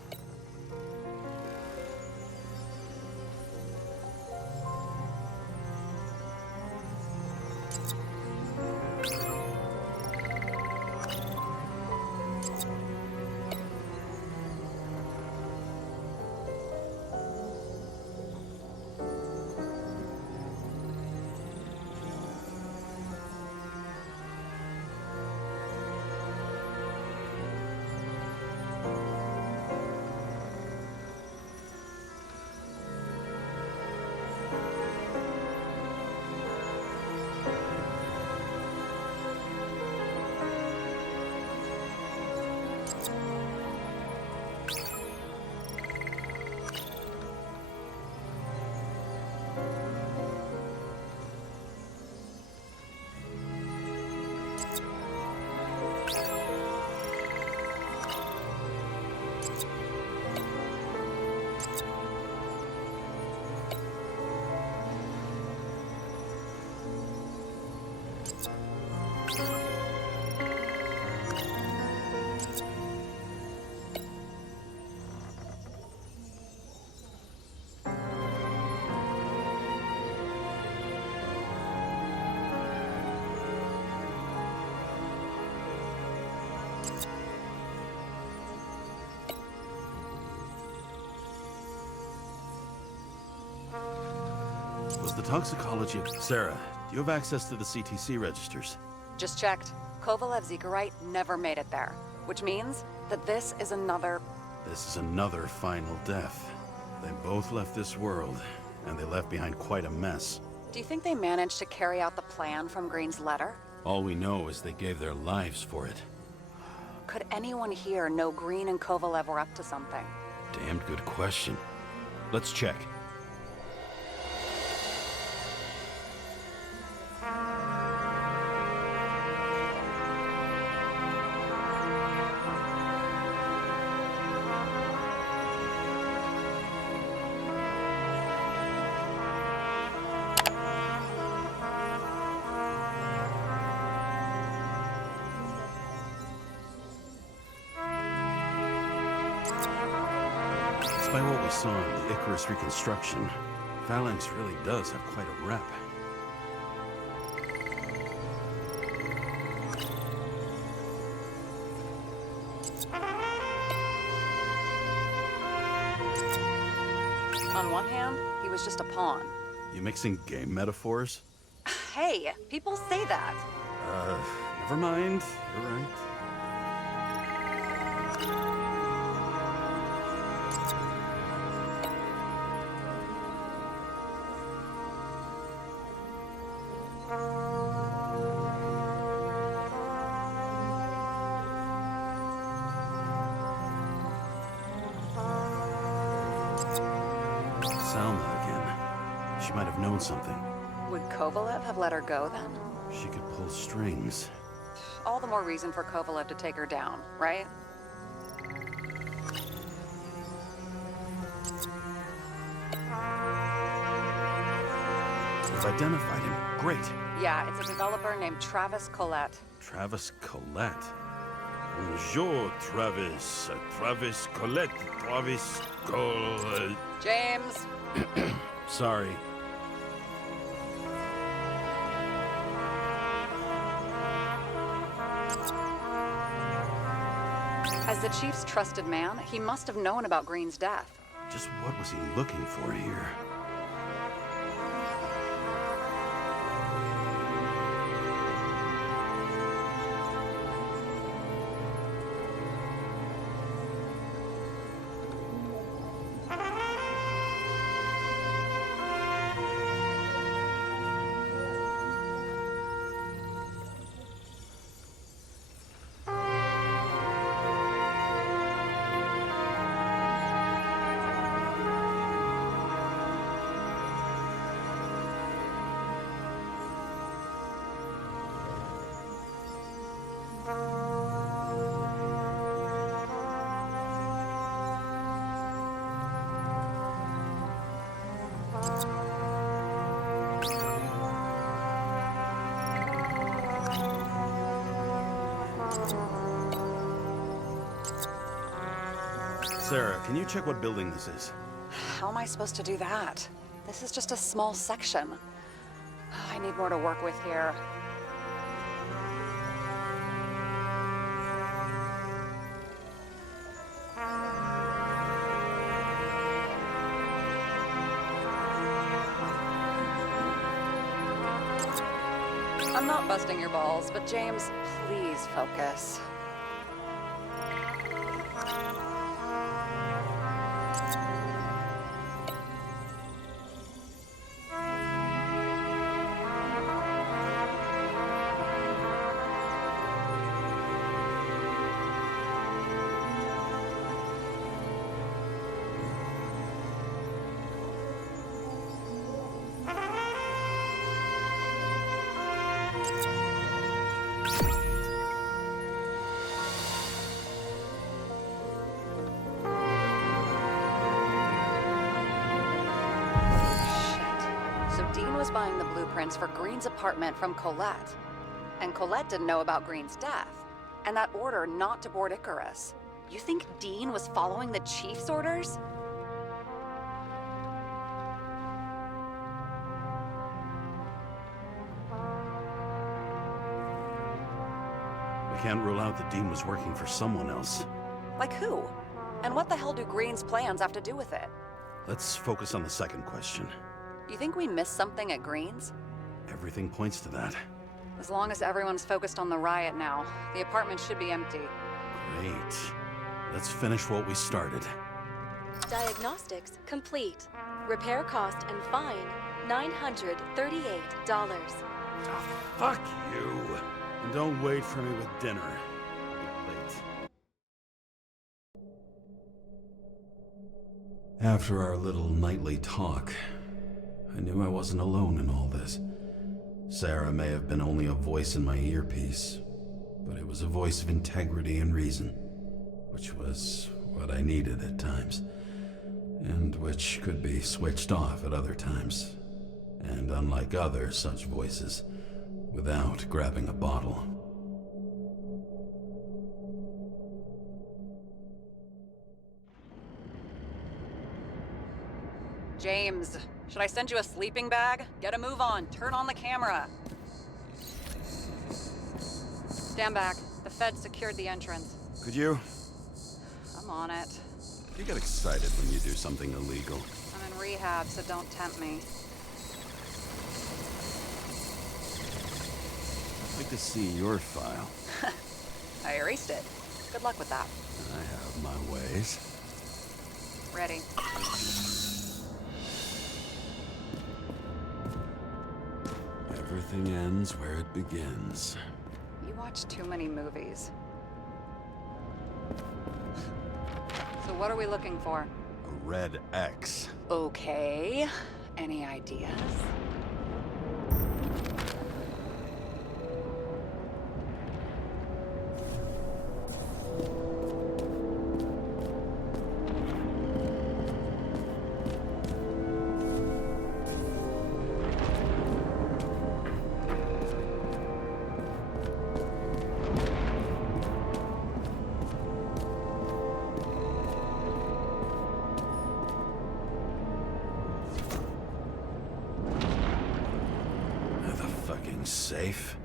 Was the toxicology... Sarah, do you have access to the CTC registers? Just checked. Kovalev's Zegarite never made it there, which means that this is another... This is another final death. They both left this world, and they left behind quite a mess. Do you think they managed to carry out the plan from Green's letter? All we know is they gave their lives for it. Could anyone here know Green and Kovalev were up to something? Damned good question. Let's check. Despite what we saw in the Icarus reconstruction, Phalanx really does have quite a rep. On one hand, he was just a pawn. You mixing game metaphors? Hey, people say that. Never mind. You're right. Salma again. She might have known something. Would Kovalev have let her go then? She could pull strings. All the more reason for Kovalev to take her down, right? We've identified him. Great. Yeah, it's a developer named Travis Collette. Travis Collette. Bonjour, Travis. Travis Collette. Travis Collette. James! Sorry. As the Chief's trusted man, he must have known about Green's death. Just what was he looking for here? Sarah, can you check what building this is? How am I supposed to do that? This is just a small section. I need more to work with here. I'm not busting your balls, but James, please focus. Was buying the blueprints for Green's apartment from Colette. And Colette didn't know about Green's death. And that order not to board Icarus. You think Dean was following the Chief's orders? We can't rule out that Dean was working for someone else. Like who? And what the hell do Green's plans have to do with it? Let's focus on the second question. You think we missed something at Green's? Everything points to that. As long as everyone's focused on the riot now, the apartment should be empty. Great. Let's finish what we started. Diagnostics complete. Repair cost and fine, $938. Oh, fuck you. And don't wait for me with dinner. I'll be late. After our little nightly talk, I knew I wasn't alone in all this. Sarah may have been only a voice in my earpiece, but it was a voice of integrity and reason, which was what I needed at times, and which could be switched off at other times, and unlike other such voices, without grabbing a bottle. James, should I send you a sleeping bag? Get a move on. Turn on the camera. Stand back. The Fed secured the entrance. Could you? I'm on it. You get excited when you do something illegal. I'm in rehab, so don't tempt me. I'd like to see your file. I erased it. Good luck with that. I have my ways. Ready. Everything ends where it begins. You watch too many movies. So what are we looking for? A red X. Okay. Any ideas? Safe?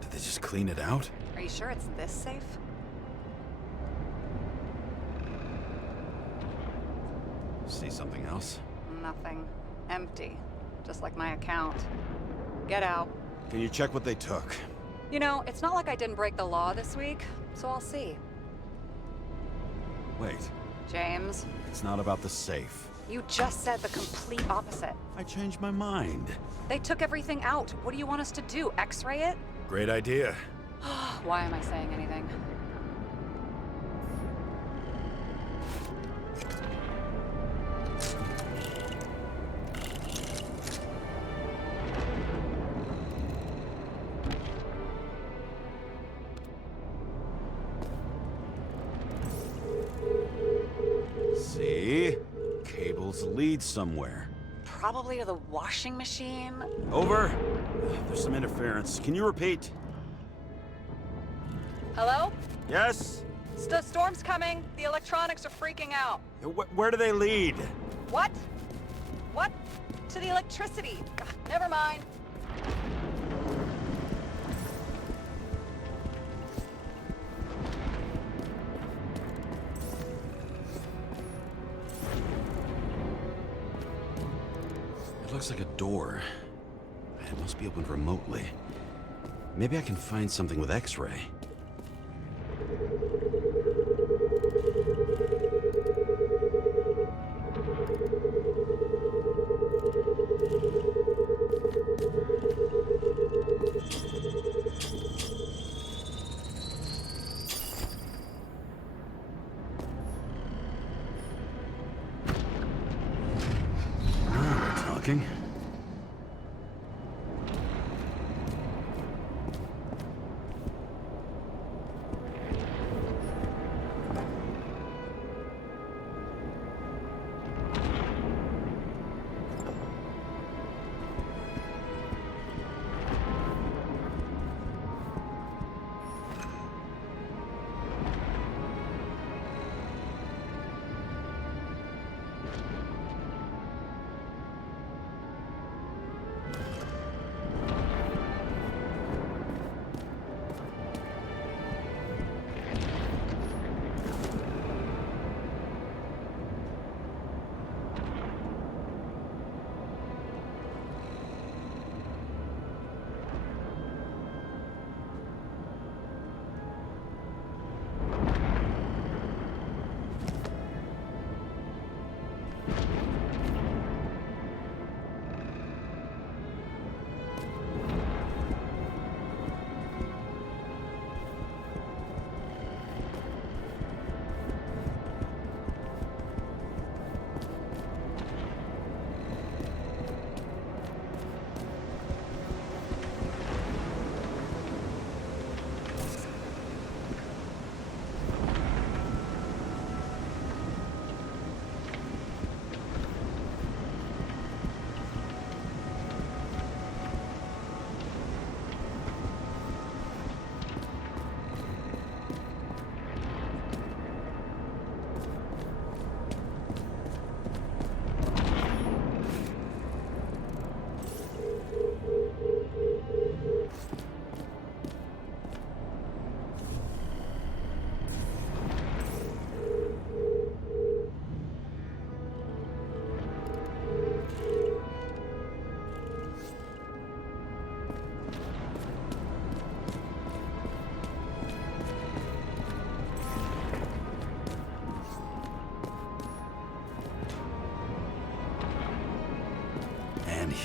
Did they just clean it out? Are you sure it's this safe? See something else? Nothing. Empty. Just like my account. Get out. Can you check what they took? You know, it's not like I didn't break the law this week, so I'll see. Wait. James. It's not about the safe. You just said the complete opposite. I changed my mind. They took everything out. What do you want us to do? X-ray it? Great idea. Why am I saying anything? See? Cables lead somewhere. Probably to the washing machine. Over. There's some interference. Can you repeat? Hello? Yes? The storm's coming. The electronics are freaking out. Where do they lead? What? What? To the electricity. Ugh, never mind. It looks like a door. It must be opened remotely. Maybe I can find something with X-ray. Now we're talking.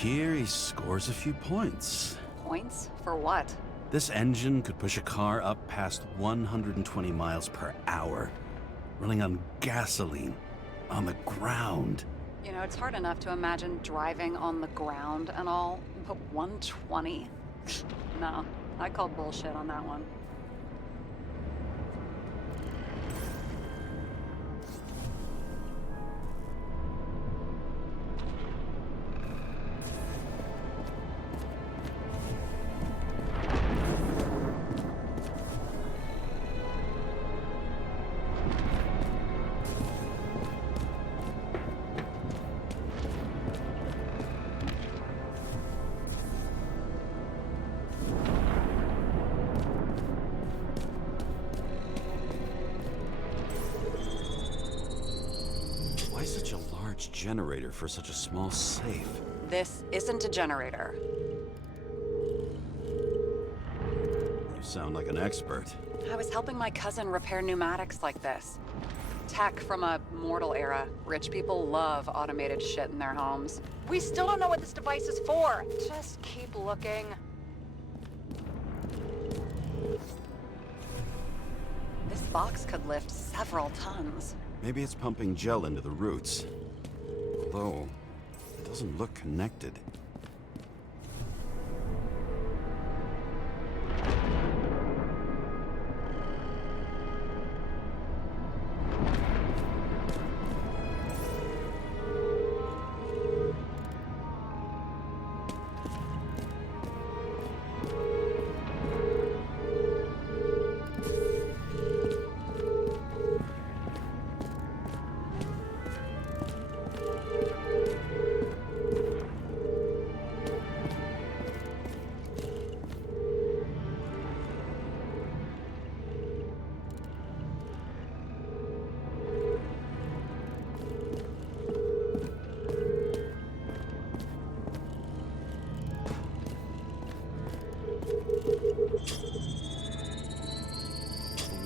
here he scores a few points. Points? For what? This engine could push a car up past 120 miles per hour, running on gasoline, on the ground. You know, it's hard enough to imagine driving on the ground and all, but 120? No, I call bullshit on that one. Why such a large generator for such a small safe? This isn't a generator. You sound like an expert. I was helping my cousin repair pneumatics like this. Tech from a mortal era. Rich people love automated shit in their homes. We still don't know what this device is for. Just keep looking. This box could lift several tons. Maybe it's pumping gel into the roots. Although, it doesn't look connected.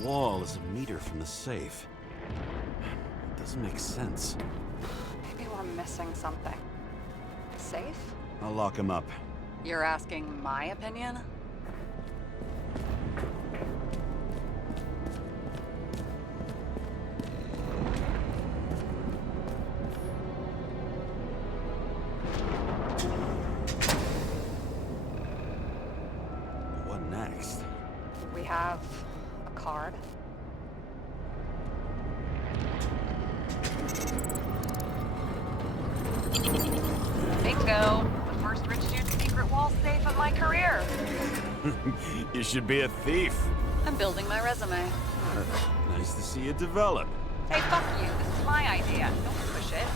The wall is a meter from the safe. It doesn't make sense. Maybe we're missing something. Safe? I'll lock him up. You're asking my opinion? What next? We have a card. Bingo! The first rich dude's secret wall safe of my career. You should be a thief. I'm building my resume. Nice to see you develop. Hey, fuck you. This is my idea. Don't push it.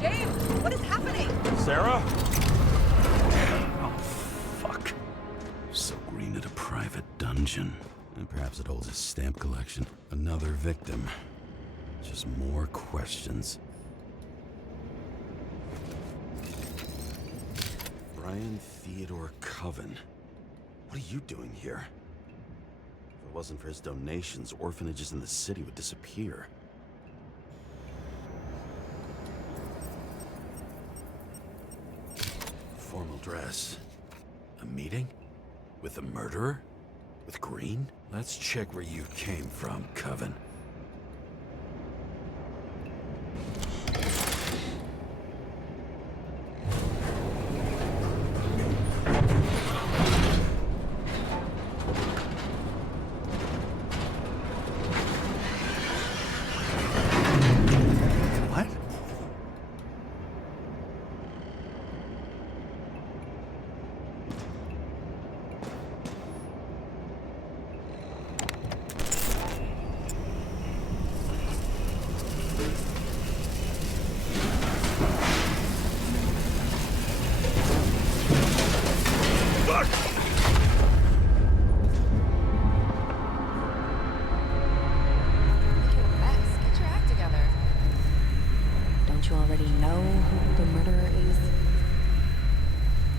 James, what is happening? Sarah? Oh, fuck. So green at a private dungeon. And perhaps it holds a stamp collection. Another victim. Just more questions. Brian Theodore Coven. What are you doing here? If it wasn't for his donations, orphanages in the city would disappear. Formal dress. A meeting? With the murderer? With Green? Let's check where you came from, Coven. What? Get your act together. Don't you already know who the murderer is?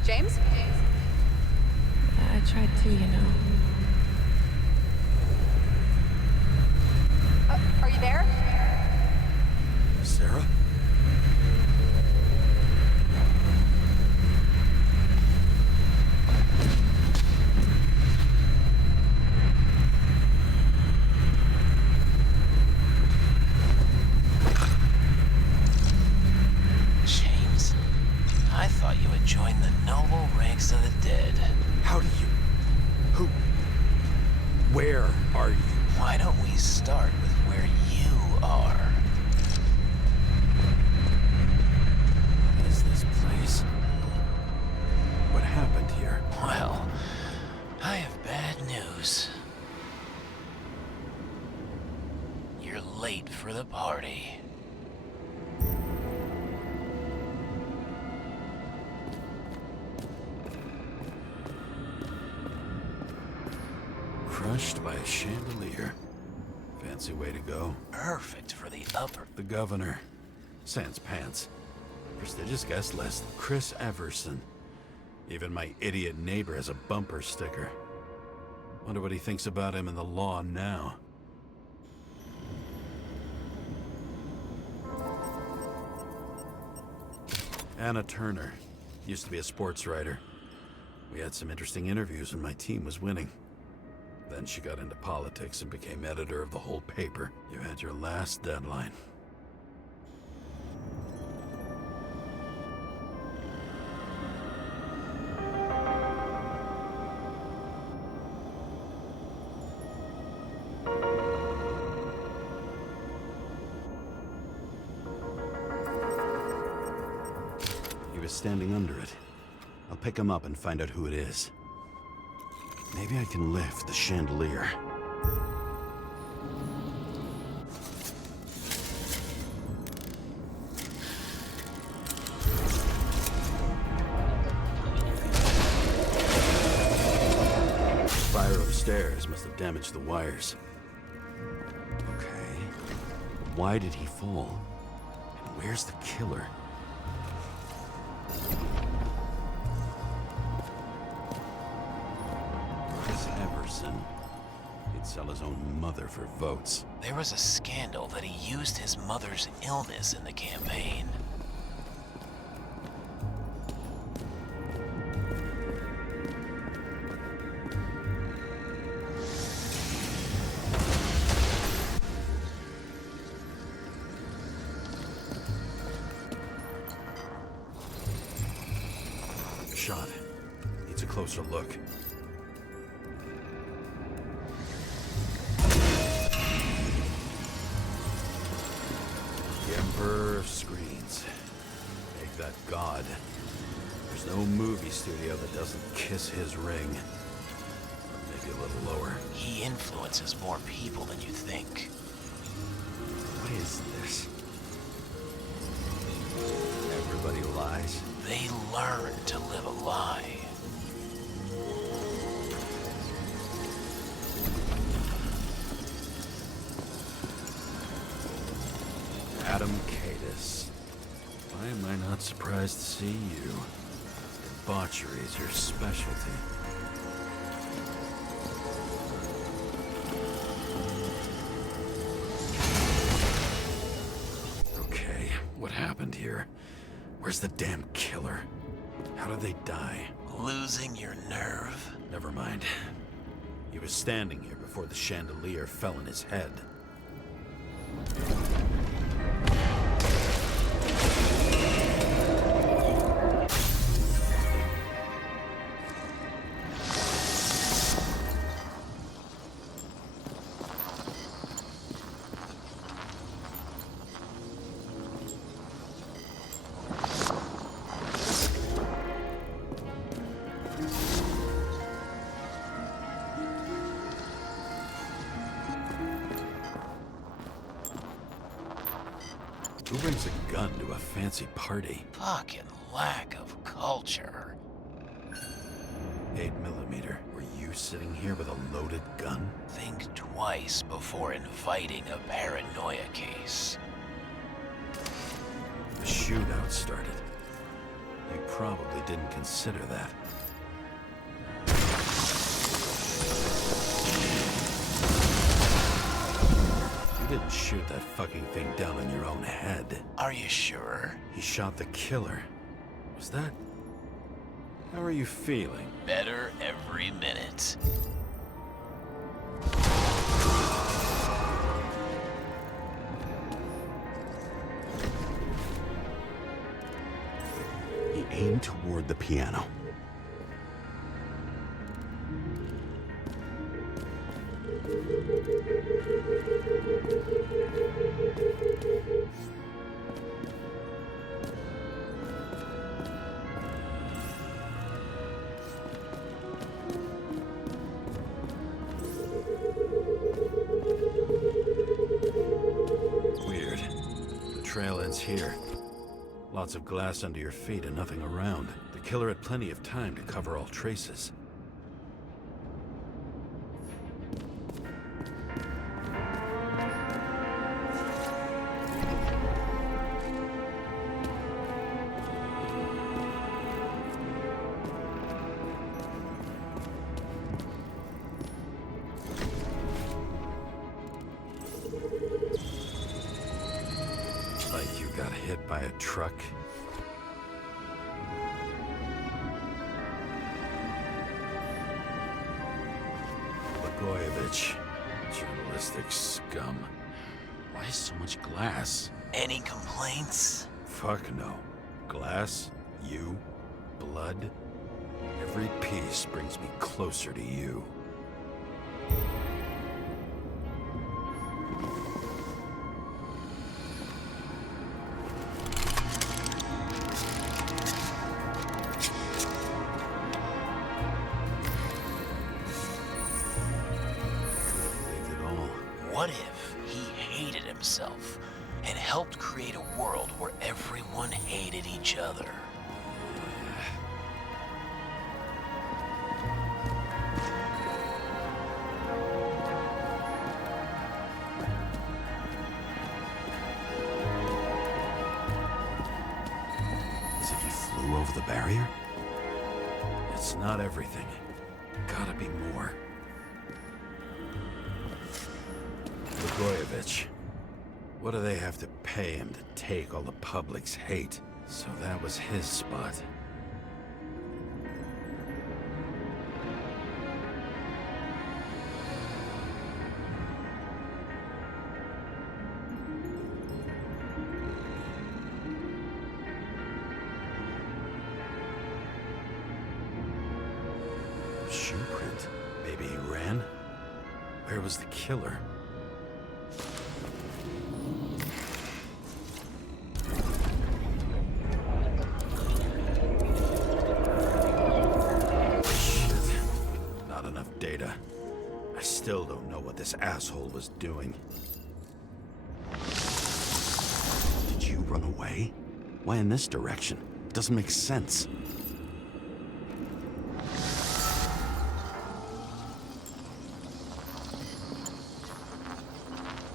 James? I tried to, you know. party. Crushed by a chandelier. Fancy way to go. Perfect for the upper. The governor. Sans pants. Prestigious guest list. Chris Everson. Even my idiot neighbor has a bumper sticker. Wonder what he thinks about him and the law now. Anna Turner. Used to be a sports writer. We had some interesting interviews when my team was winning. Then she got into politics and became editor of the whole paper. You had your last deadline. He was standing under it. I'll pick him up and find out who it is. Maybe I can lift the chandelier. Fire upstairs must have damaged the wires. Okay. Why did he fall? And where's the killer? Everson. He'd sell his own mother for votes. There was a scandal that he used his mother's illness in the campaign. Shot. Needs a closer look. Emperor of Screens. Make that god. There's no movie studio that doesn't kiss his ring. Or maybe a little lower. He influences more people than you think. What is this? Everybody lies? They learn to live a lie. Adam Cadis. Why am I not surprised to see you? Debauchery is your specialty. Okay, what happened here? Where's the damn killer? How did they die? Losing your nerve? Never mind. He was standing here before the chandelier fell on his head. Who brings a gun to a fancy party? Fucking lack of culture. 8mm. Were you sitting here with a loaded gun? Think twice before inviting a paranoia case. The shootout started. You probably didn't consider that. You didn't shoot that fucking thing down on your own head. Are you sure? He shot the killer. Was that... How are you feeling? Better every minute. He aimed toward the piano. Weird. trail ends here. Lots of glass under your feet and nothing around. The killer had plenty of time to cover all traces. Like you got hit by a truck. Blagojevich, journalistic scum. Why so much glass? Any complaints? Fuck no. Glass, you, blood. Every piece brings me closer to you. What if he hated himself and helped create a world where everyone hated each other? As if he flew over the barrier? It's not everything. Gotta be more. Blagojevich. What do they have to pay him to take all the public's hate? So that was his spot. Shoe print. Maybe he ran? Where was the killer? Still don't know what this asshole was doing. Did you run away? Why in this direction? It doesn't make sense.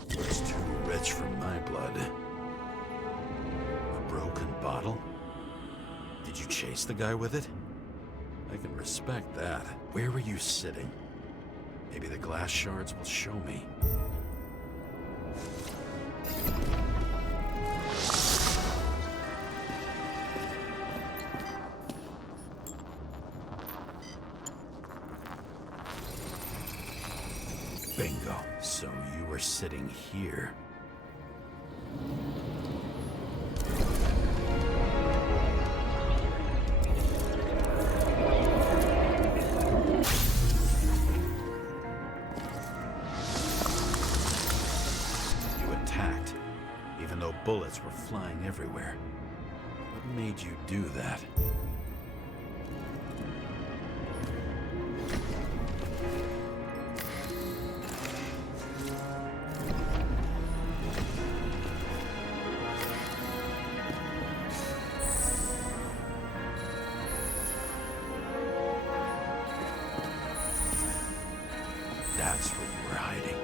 It's too rich for my blood. A broken bottle? Did you chase the guy with it? I can respect that. Where were you sitting? Maybe the glass shards will show me. Bingo. So you were sitting here. Bullets were flying everywhere. What made you do that? That's where you were hiding.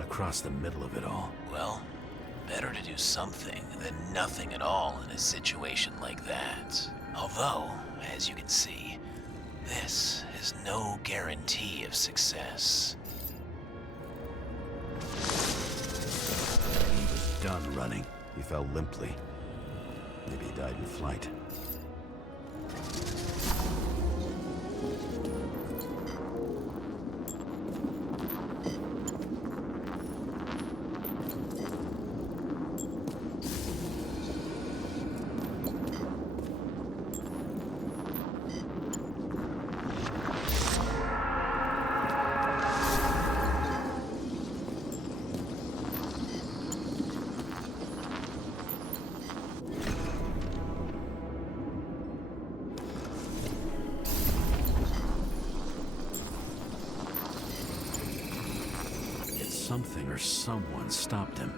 Across the middle of it all. Well, better to do something than nothing at all in a situation like that. Although, as you can see, this is no guarantee of success. He was done running. He fell limply. Maybe he died in flight. something or someone stopped him.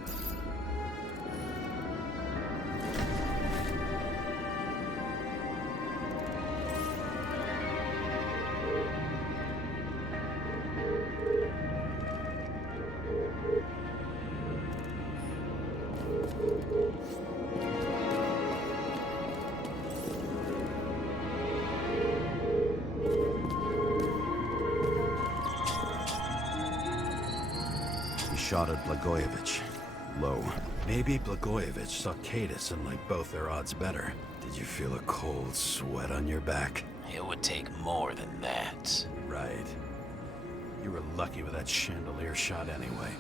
Shot at Blagojevich. Low. Maybe Blagojevich saw Cadis and liked both their odds better. Did you feel a cold sweat on your back? It would take more than that. Right. You were lucky with that chandelier shot anyway.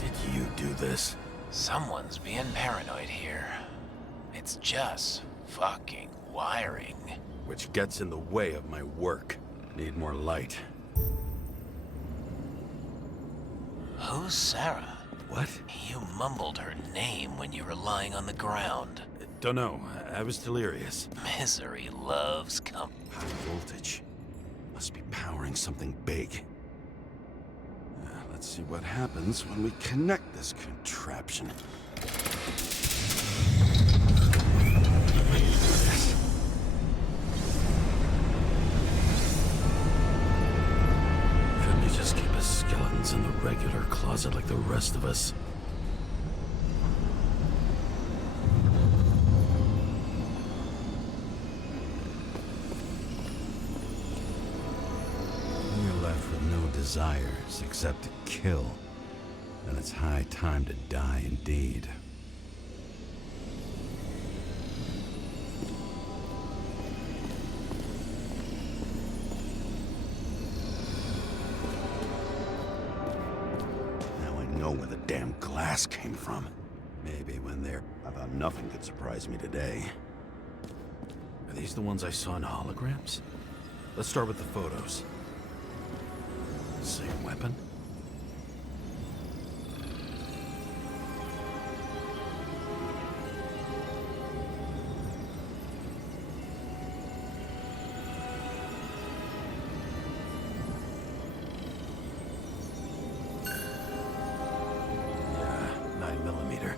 Did you do this? Someone's being paranoid here. It's just fucking wiring. Which gets in the way of my work. Need more light. Who's Sarah? What? You mumbled her name when you were lying on the ground. Don't know. I was delirious. Misery loves company. High voltage. Must be powering something big. Let's see what happens when we connect this contraption. Couldn't you just keep us skeletons in the regular closet like the rest of us? You're left with no desires except to kill. Then it's high time to die indeed. Now I know where the damn glass came from. Maybe when they're... I thought nothing could surprise me today. Are these the ones I saw in holograms? Let's start with the photos. Same weapon? Yeah, 9mm.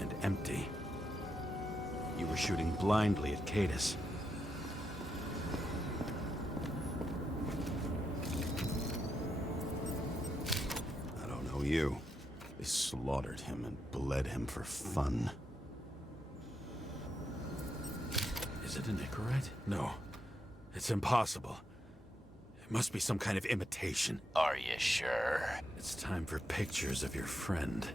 And empty. You were shooting blindly at Cadis. You. They slaughtered him and bled him for fun. Is it an Icarite? No. It's impossible. It must be some kind of imitation. Are you sure? It's time for pictures of your friend.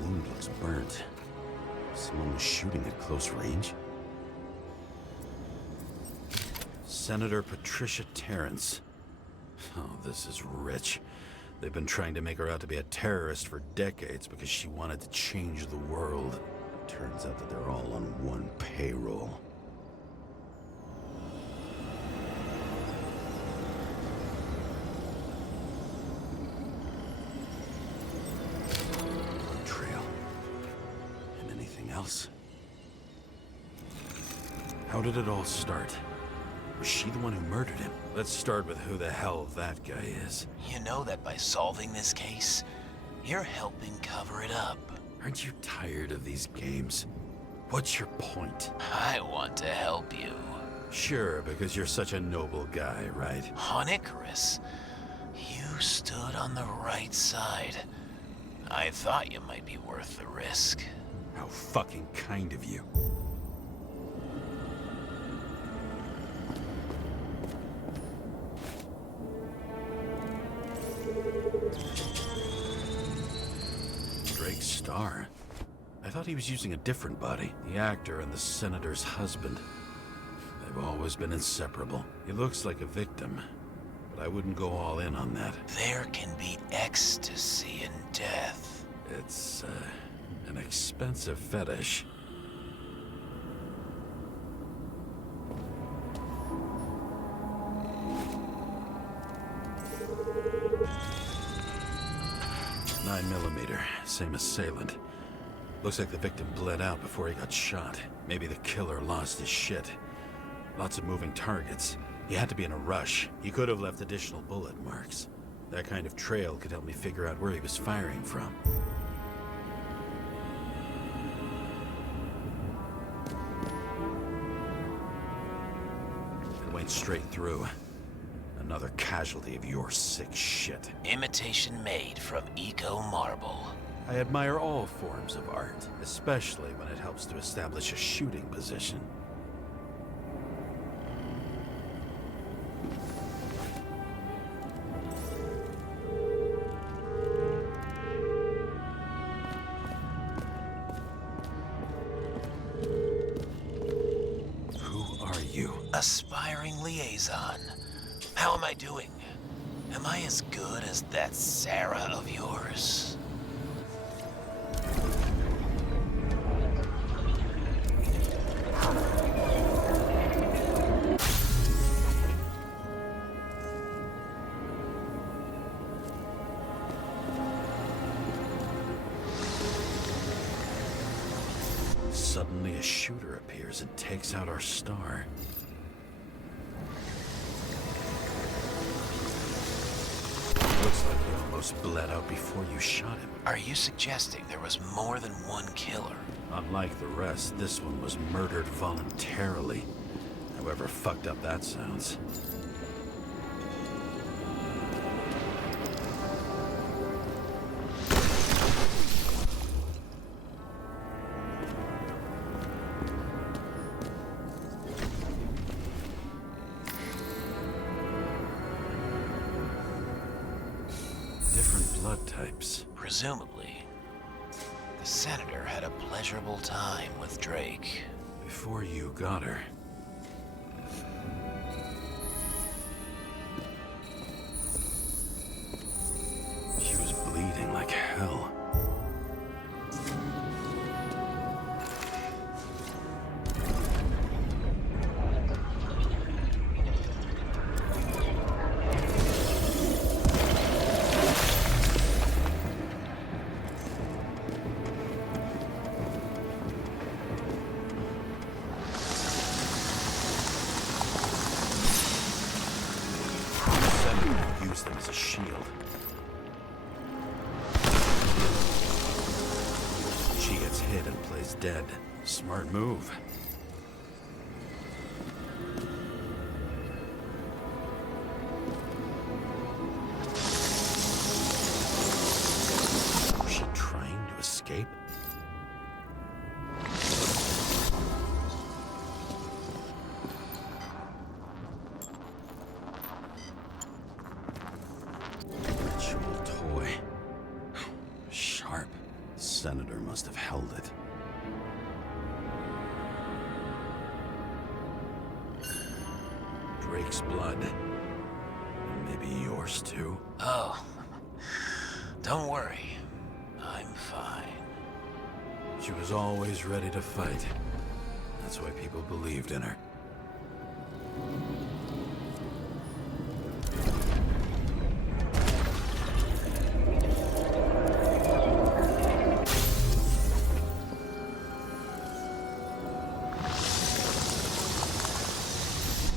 Wound looks burnt. Someone was shooting at close range? Senator Patricia Terrence. Oh, this is rich. They've been trying to make her out to be a terrorist for decades because she wanted to change the world. It turns out that they're all on one payroll. Blood trail. And anything else? How did it all start? Was she the one who murdered him? Let's start with who the hell that guy is. You know that by solving this case, you're helping cover it up. Aren't you tired of these games? What's your point? I want to help you. Sure, because you're such a noble guy, right? On Icarus, you stood on the right side. I thought you might be worth the risk. How fucking kind of you. Star? I thought he was using a different body. The actor and the senator's husband. They've always been inseparable. He looks like a victim, but I wouldn't go all in on that. There can be ecstasy in death. It's, an expensive fetish. 9mm, same assailant. Looks like the victim bled out before he got shot. Maybe the killer lost his shit. Lots of moving targets. He had to be in a rush. He could have left additional bullet marks. That kind of trail could help me figure out where he was firing from. It went straight through. Another casualty of your sick shit. Imitation made from eco marble. I admire all forms of art, especially when it helps to establish a shooting position. Who are you? Aspiring liaison. How am I doing? Am I as good as that SARA of yours? Suddenly a shooter appears and takes out our star. Looks like he almost bled out before you shot him. Are you suggesting there was more than one killer? Unlike the rest, this one was murdered voluntarily. However fucked up that sounds. Different blood types. Presumably, the senator had a pleasurable time with Drake. Before you got her. She was bleeding like hell. Use them as a shield. She gets hit and plays dead. Smart move. Was she trying to escape? Ritual toy. Sharp. Senator must have held it. Drake's blood. And maybe yours too. Oh, don't worry. I'm fine. She was always ready to fight. That's why people believed in her.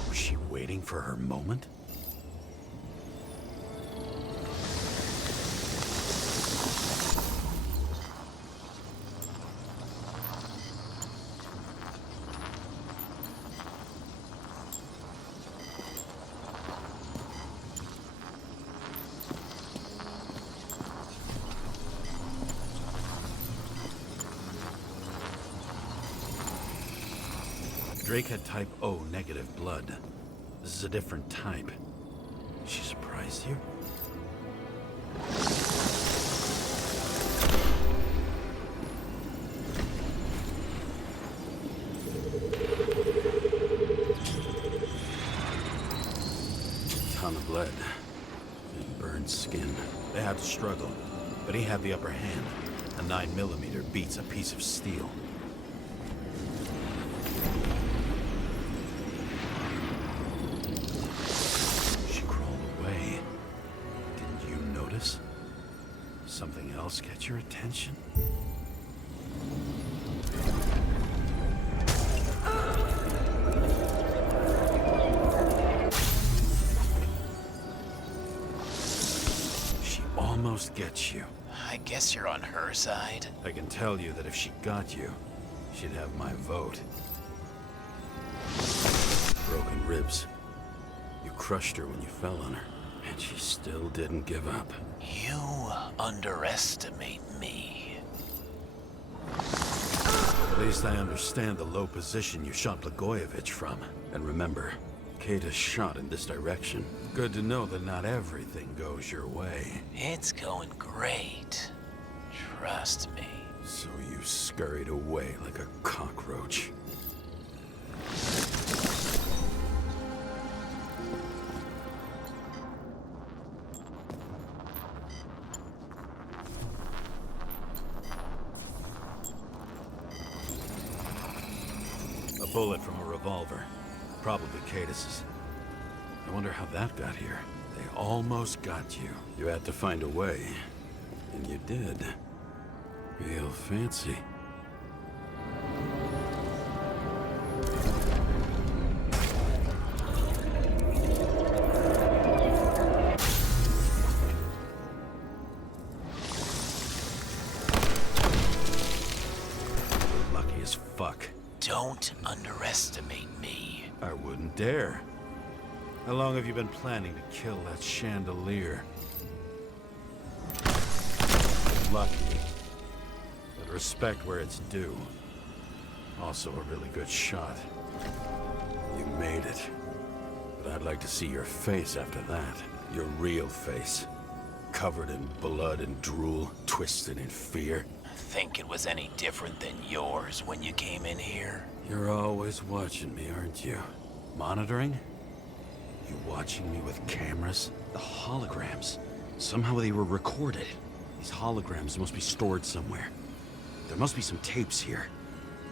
Was she waiting for her moment? Drake had type O negative blood. This is a different type. She surprised you? Ton of blood and burned skin. They had to struggle, but he had the upper hand. A 9mm beats a piece of steel. else get your attention? She almost gets you. I guess you're on her side. I can tell you that if she got you, she'd have my vote. Broken ribs. You crushed her when you fell on her, and she still didn't give up. You underestimate me. At least I understand the low position you shot Blagojevich from. And remember, Kata's shot in this direction. Good to know that not everything goes your way. It's going great. Trust me. So you scurried away like a cockroach. A bullet from a revolver. Probably Cadis's. I wonder how that got here. They almost got you. You had to find a way. And you did. Real fancy. Lucky as fuck. Don't underestimate me. I wouldn't dare. How long have you been planning to kill that chandelier? Lucky. But respect where it's due. Also a really good shot. You made it. But I'd like to see your face after that. Your real face. Covered in blood and drool, twisted in fear. Think it was any different than yours when you came in here? You're always watching me, aren't you? Monitoring? You watching me with cameras? The holograms. Somehow they were recorded. These holograms must be stored somewhere. There must be some tapes here.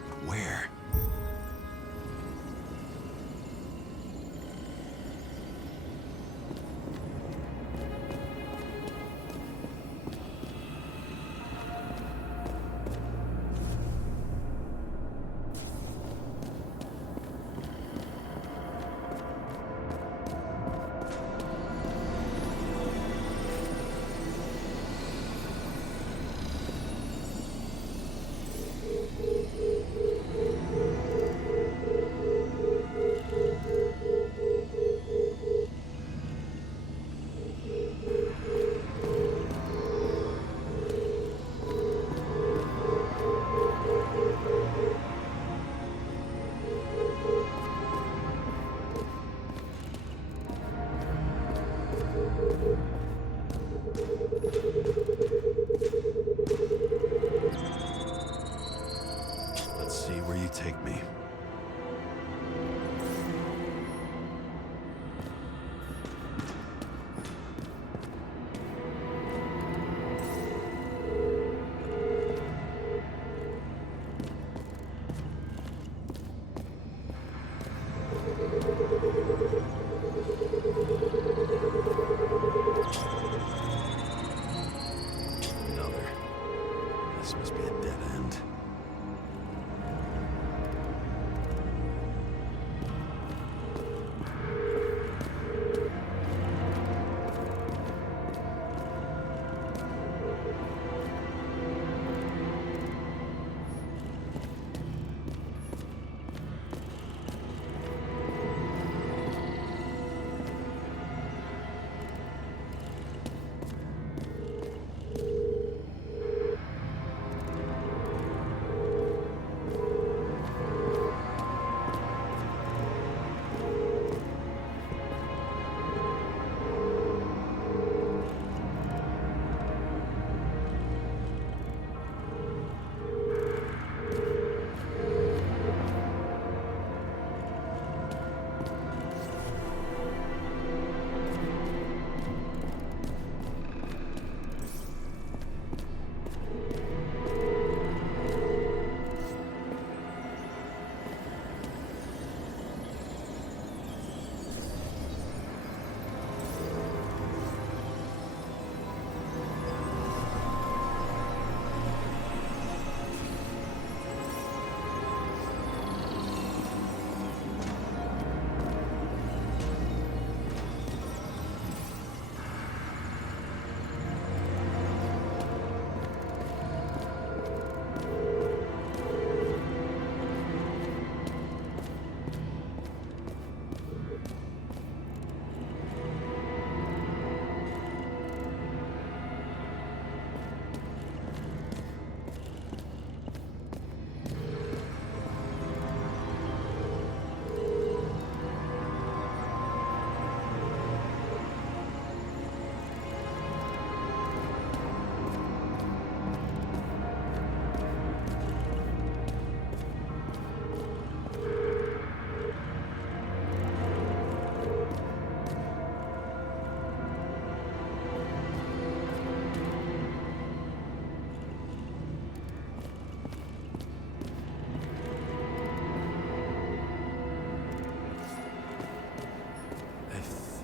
But where?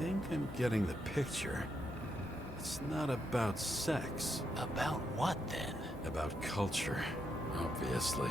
think I'm getting the picture. It's not about sex. About what, then? About culture, obviously.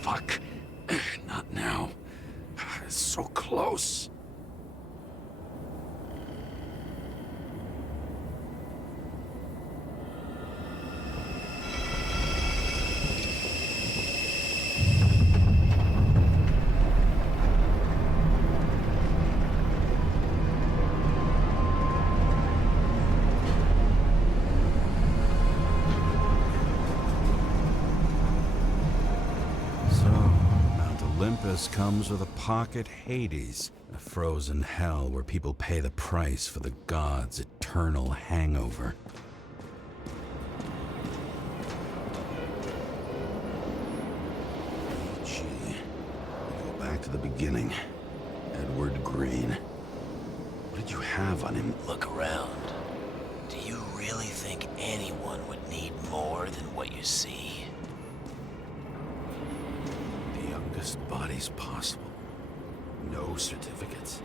Fuck. Not now. It's so close. Olympus comes with a pocket Hades, a frozen hell where people pay the price for the gods' eternal hangover. Gee, go back to the beginning. Edward Green. What did you have on him? Look around. Do you really think anyone would need more than what you see? Bodies possible. No certificates.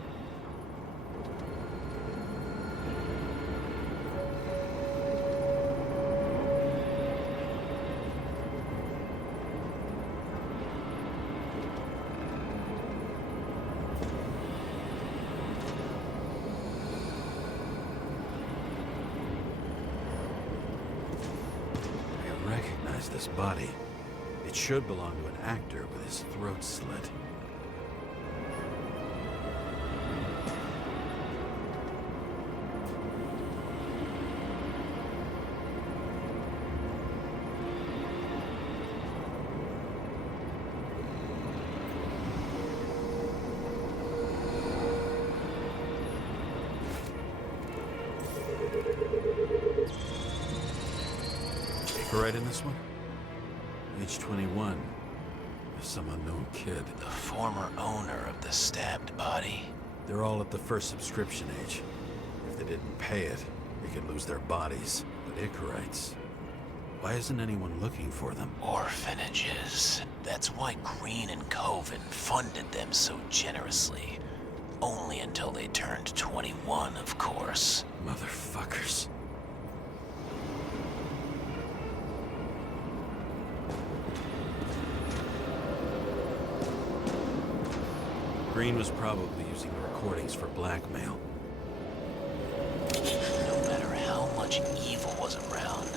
I recognize this body. It should belong to an actor with his throat slit. Take a ride in this one? Age 21. Some unknown kid. The former owner of the stabbed body. They're all at the first subscription age. If they didn't pay it, they could lose their bodies. But Icarites, why isn't anyone looking for them? Orphanages. That's why Green and Coven funded them so generously. Only until they turned 21, of course. Motherfuckers. Green was probably using the recordings for blackmail. much evil was around,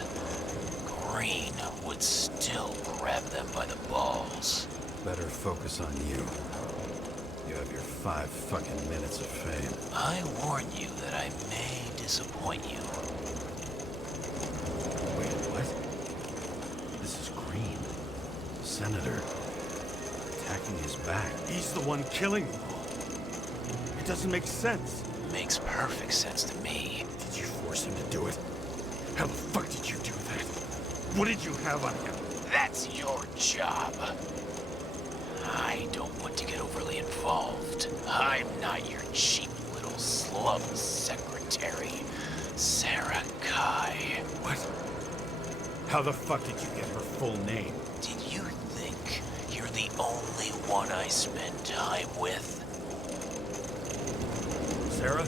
Green would still grab them by the balls. Better focus on you. You have your 5 fucking minutes of fame. I warn you that I may disappoint you. Wait, what? This is Green. Senator. Attacking his back. He's the one killing them all. It doesn't make sense. Makes perfect sense to me. Did you force him to do it? How the fuck did you do that? What did you have on him? That's your job. I don't want to get overly involved. I'm not your cheap little slum secretary, Sarah Kai. What? How the fuck did you get her full name? Did you think you're the only one I spend time with? Sarah?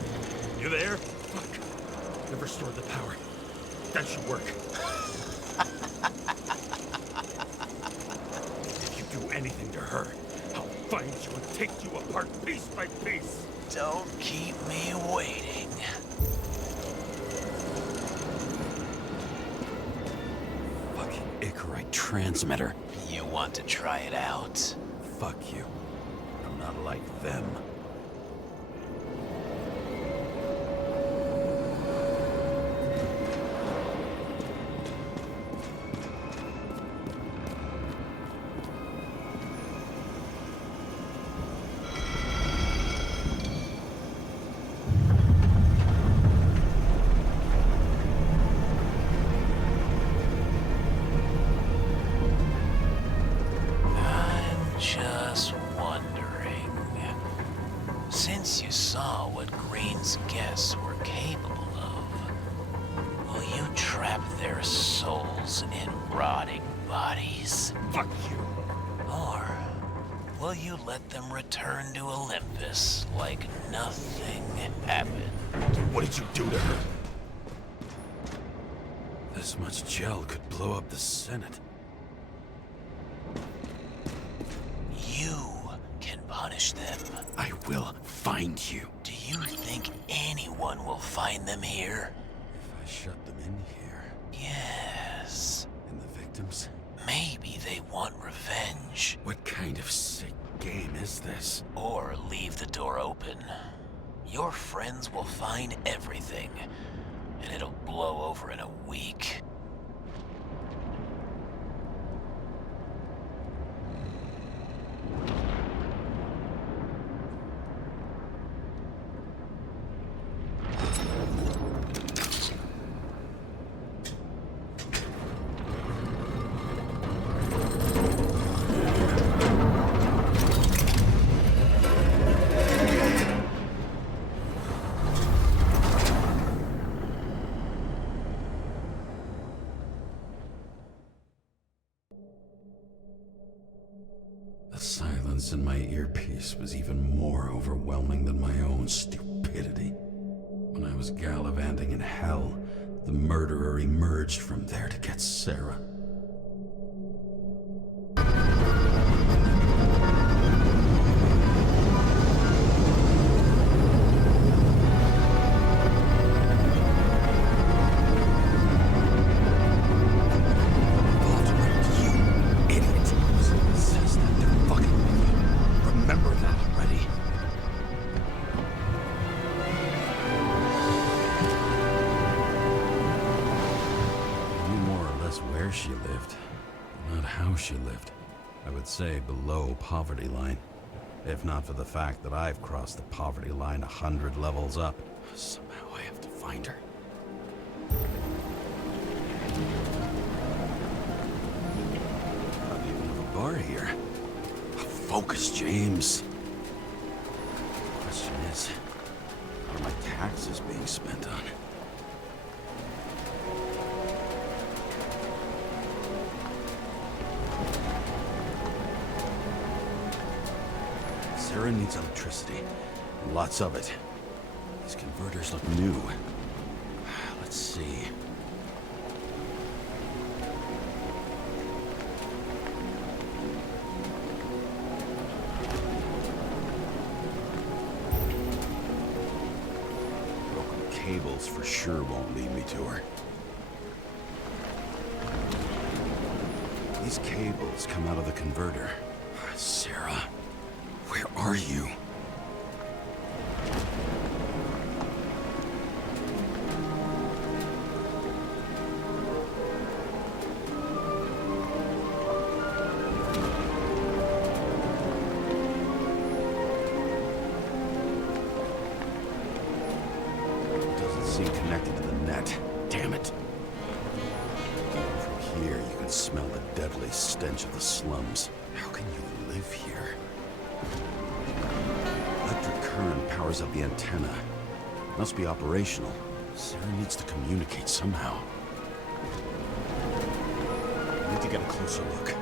You there? Fuck. Never stored the power. That should work. If you do anything to her, I'll find you and take you apart piece by piece. Don't keep me waiting. Fucking Icarite transmitter. You want to try it out? Fuck you. I'm not like them. Just wondering, since you saw what Green's guests were capable of, will you trap their souls in rotting bodies? Fuck you. Or will you let them return to Olympus like nothing happened? What did you do to her? This much gel could blow up the Senate. You can punish them. I will find you. Do you think anyone will find them here? If I shut them in here. Yes. And the victims? Maybe they want revenge. What kind of sick game is this? Or leave the door open. Your friends will find everything, and it'll blow over in a week. The silence in my earpiece was even more overwhelming than my own stupidity. When I was gallivanting in hell, the murderer emerged from there to get Sarah. She lived, not how she lived. I would say below poverty line. If not for the fact that I've crossed the poverty line 100 levels up. Somehow I have to find her. Not even have a bar here. Focus, James. The question is, what are my taxes being spent on? Sarah needs electricity. Lots of it. These converters look new. Let's see. Broken cables for sure won't lead me to her. These cables come out of the converter. Sarah, where are you? Doesn't seem connected to the net. Damn it. Even from here, you can smell the deadly stench of the slums. How can you live here? Electric current powers up the antenna. Must be operational. Sarah needs to communicate somehow. I need to get a closer look.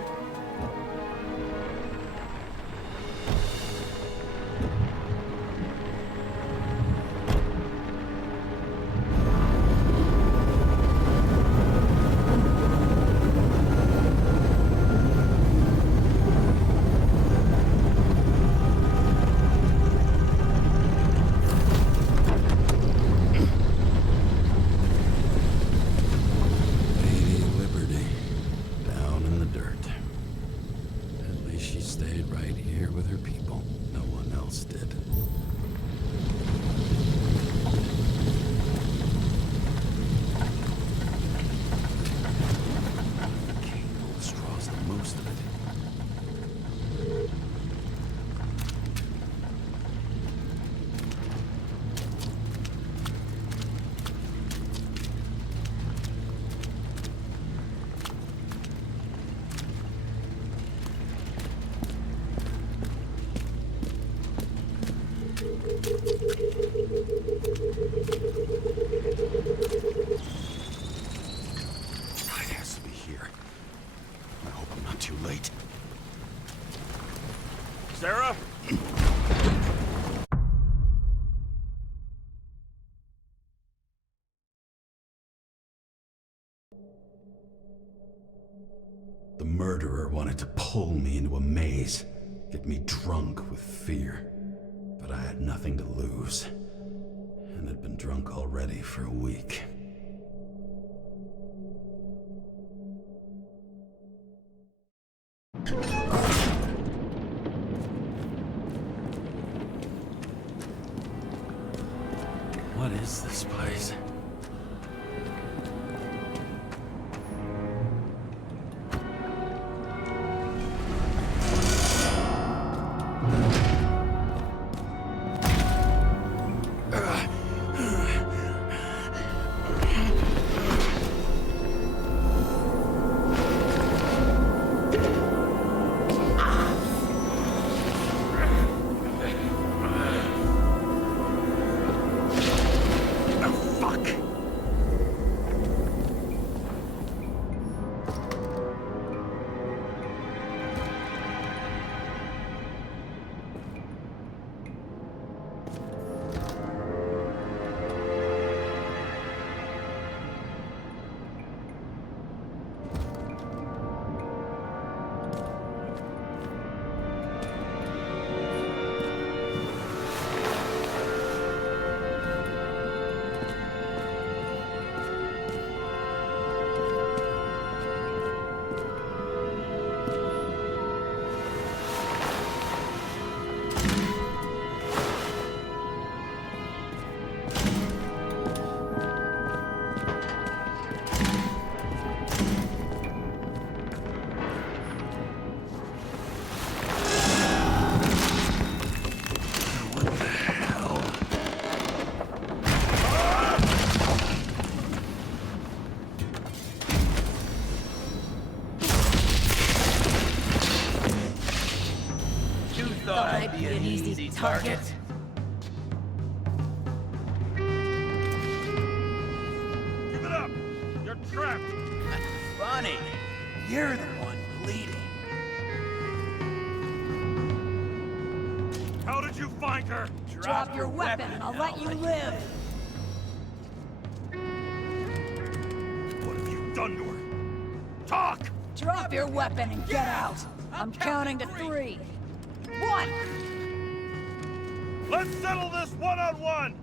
Sarah? The murderer wanted to pull me into a maze, get me drunk with fear. But I had nothing to lose, and had been drunk already for a week. What is this place? Be an easy target. Give it up! You're trapped! Funny. You're the one bleeding. How did you find her? Drop your weapon and I'll let you live. What have you done to her? Talk! Drop your weapon and get out. I'm counting to 3. 1! Let's settle this one-on-one!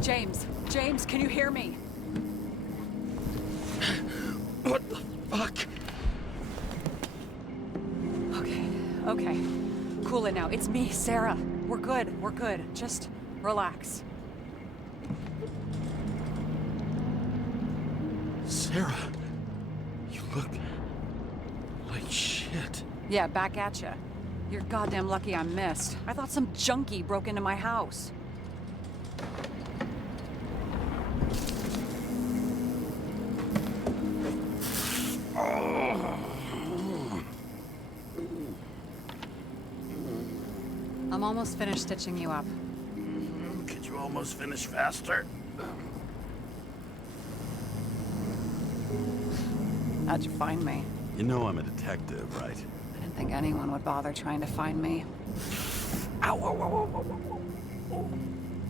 James, James, can you hear me? What the fuck? Okay. Cool it now. It's me, Sarah. We're good. Just relax. Sarah, you look like shit. Yeah, back at ya. You're goddamn lucky I missed. I thought some junkie broke into my house. I'm almost finished stitching you up. Could you almost finish faster? How'd you find me? You know I'm a detective, right? I didn't think anyone would bother trying to find me. Ow.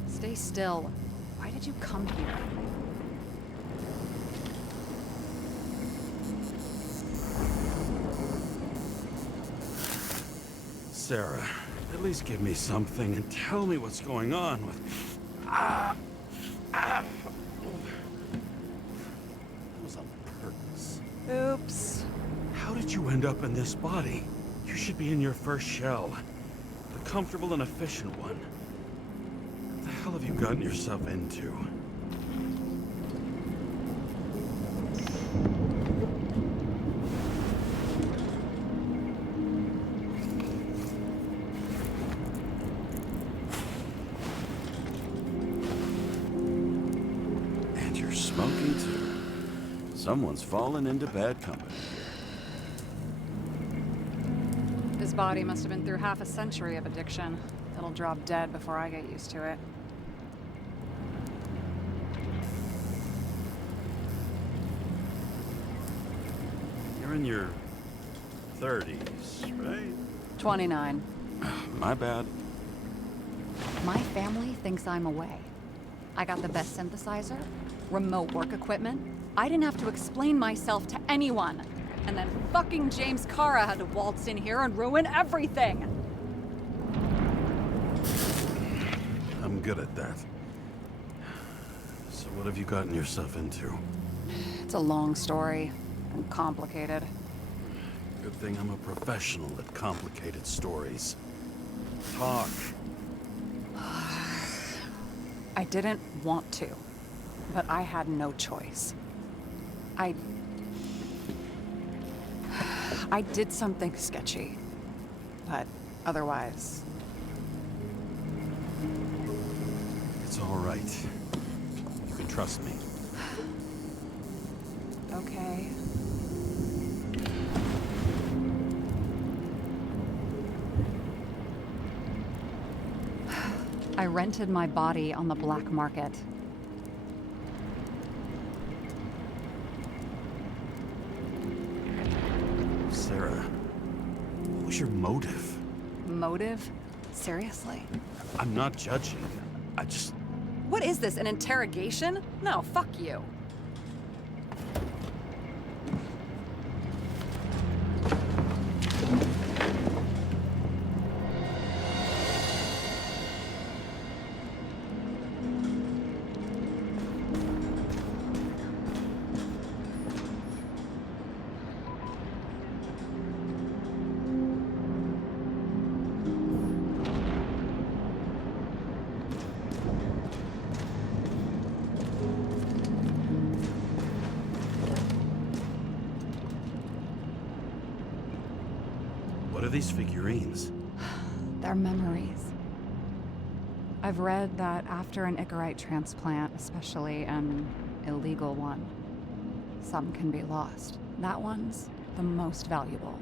Stay still. Why did you come here? Sarah, at least give me something and tell me what's going on with... That was on purpose. Oops. How did you end up in this body? You should be in your first shell. The comfortable and efficient one. What the hell have you gotten yourself into? And you're smoking too. Someone's fallen into bad company. His body must have been through half a century of addiction. It'll drop dead before I get used to it. You're in your 30s, right? 29. My bad. My family thinks I'm away. I got the best synthesizer, remote work equipment. I didn't have to explain myself to anyone. And then fucking James CASAA had to waltz in here and ruin everything. I'm good at that. So what have you gotten yourself into? It's a long story and complicated. Good thing I'm a professional at complicated stories. Talk. I didn't want to, but I had no choice. I did something sketchy, but otherwise... It's all right. You can trust me. Okay. I rented my body on the black market. Sarah, what was your motive? Motive? Seriously? I'm not judging. I just... What is this, an interrogation? No, fuck you. What are these figurines? They're memories. I've read that after an Icarite transplant, especially an illegal one, some can be lost. That one's the most valuable.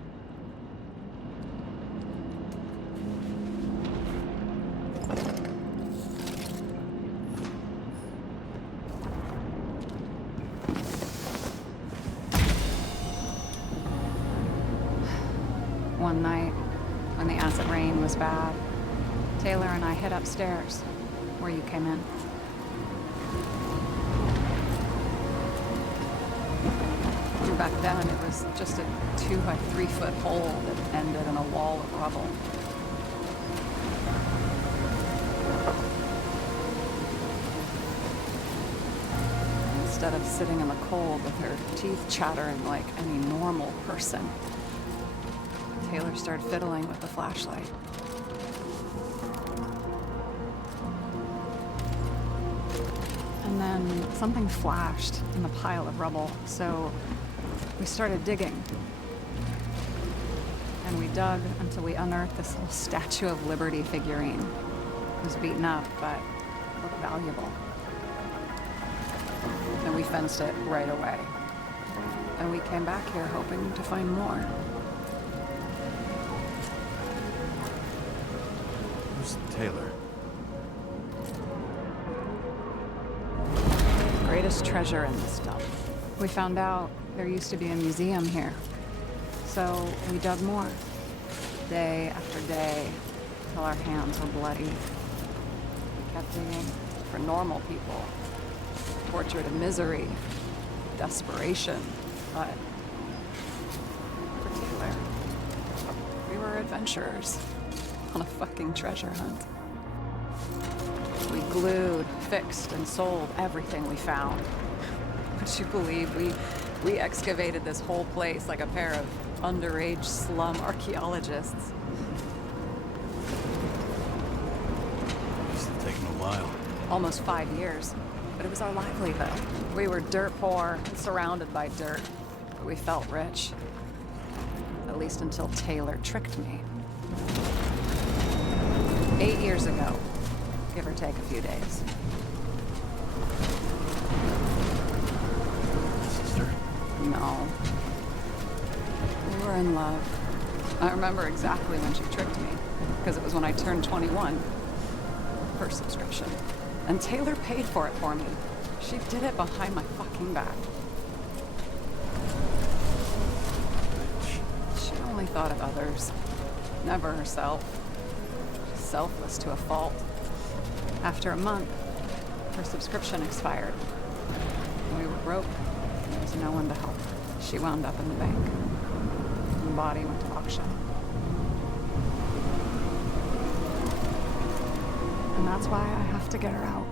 One night, when the acid rain was bad, Taylor and I hid upstairs, where you came in. And back then, it was just a 2 by 3 foot hole that ended in a wall of rubble. instead of sitting in the cold with her teeth chattering like any normal person. Taylor started fiddling with the flashlight. And then something flashed in the pile of rubble, so we started digging. And we dug until we unearthed this little Statue of Liberty figurine. It was beaten up, but looked valuable. And we fenced it right away. And we came back here hoping to find more. Who's Taylor? Greatest treasure in this dump. We found out there used to be a museum here. So we dug more. Day after day, till our hands were bloody. We kept digging for normal people. Tortured of misery, desperation, but for Taylor, we were adventurers on a fucking treasure hunt. We glued, fixed, and sold everything we found. Would you believe we excavated this whole place like a pair of underage slum archaeologists? Must have taken a while. Almost 5 years. But it was our livelihood. We were dirt poor and surrounded by dirt, but we felt rich. At least until Taylor tricked me. 8 years ago, give or take a few days. Sister? No. We were in love. I remember exactly when she tricked me, because it was when I turned 21. First subscription. And Taylor paid for it for me. She did it behind my fucking back. She only thought of others, never herself. She's selfless to a fault. After a month, her subscription expired. We were broke. There was no one to help. She wound up in the bank. The body went to auction. And that's why I have to get her out.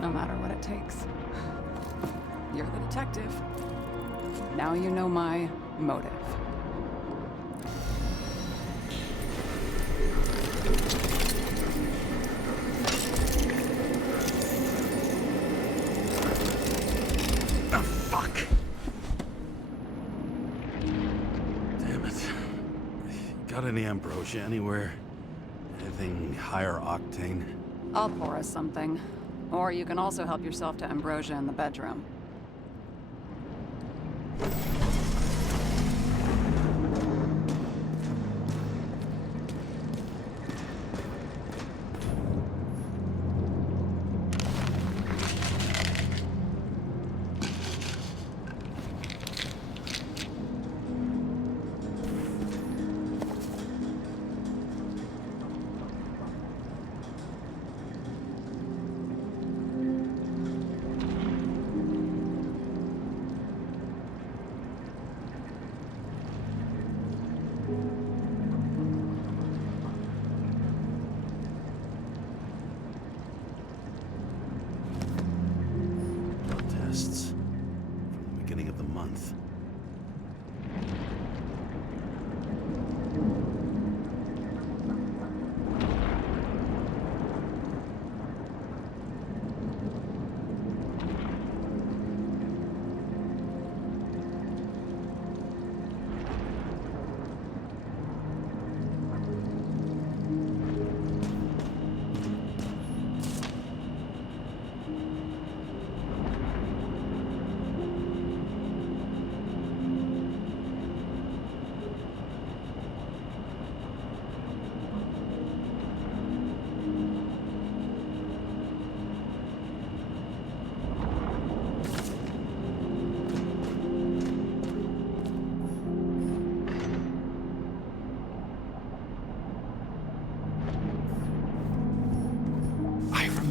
No matter what it takes. You're the detective. Now you know my motive. Oh, fuck! Damn it. Got any ambrosia anywhere? Anything higher octane? I'll pour us something. Or you can also help yourself to ambrosia in the bedroom. Tests from the beginning of the month.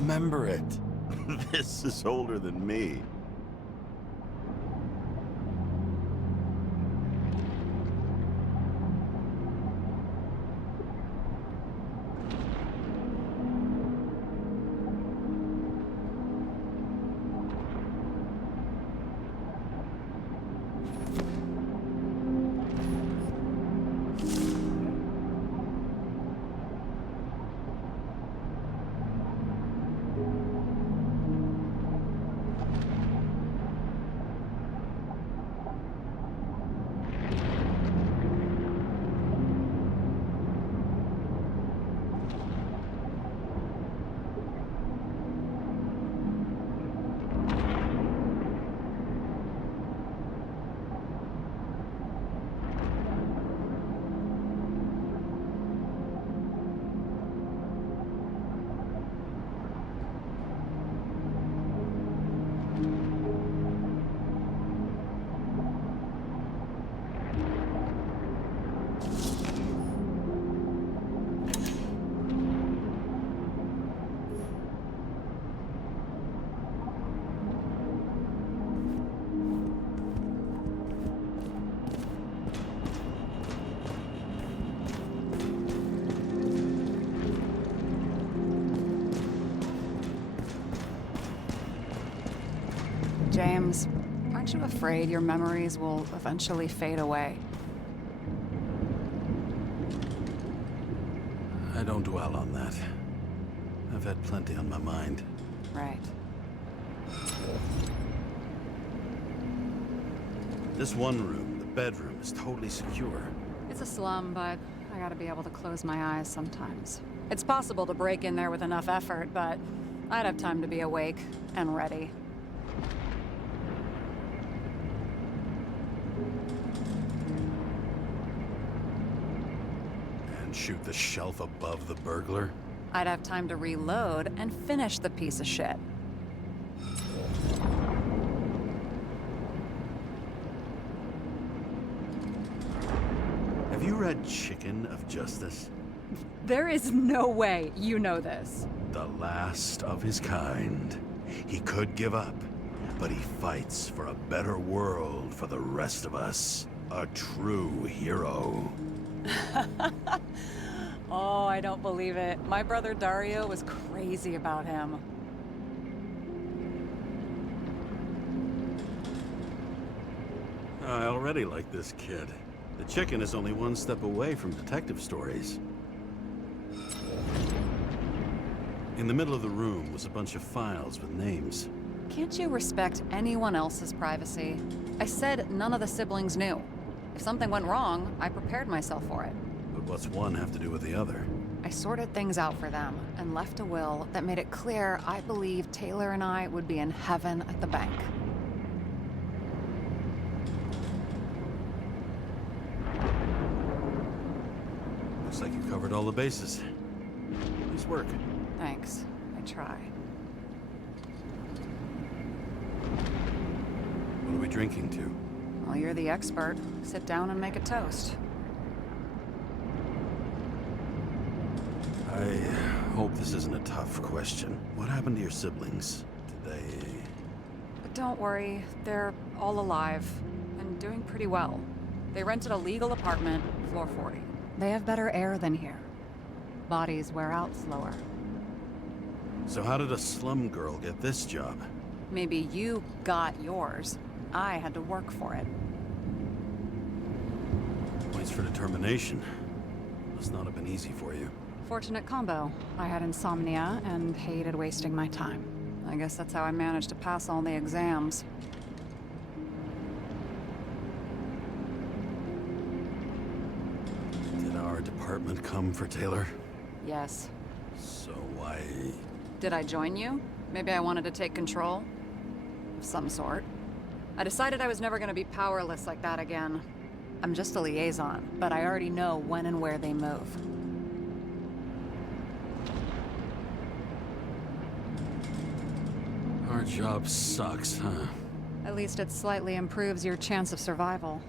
Remember it. This is older than me. James, aren't you afraid your memories will eventually fade away? I don't dwell on that. I've had plenty on my mind. Right. This one room, the bedroom, is totally secure. It's a slum, but I gotta be able to close my eyes sometimes. It's possible to break in there with enough effort, but I'd have time to be awake and ready. And shoot the shelf above the burglar? I'd have time to reload and finish the piece of shit. Have you read Chicken of Justice? There is no way you know this. The last of his kind. He could give up, but he fights for a better world for the rest of us. A true hero. Oh, I don't believe it. My brother Dario was crazy about him. I already like this kid. The chicken is only one step away from detective stories. In the middle of the room was a bunch of files with names. Can't you respect anyone else's privacy? I said none of the siblings knew. If something went wrong, I prepared myself for it. But what's one have to do with the other? I sorted things out for them and left a will that made it clear I believed Taylor and I would be in heaven at the bank. Looks like you covered all the bases. Nice work. Thanks. I try. What are we drinking to? Well, you're the expert. Sit down and make a toast. I hope this isn't a tough question. What happened to your siblings? Did they... But don't worry, they're all alive and doing pretty well. They rented a legal apartment, floor 40. They have better air than here. Bodies wear out slower. So how did a slum girl get this job? Maybe you got yours. I had to work for it. Points for determination. Must not have been easy for you. Fortunate combo. I had insomnia and hated wasting my time. I guess that's how I managed to pass all the exams. Did our department come for Taylor? Yes. So why... Did I join you? Maybe I wanted to take control? Of some sort. I decided I was never gonna be powerless like that again. I'm just a liaison, but I already know when and where they move. Our job sucks, huh? At least it slightly improves your chance of survival.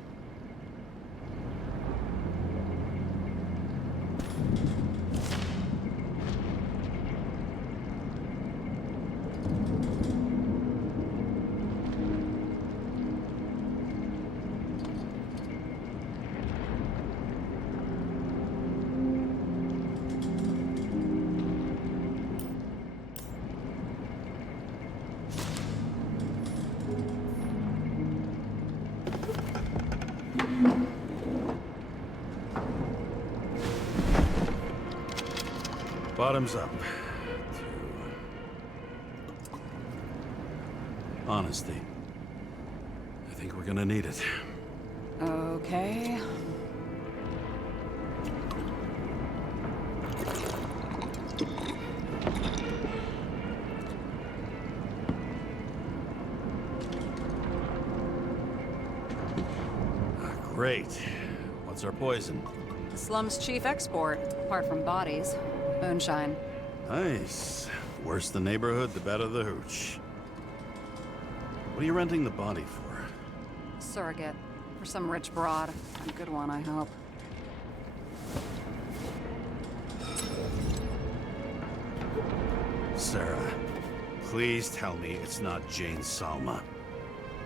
Bottoms up. To honesty. I think we're gonna need it. Okay. Great. What's our poison? The slum's chief export, apart from bodies. Moonshine. Nice. Worse the neighborhood, the better the hooch. What are you renting the body for? Surrogate. For some rich broad. A good one, I hope. Sarah, please tell me it's not Jane Salma.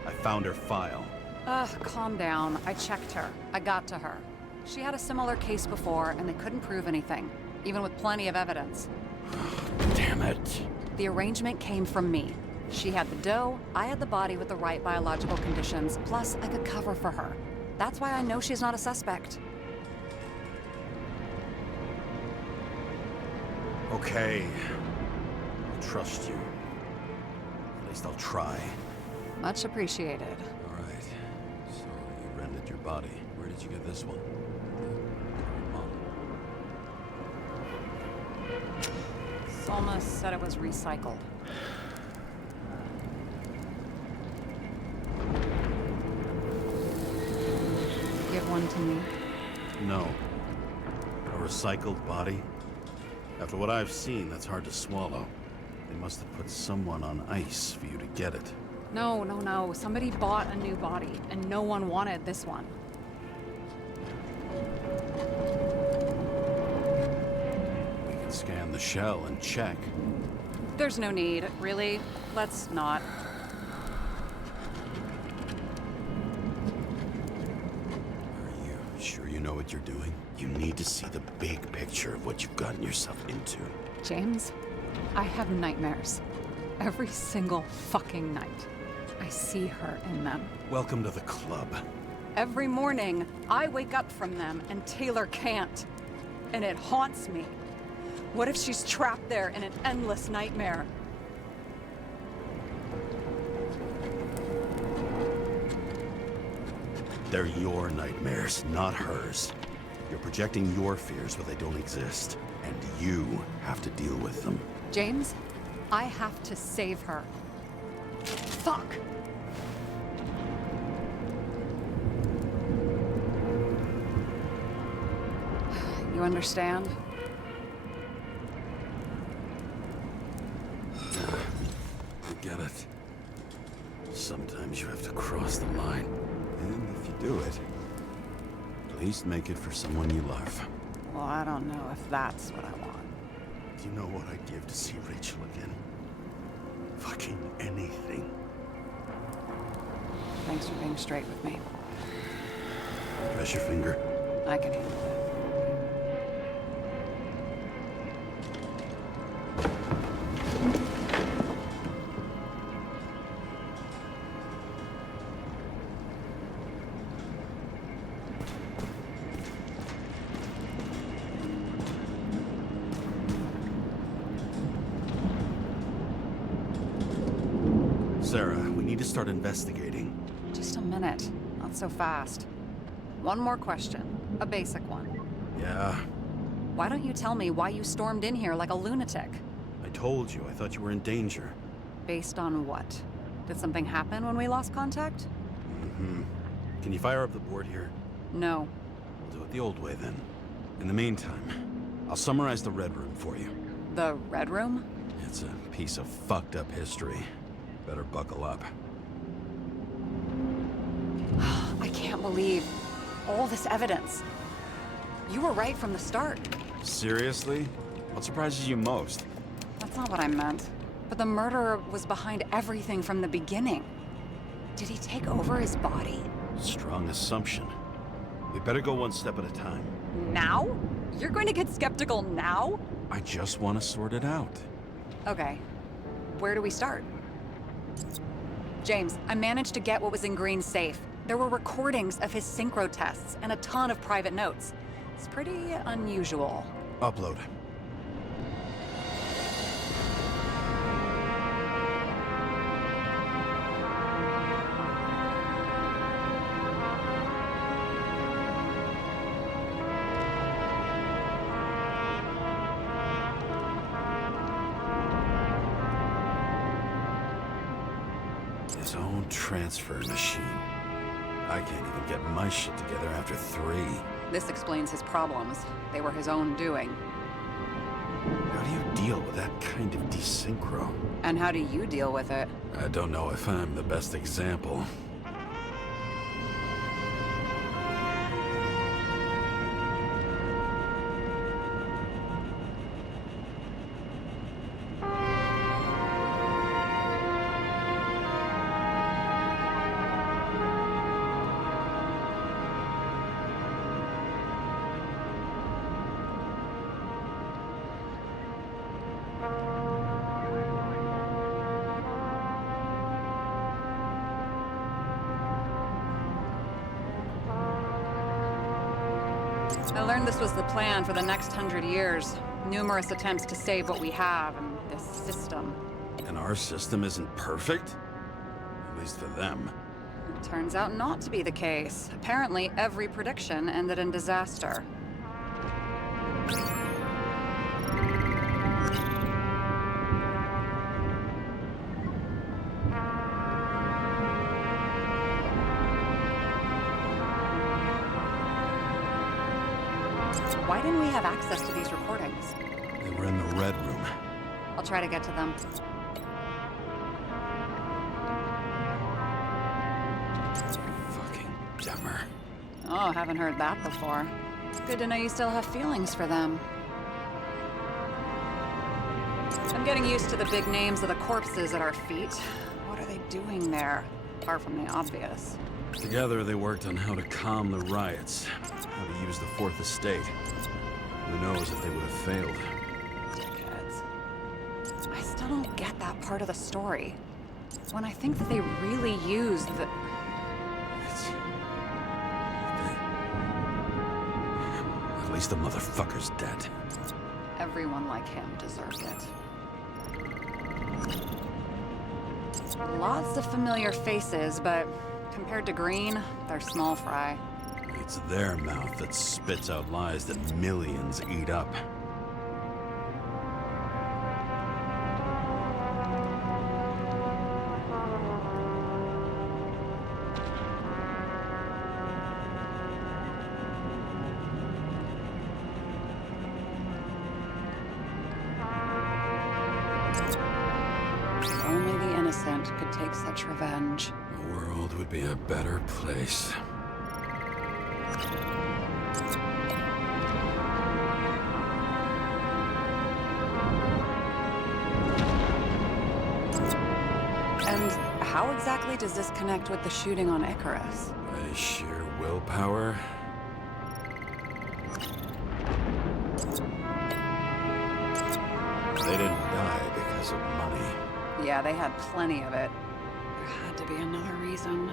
I found her file. Ugh, calm down. I checked her. I got to her. She had a similar case before, and they couldn't prove anything, even with plenty of evidence. Damn it. The arrangement came from me. She had the dough, I had the body with the right biological conditions, plus I could cover for her. That's why I know she's not a suspect. Okay. I'll trust you. At least I'll try. Much appreciated. All right. So you rented your body. Where did you get this one? Solma said it was recycled. Give one to me. No. A recycled body? After what I've seen, that's hard to swallow. They must have put someone on ice for you to get it. No, no, no. Somebody bought a new body, and no one wanted this one. We can scan the shell and check. There's no need, really. Let's not. Are you sure you know what you're doing? You need to see the big picture of what you've gotten yourself into. James, I have nightmares. Every single fucking night. I see her in them. Welcome to the club. Every morning, I wake up from them and Taylor can't. And it haunts me. What if she's trapped there in an endless nightmare? They're your nightmares, not hers. You're projecting your fears where they don't exist, and you have to deal with them. James, I have to save her. Fuck! You understand? I get it. Sometimes you have to cross the line. And if you do it, at least make it for someone you love. Well, I don't know if that's what I want. Do you know what I'd give to see Rachel again? Fucking anything. Thanks for being straight with me. Press your finger. I can handle it. Sarah, we need to start investigating. Just a minute. Not so fast. One more question. A basic one. Yeah, Why don't you tell me why you stormed in here like a lunatic? I told you. I thought you were in danger. Based on what? Did something happen when we lost contact? Mm-hmm. Can you fire up the board here? No. We'll do it the old way then. In the meantime, I'll summarize the Red Room for you. The Red Room? It's a piece of fucked up history. Better buckle up. I can't believe all this evidence. You were right from the start. Seriously? What surprises you most? That's not what I meant. But the murderer was behind everything from the beginning. Did he take over his body? Strong assumption. We better go one step at a time. Now? You're going to get skeptical now? I just want to sort it out. Okay. Where do we start? James, I managed to get what was in Green's safe. There were recordings of his synchro tests and a ton of private notes. It's pretty unusual. Upload. His own transfer machine. I can't even get my shit together after 3. This explains his problems. They were his own doing. How do you deal with that kind of desynchro? And how do you deal with it? I don't know if I'm the best example. I learned this was the plan for the next 100 years. Numerous attempts to save what we have in this system. And our system isn't perfect? At least for them. It turns out not to be the case. Apparently, every prediction ended in disaster. Why didn't we have access to these recordings? They were in the Red Room. I'll try to get to them. Fucking dumber. Oh, haven't heard that before. Good to know you still have feelings for them. I'm getting used to the big names of the corpses at our feet. What are they doing there? Apart from the obvious. Together they worked on how to calm the riots, how to use the Fourth Estate. Who knows if they would have failed. Dickheads. I still don't get that part of the story. When I think that they really used the... At least the motherfucker's dead. Everyone like him deserved it. Lots of familiar faces, but compared to Green, they're small fry. It's their mouth that spits out lies that millions eat up. Only the innocent could take such revenge. The world would be a better place. And how exactly does this connect with the shooting on Icarus? By sheer willpower? They didn't die because of money. Yeah, they had plenty of it. There had to be another reason.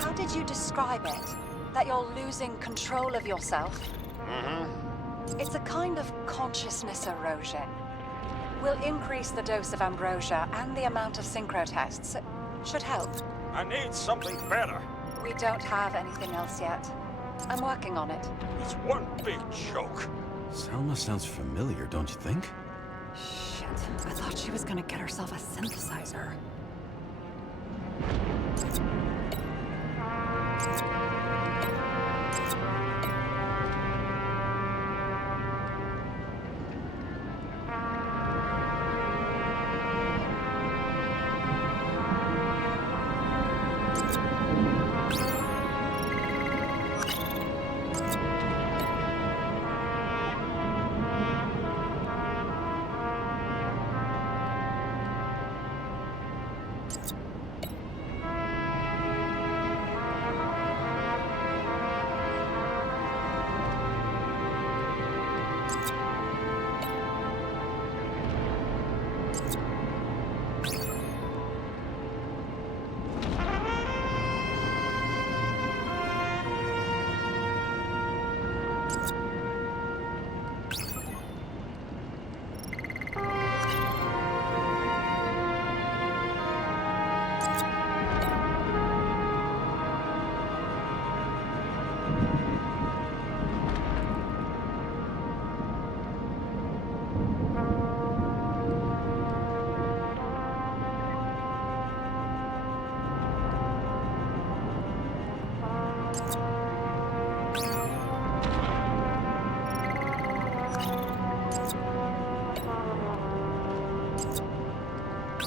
How did you describe it? That you're losing control of yourself? Mm-hmm. It's a kind of consciousness erosion. We'll increase the dose of ambrosia and the amount of synchro tests. It should help. I need something better. We don't have anything else yet. I'm working on it. It's one big joke. Selma sounds familiar, don't you think? Shit, I thought she was gonna get herself a synthesizer.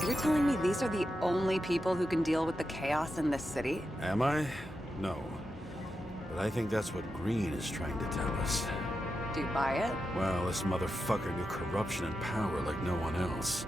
You're telling me these are the only people who can deal with the chaos in this city? Am I? No. But I think that's what Green is trying to tell us. Do you buy it? Well, this motherfucker knew corruption and power like no one else.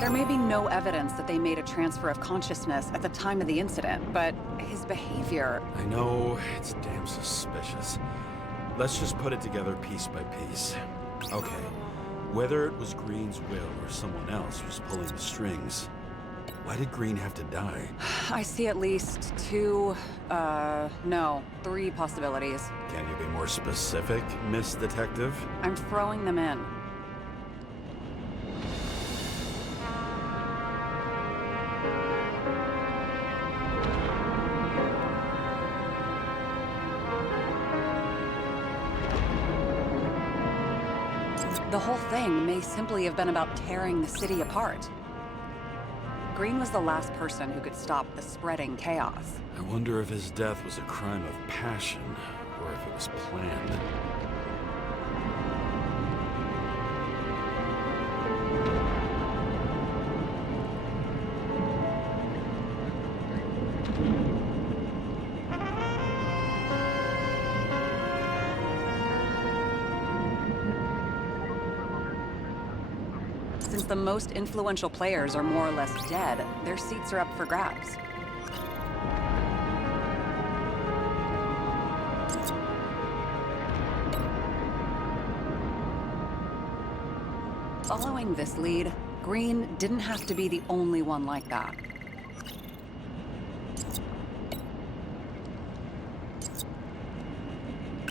There may be no evidence that they made a transfer of consciousness at the time of the incident, but his behavior... I know, it's damn suspicious. Let's just put it together piece by piece. Okay, whether it was Green's will or someone else was pulling the strings, why did Green have to die? I see at least three possibilities. Can you be more specific, Miss Detective? I'm throwing them in. The whole thing may simply have been about tearing the city apart. Green was the last person who could stop the spreading chaos. I wonder if his death was a crime of passion, or if it was planned. Since the most influential players are more or less dead, their seats are up for grabs. Following this lead, Green didn't have to be the only one like that.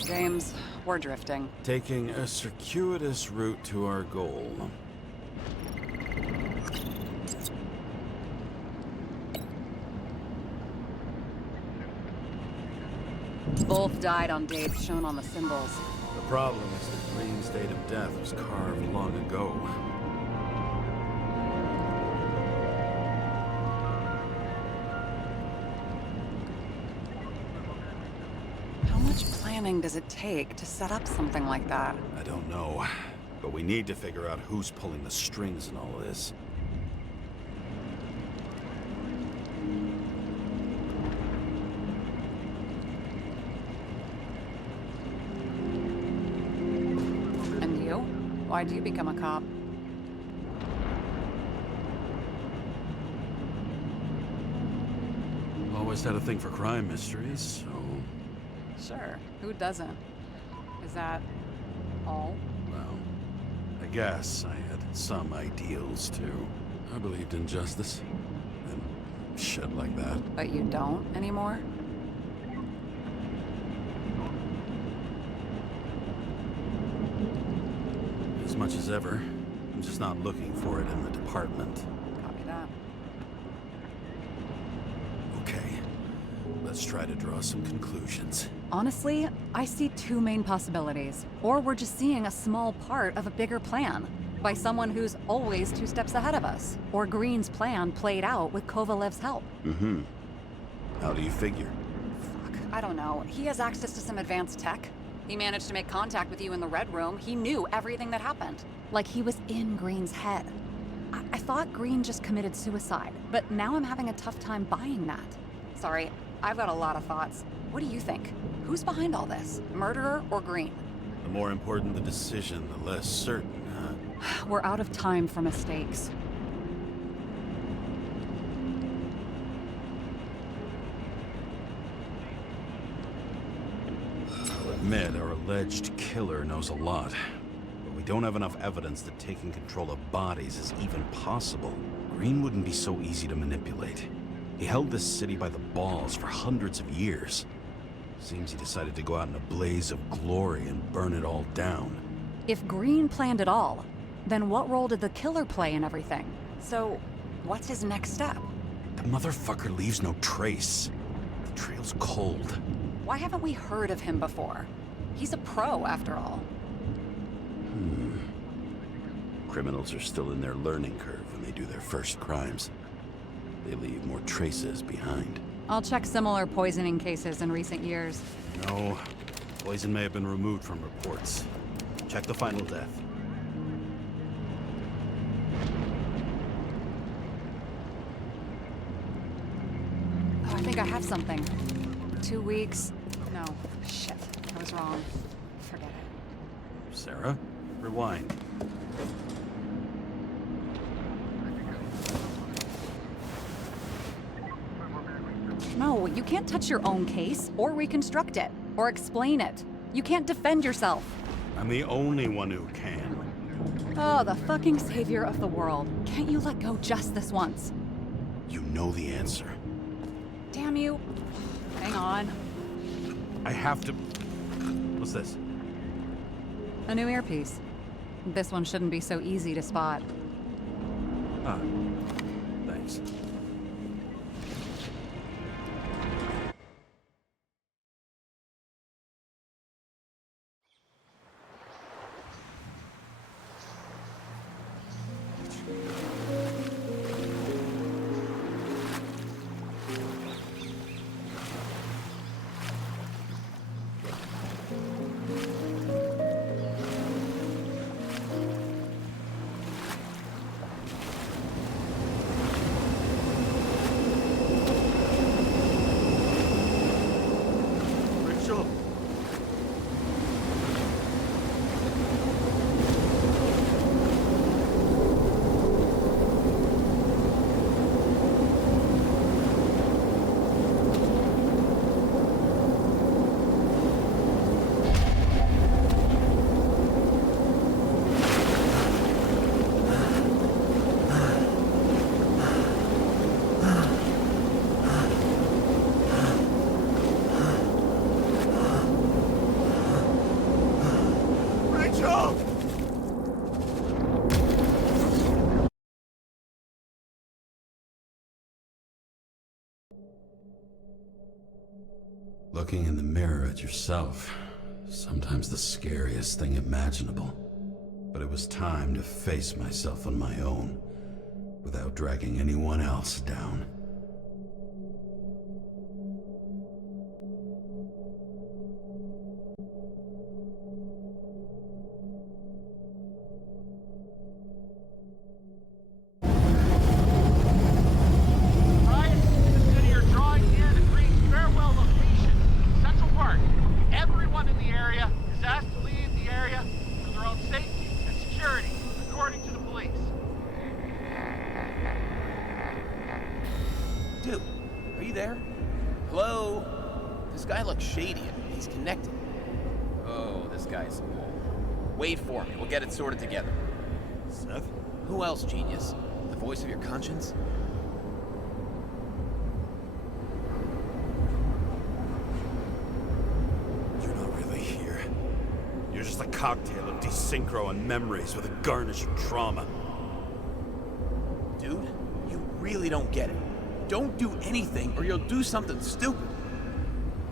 James, we're drifting. Taking a circuitous route to our goal. Both died on dates shown on the symbols. The problem is that Green's date of death was carved long ago. How much planning does it take to set up something like that? I don't know, but we need to figure out who's pulling the strings in all of this. Why'd you become a cop? Always had a thing for crime mysteries, so... Sure, who doesn't? Is that all? Well, I guess I had some ideals, too. I believed in justice, and shit like that. But you don't anymore? As much as ever. I'm just not looking for it in the department. Copy that. Okay, let's try to draw some conclusions. Honestly, I see two main possibilities. Or we're just seeing a small part of a bigger plan by someone who's always 2 steps ahead of us. Or Green's plan played out with Kovalev's help. Mm-hmm. How do you figure? Fuck, I don't know. He has access to some advanced tech. He managed to make contact with you in the Red Room. He knew everything that happened. Like he was in Green's head. I thought Green just committed suicide, but now I'm having a tough time buying that. Sorry, I've got a lot of thoughts. What do you think? Who's behind all this? Murderer or Green? The more important the decision, the less certain, huh? We're out of time for mistakes. admit our alleged killer knows a lot. But we don't have enough evidence that taking control of bodies is even possible. Green wouldn't be so easy to manipulate. He held this city by the balls for hundreds of years. Seems he decided to go out in a blaze of glory and burn it all down. If Green planned it all, then what role did the killer play in everything? So, what's his next step? The motherfucker leaves no trace. The trail's cold. Why haven't we heard of him before? He's a pro, after all. Criminals are still in their learning curve when they do their first crimes. They leave more traces behind. I'll check similar poisoning cases in recent years. No, poison may have been removed from reports. Check the final death. Oh, I think I have something. 2 weeks. No, shit. I was wrong. Forget it. Sarah, rewind. No, you can't touch your own case, or reconstruct it, or explain it. You can't defend yourself. I'm the only one who can. Oh, the fucking savior of the world. Can't you let go just this once? You know the answer. Damn you. Hang on. I have to... What's this? A new earpiece. This one shouldn't be so easy to spot. Ah, thanks. Looking in the mirror at yourself, sometimes the scariest thing imaginable. But it was time to face myself on my own, without dragging anyone else down. Wait for me. We'll get it sorted together. Seth? Who else, genius? The voice of your conscience? You're not really here. You're just a cocktail of desynchro and memories with a garnish of trauma. Dude, you really don't get it. Don't do anything or you'll do something stupid.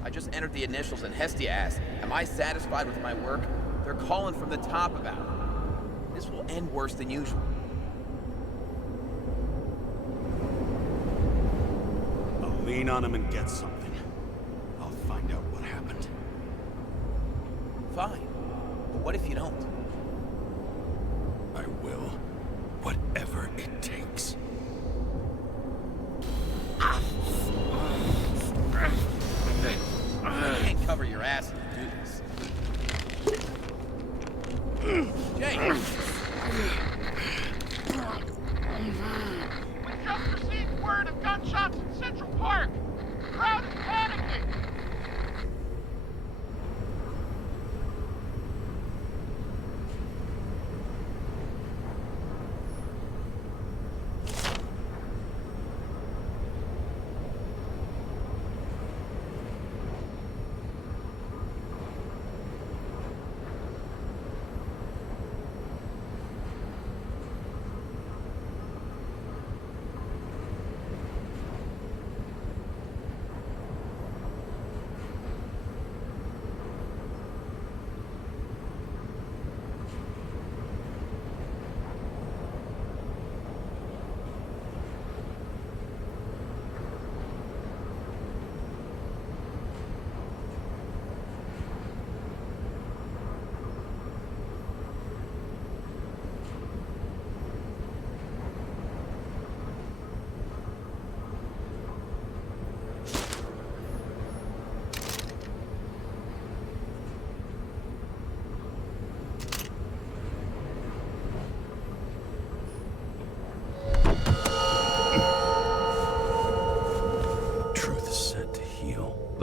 I just entered the initials and Hestia asked, am I satisfied with my work? They're calling from the top about it. This will end worse than usual. I'll lean on him and get something. I'll find out what happened. Fine. But what if you don't? I will. Whatever it takes. You can't cover your ass if you do this. Jay! We just received word of gunshots in Central Park. The crowd is panicking.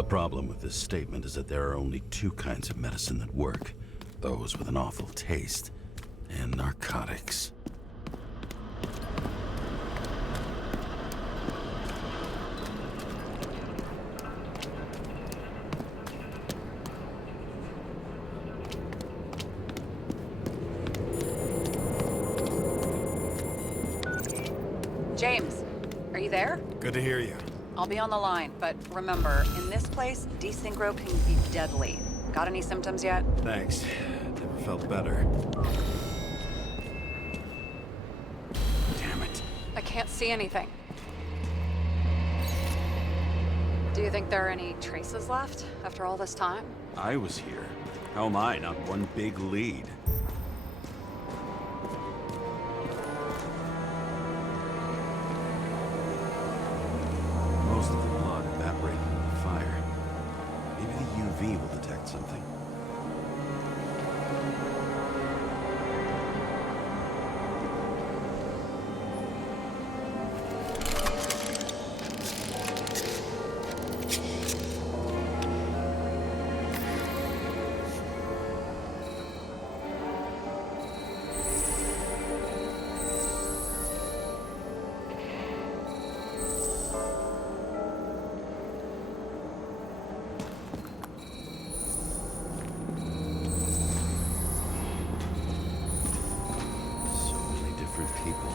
problem with this statement is that there are only two kinds of medicine that work. Those with an awful taste, and narcotics. James, are you there? Good to hear you. I'll be on the line, but remember, in this place, desynchro can be deadly. Got any symptoms yet? Thanks. Never felt better. Damn it. I can't see anything. Do you think there are any traces left after all this time? I was here. How am I not one big lead? Most of the blood evaporated in the fire. Maybe the UV will detect something. People.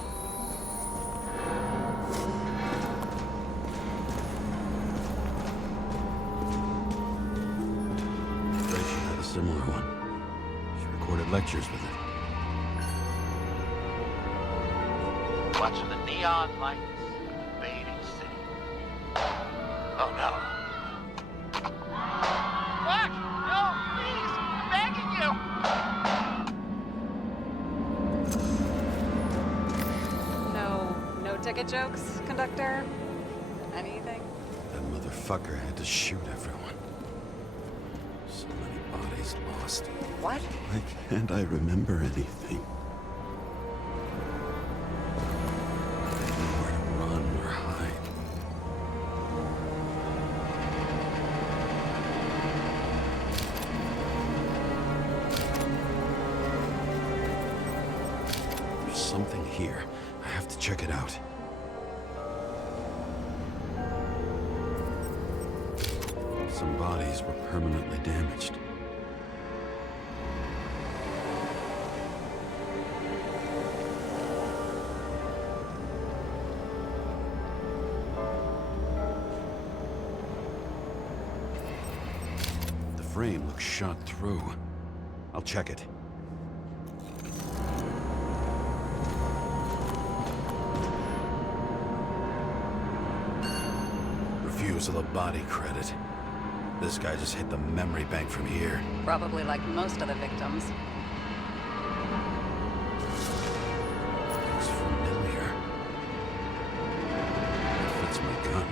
Rachel had a similar one. She recorded lectures with it. Watching the neon lights in the fading city. Oh no. Fuck! No, please! I'm begging you! No ticket jokes, conductor? Anything? That motherfucker had to shoot everyone. So many bodies lost. What? Why can't I remember anything? Nowhere to run or hide. There's something here. I have to check it out. Some bodies were permanently damaged. The frame looks shot through. I'll check it. Refusal of body credit. This guy just hit the memory bank from here. Probably like most of the victims. Looks familiar. It fits my gun.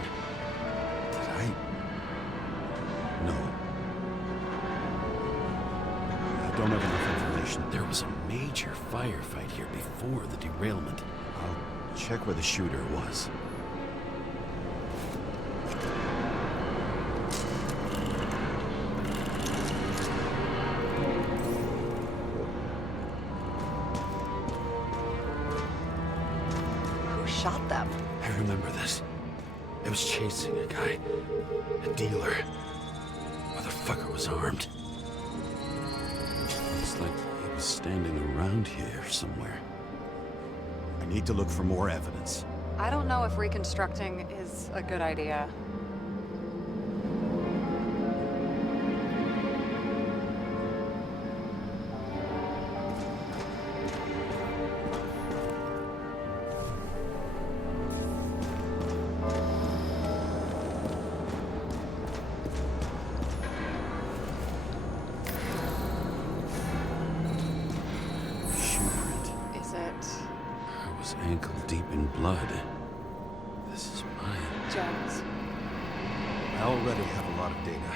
Did I? No. I don't have enough information. There was a major firefight here before the derailment. I'll check where the shooter was. Shot them. I remember this. It was chasing a guy. A dealer. Motherfucker was armed. Looks like he was standing around here somewhere. I need to look for more evidence. I don't know if reconstructing is a good idea. Ankle deep in blood. This is mine. James. I already have a lot of data.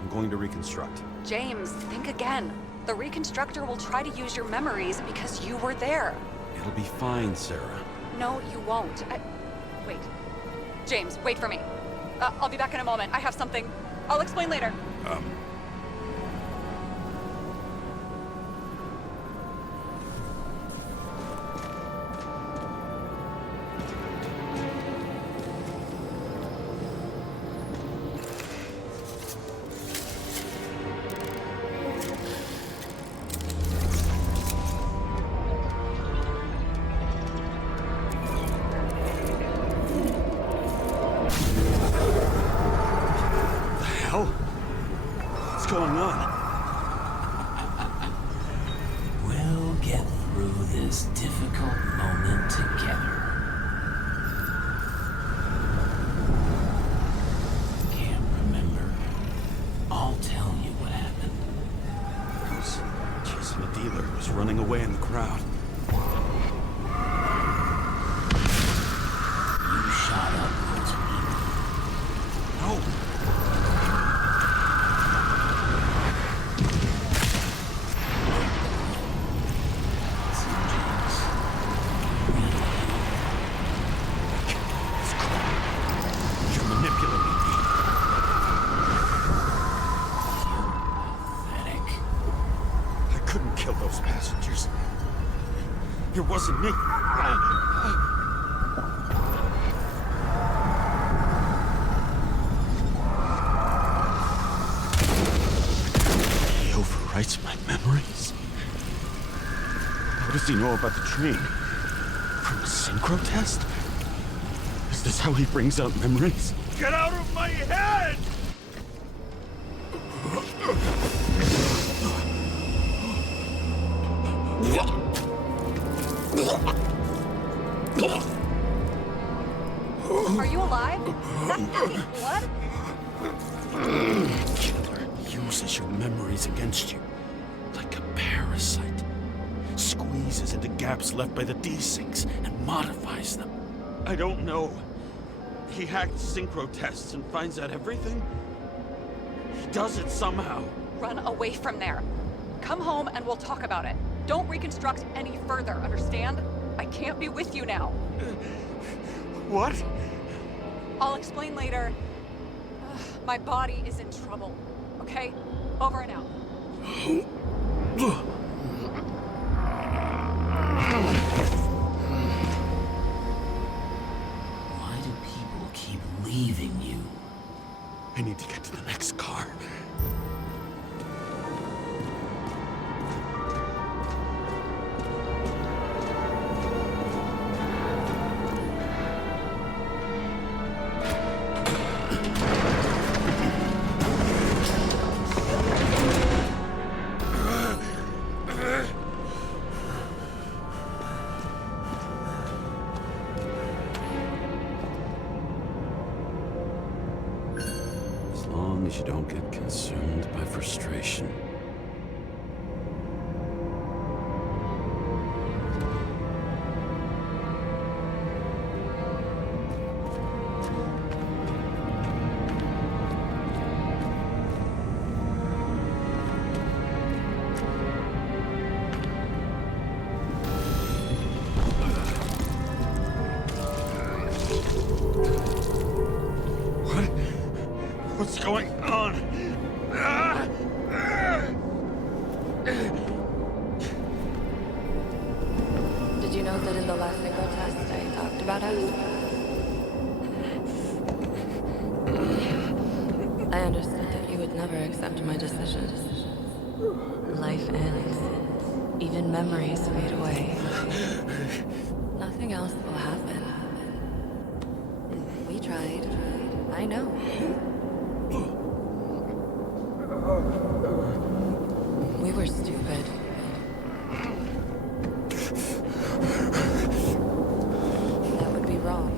I'm going to reconstruct. James, think again. The reconstructor will try to use your memories because you were there. It'll be fine, Sarah. No, you won't. Wait. James, wait for me. I'll be back in a moment. I have something. I'll explain later. What's going on? We'll get through this difficult moment together. Can't remember. I'll tell you what happened. I was chasing a dealer who was running away in the crowd. You shot upwards, Primo. No! It wasn't me. He overwrites my memories? How does he know about the train? From a synchro test? Is this how he brings out memories? Get out of my head! Are you alive? Is that blood? Killer uses your memories against you. Like a parasite. Squeezes into gaps left by the desyncs and modifies them. I don't know. He hacked synchro tests and finds out everything? He does it somehow. Run away from there. Come home and we'll talk about it. Don't reconstruct any further, understand? I can't be with you now. What? I'll explain later. My body is in trouble, okay? Over and out. Why do people keep leaving you? I need to get to the next car. As long as you don't get consumed by frustration. What's going on? Did you know that in the last synchro test I talked about us? I understood that you would never accept my decisions. Life ends. Even memories fade away. Nothing else will happen. We tried. I know. We were stupid. That would be wrong.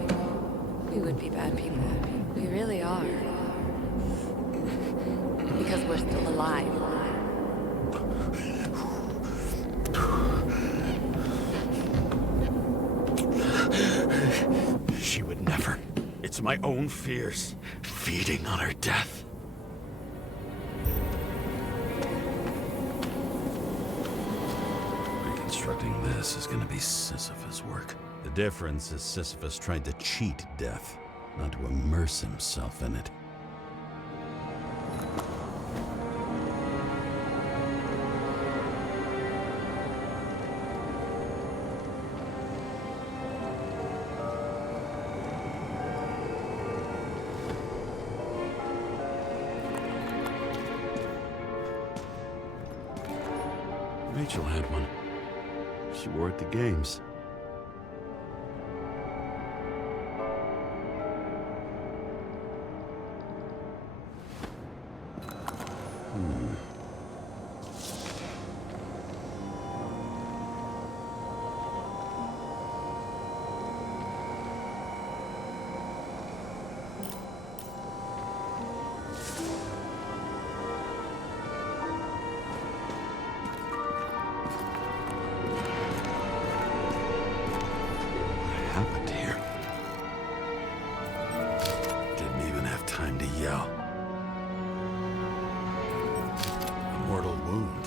We would be bad people. We really are. Because we're still alive. She would never. It's my own fears, feeding on her death. Reconstructing this is gonna be Sisyphus work. The difference is Sisyphus tried to cheat death. not to immerse himself in it. Rachel had one. She wore it to games. Happened here? Didn't even have time to yell. A mortal wound.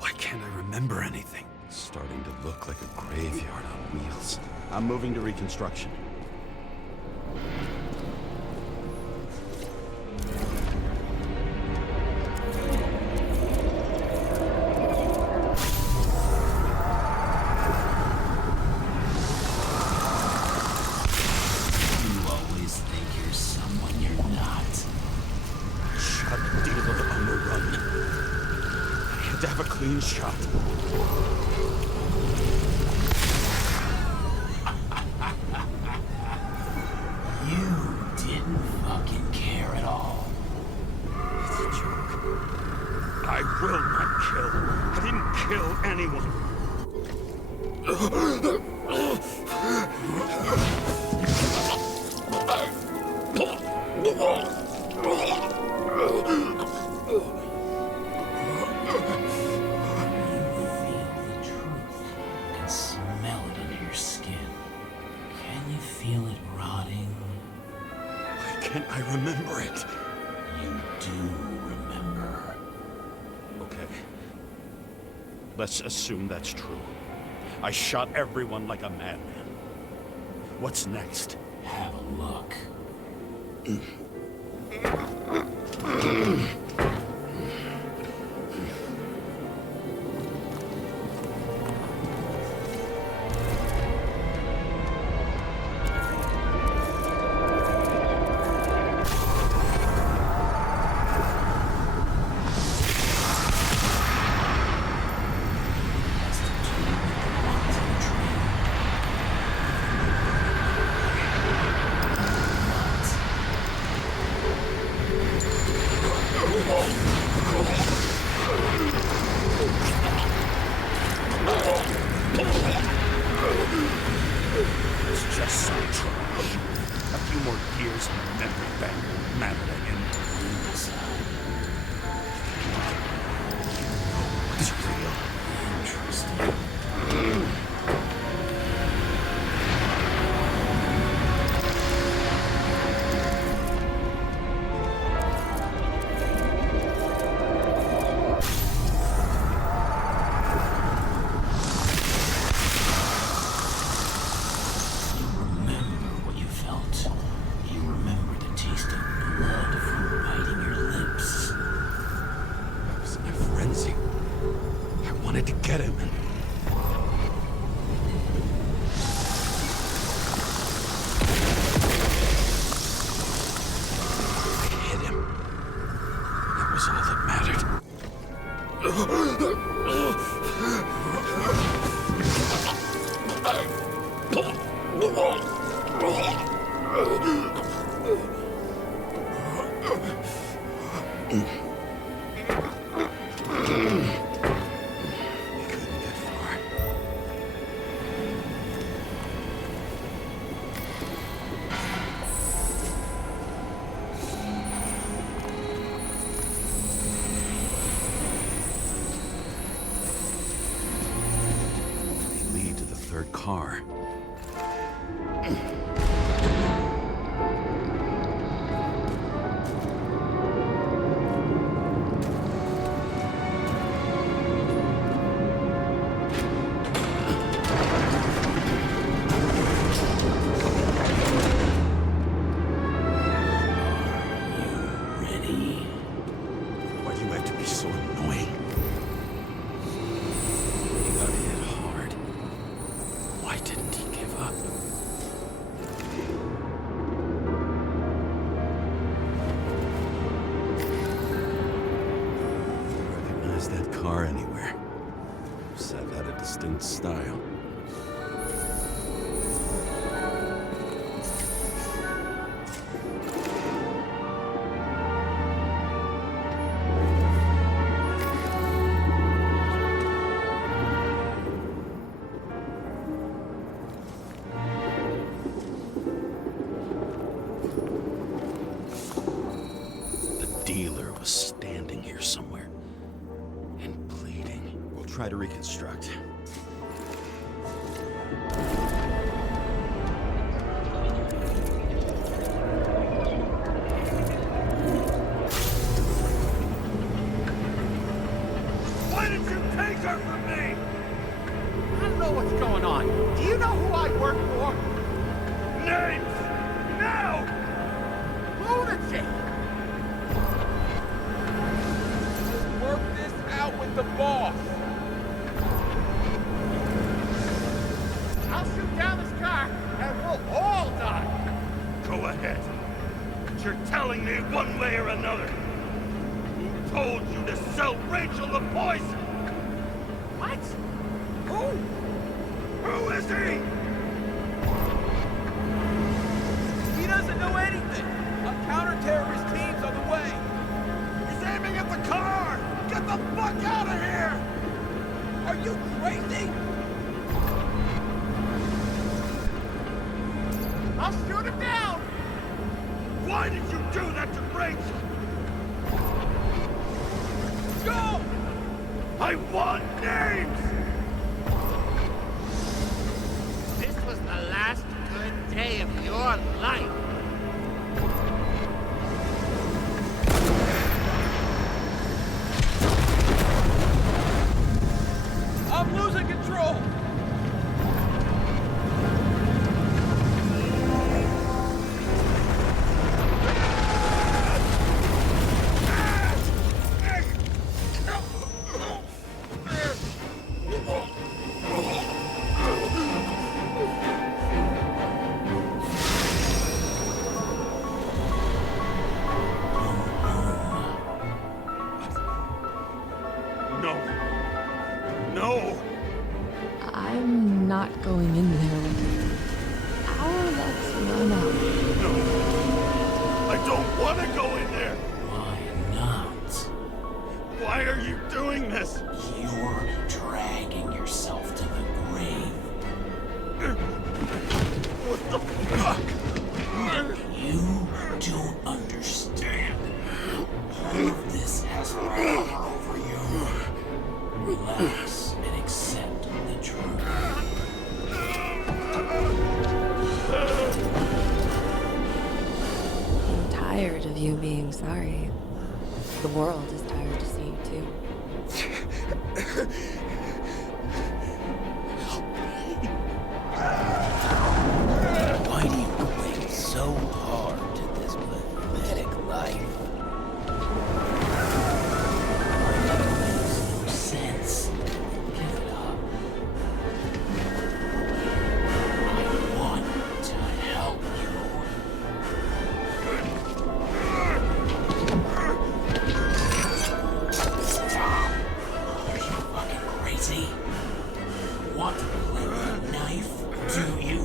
Why can't I remember anything? It's starting to look like a graveyard on wheels. I'm moving to reconstruction. Clean shot. You didn't fucking care at all. It's a joke. I will not kill. I didn't kill anyone. I remember it. You do remember. Okay. Let's assume that's true. I shot everyone like a madman. What's next? Have a look. It's just some trash. A few more years and memory bank will matter to him. It's real. Interesting. Car. car anywhere. Seth had a distinct style. Dealer was standing here somewhere and bleeding. We'll try to reconstruct. Why did you take her from me? I don't know what's going on. Do you know who I work for? Names! Now! Lunatic! Work this out with the boss. I'll shoot down this car and we'll all die. Go ahead. But you're telling me one way or another. Who told you to sell Rachel the poison? What? Who? Who is he? He doesn't know anything. A counter-terrorist team's on the way. He's aiming at the car! Get the fuck out of here! Are you crazy? I'll shoot him down! Why did you do that to Rachel? Go! I want names! This was the last good day of your life. I'm losing control! I'm not going in there with you. Our luck's run out. No. I don't want to go in there. Why not? Why are you doing this? You're dragging yourself to the grave. What the fuck? You don't understand. All of this has power over you. Relax and accept the truth. I'm tired of you being sorry. The world is tired to see you too. Why do you cling so hard to this pathetic life? It makes no sense. Give it up. I want to help you. Stop! Are you fucking crazy? Want to play with a knife, do you?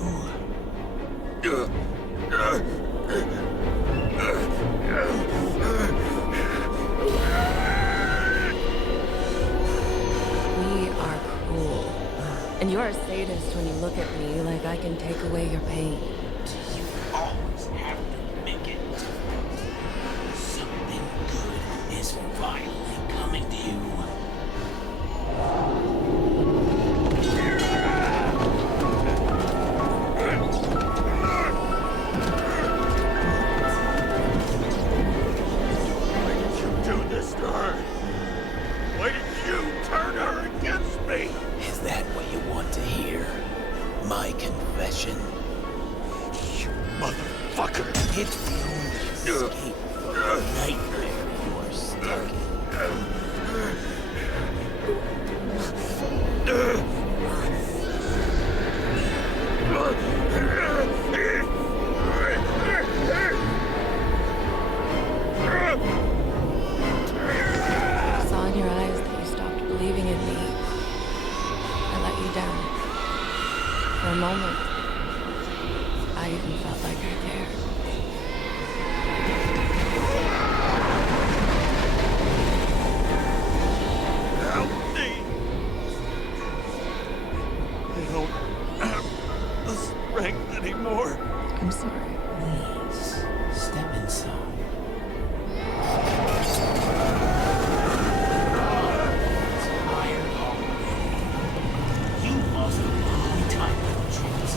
We are cruel. And you're a sadist when you look at me like I can take away your pain. You always have to make it. Something good is finally coming to you. Why did you do this to her? Why did you turn her against me? Is that what you want to hear? My confession? You motherfucker! It's the only escape from the nightmare you are stuck I saw in your eyes that you stopped believing. I'm sorry. Please, step inside. It's tired already. You lost a long time ago, James.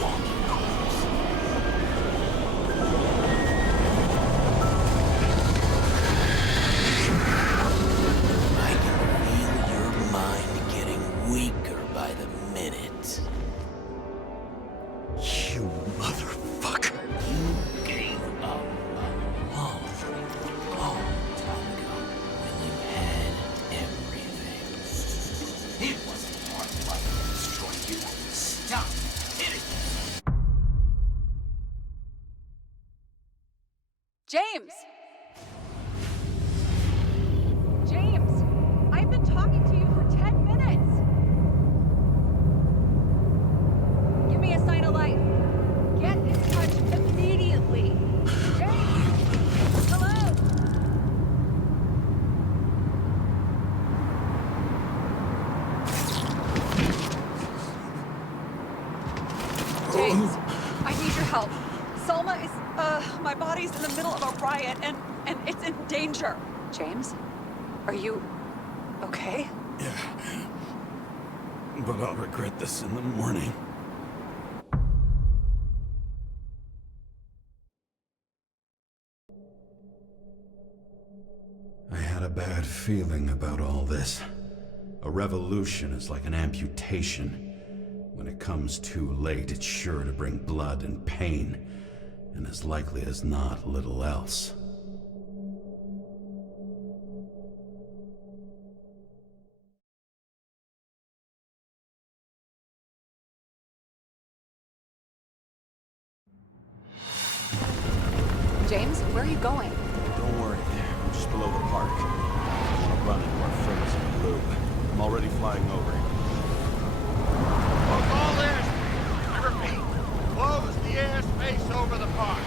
Walking corpse. I can feel your mind getting weaker by the minute. You motherfucker! You gave up a long, long time ago when you had everything. It wasn't hard luck to destroy you. Stop hitting me. James! James! I've been talking to you for 10 minutes! Give me a sign of life. Get in touch immediately. James! Hello? James, I need your help. Selma is, my body's in the middle of a riot and it's in danger. James, are you okay? Yeah. But I'll regret this in the morning. I had a bad feeling about all this. A revolution is like an amputation. When it comes too late, it's sure to bring blood and pain, and as likely as not, little else. James, where are you going? Don't worry, I'm just below the park. I'll run into our friends in blue. I'm already flying over. Close all airspace. I repeat, close the airspace over the park.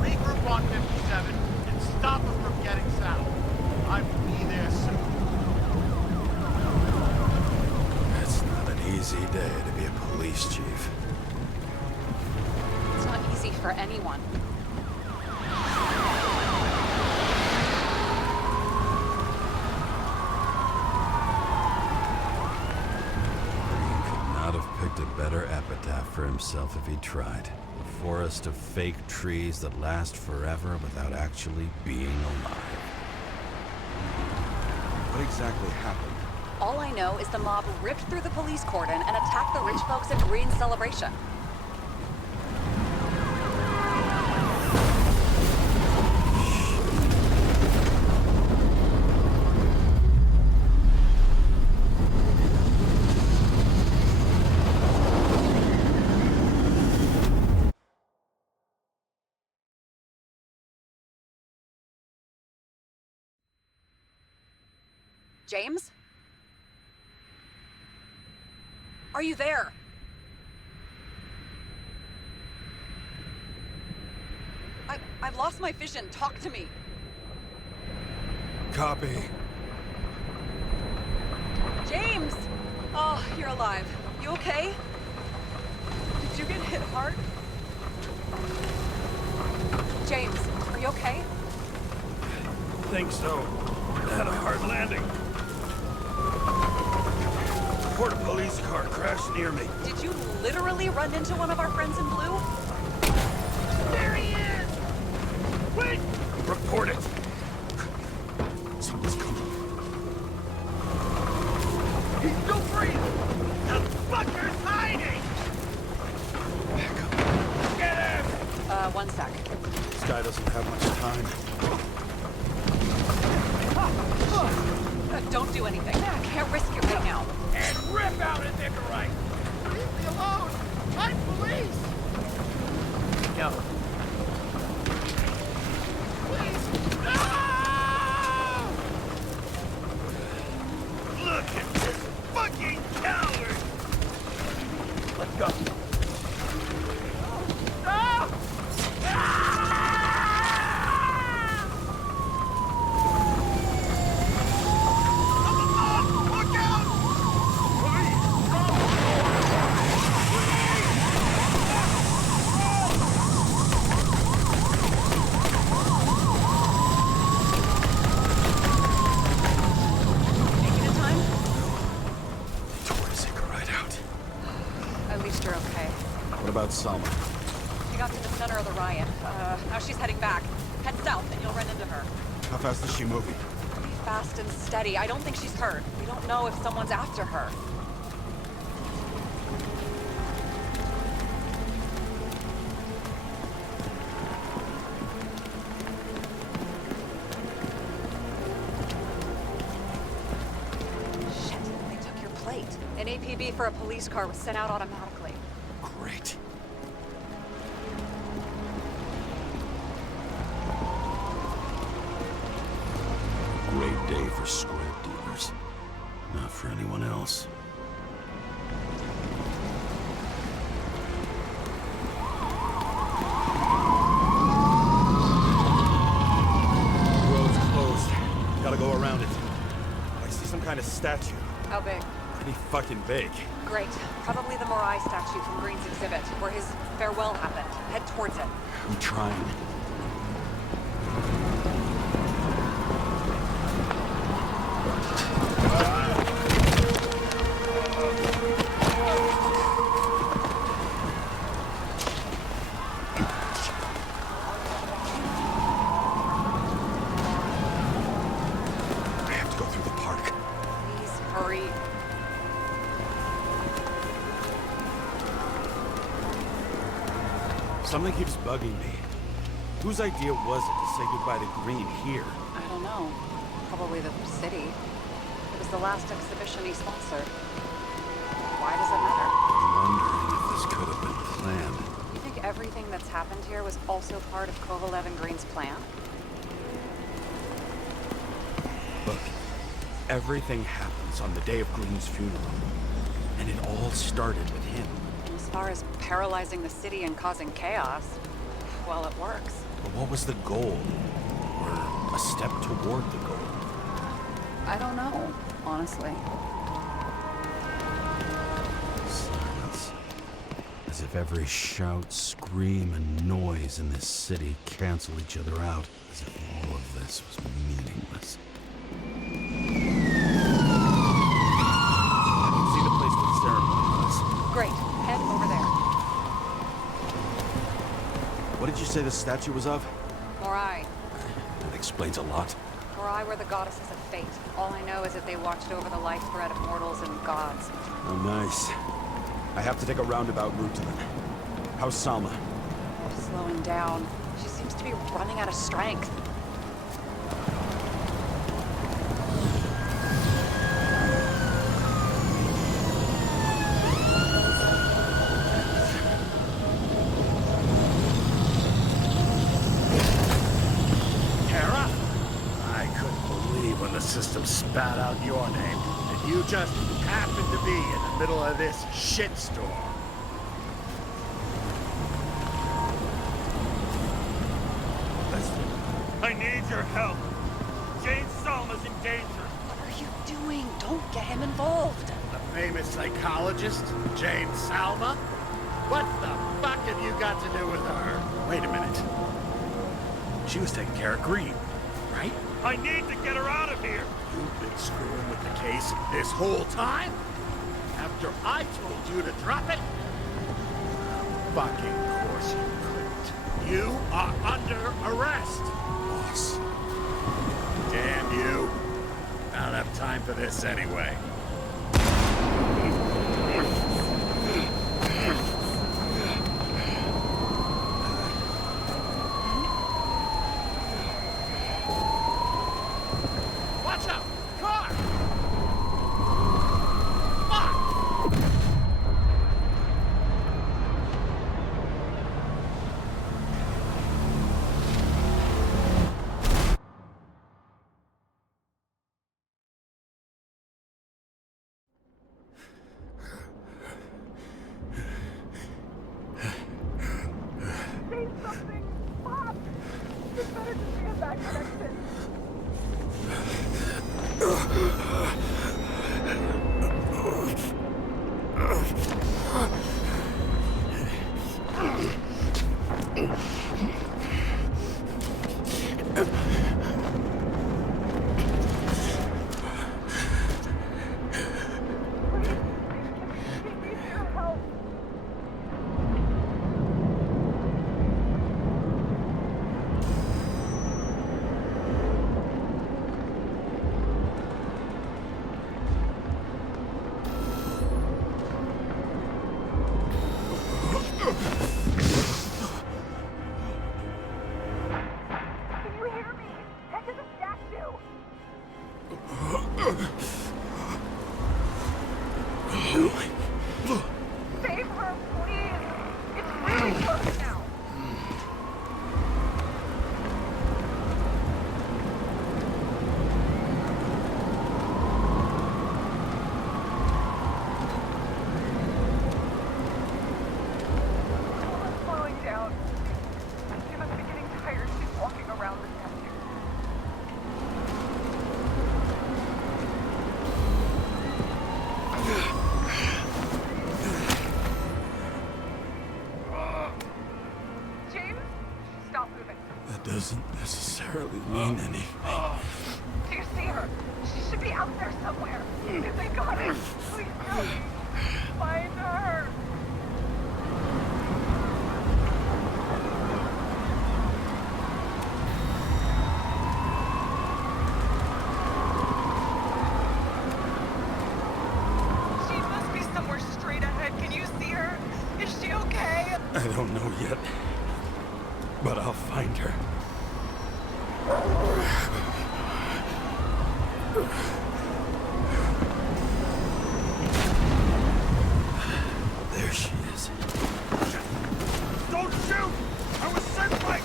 Regroup on 57 and stop us from getting south. I will be there soon. It's not an easy day to be a police chief. It's not easy for anyone. Not have picked a better epitaph for himself if he tried. A forest of fake trees that last forever without actually being alive. What exactly happened? All I know is the mob ripped through the police cordon and attacked the rich folks at Green's celebration. James? Are you there? I've lost my vision. Talk to me. Copy. James! Oh, you're alive. You okay? Did you get hit hard? James, are you okay? I think so. I had a hard landing. A porta police car crashed near me. Did you literally run into one of our friends in blue? There he is! Wait! Report it. Someone's coming. He's still breathing! The fucker's hiding! Get him! One sec. This guy doesn't have much time. Don't do anything. I can't risk it right now. And rip out a Nicorite! Leave me alone! I'm police! No. Please! No! Look at this fucking coward! Let's go. No! Look out! Police! Salma? She got to the center of the riot. Now she's heading back. Head south and you'll run into her. How fast is she moving? Pretty fast and steady. I don't think she's hurt. We don't know if someone's after her. Shit, they took your plate. An APB for a police car was sent out automatically. Great. Great day for scrap dealers. Not for anyone else. The road's closed. Gotta go around it. I see some kind of statue. How big? Pretty fucking big. Great. Probably the Morai statue from Green's exhibit, where his farewell happened. Head towards it. I'm trying. I have to go through the park. Please hurry. Something keeps bugging me. Whose idea was it to say goodbye to Green here? I don't know. Probably the city. It was the last exhibition he sponsored. Why does it matter? I'm wondering if this could have been planned. You think everything that's happened here was also part of Kovalev and Green's plan? Look, everything happens on the day of Green's funeral. And it all started with him. As far as paralyzing the city and causing chaos, well, it works. But what was the goal? Or a step toward the goal? I don't know, honestly. Silence. As if every shout, scream, and noise in this city cancel each other out. As if all of this was meaningless. I can see the place where the ceremony was. Great. Head over there. What did you say the statue was of? Morai. That explains a lot. Morai were the goddesses of fate. All I know is that they watched over the lifeblood of mortals and gods. Oh, nice. I have to take a roundabout route to them. How's Salma? Slowing down. She seems to be running out of strength. Tara? I couldn't believe when the system spat out your name, and you just happened to be in the middle of this shitstorm. I need your help. Jane Salma's in danger. What are you doing? Don't get him involved. The famous psychologist, Jane Salma? What the fuck have you got to do with her? Wait a minute. She was taking care of Green, right? I need to get her out of here. You've been screwing with the case this whole time? After I told you to drop it? Fucking course you couldn't. You are under arrest. Boss. Damn you. I don't have time for this anyway. Watch out! Car! Fuck! doesn't necessarily mean anything. Do you see her? She should be out there somewhere. If they got it, please help me. Find her. She must be somewhere straight ahead. Can you see her? Is she okay? I don't know yet, but I'll find her. There she is. Don't shoot! I was sent by...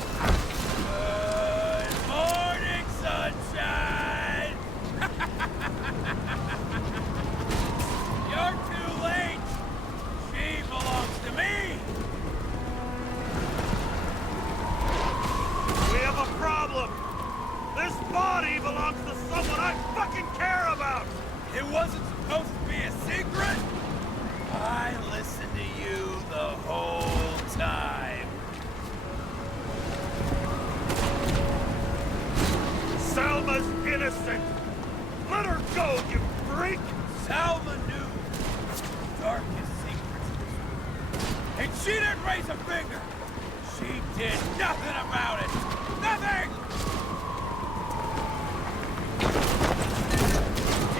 Good morning, sunshine! You're too late! She belongs to me! We have a problem! This body belongs to someone I fucking care about! It wasn't supposed to be a secret? I listened to you the whole time. Salma's innocent! Let her go, you freak! Salma knew the darkest secrets of this world. And she didn't raise a finger! She did nothing about it! Nothing!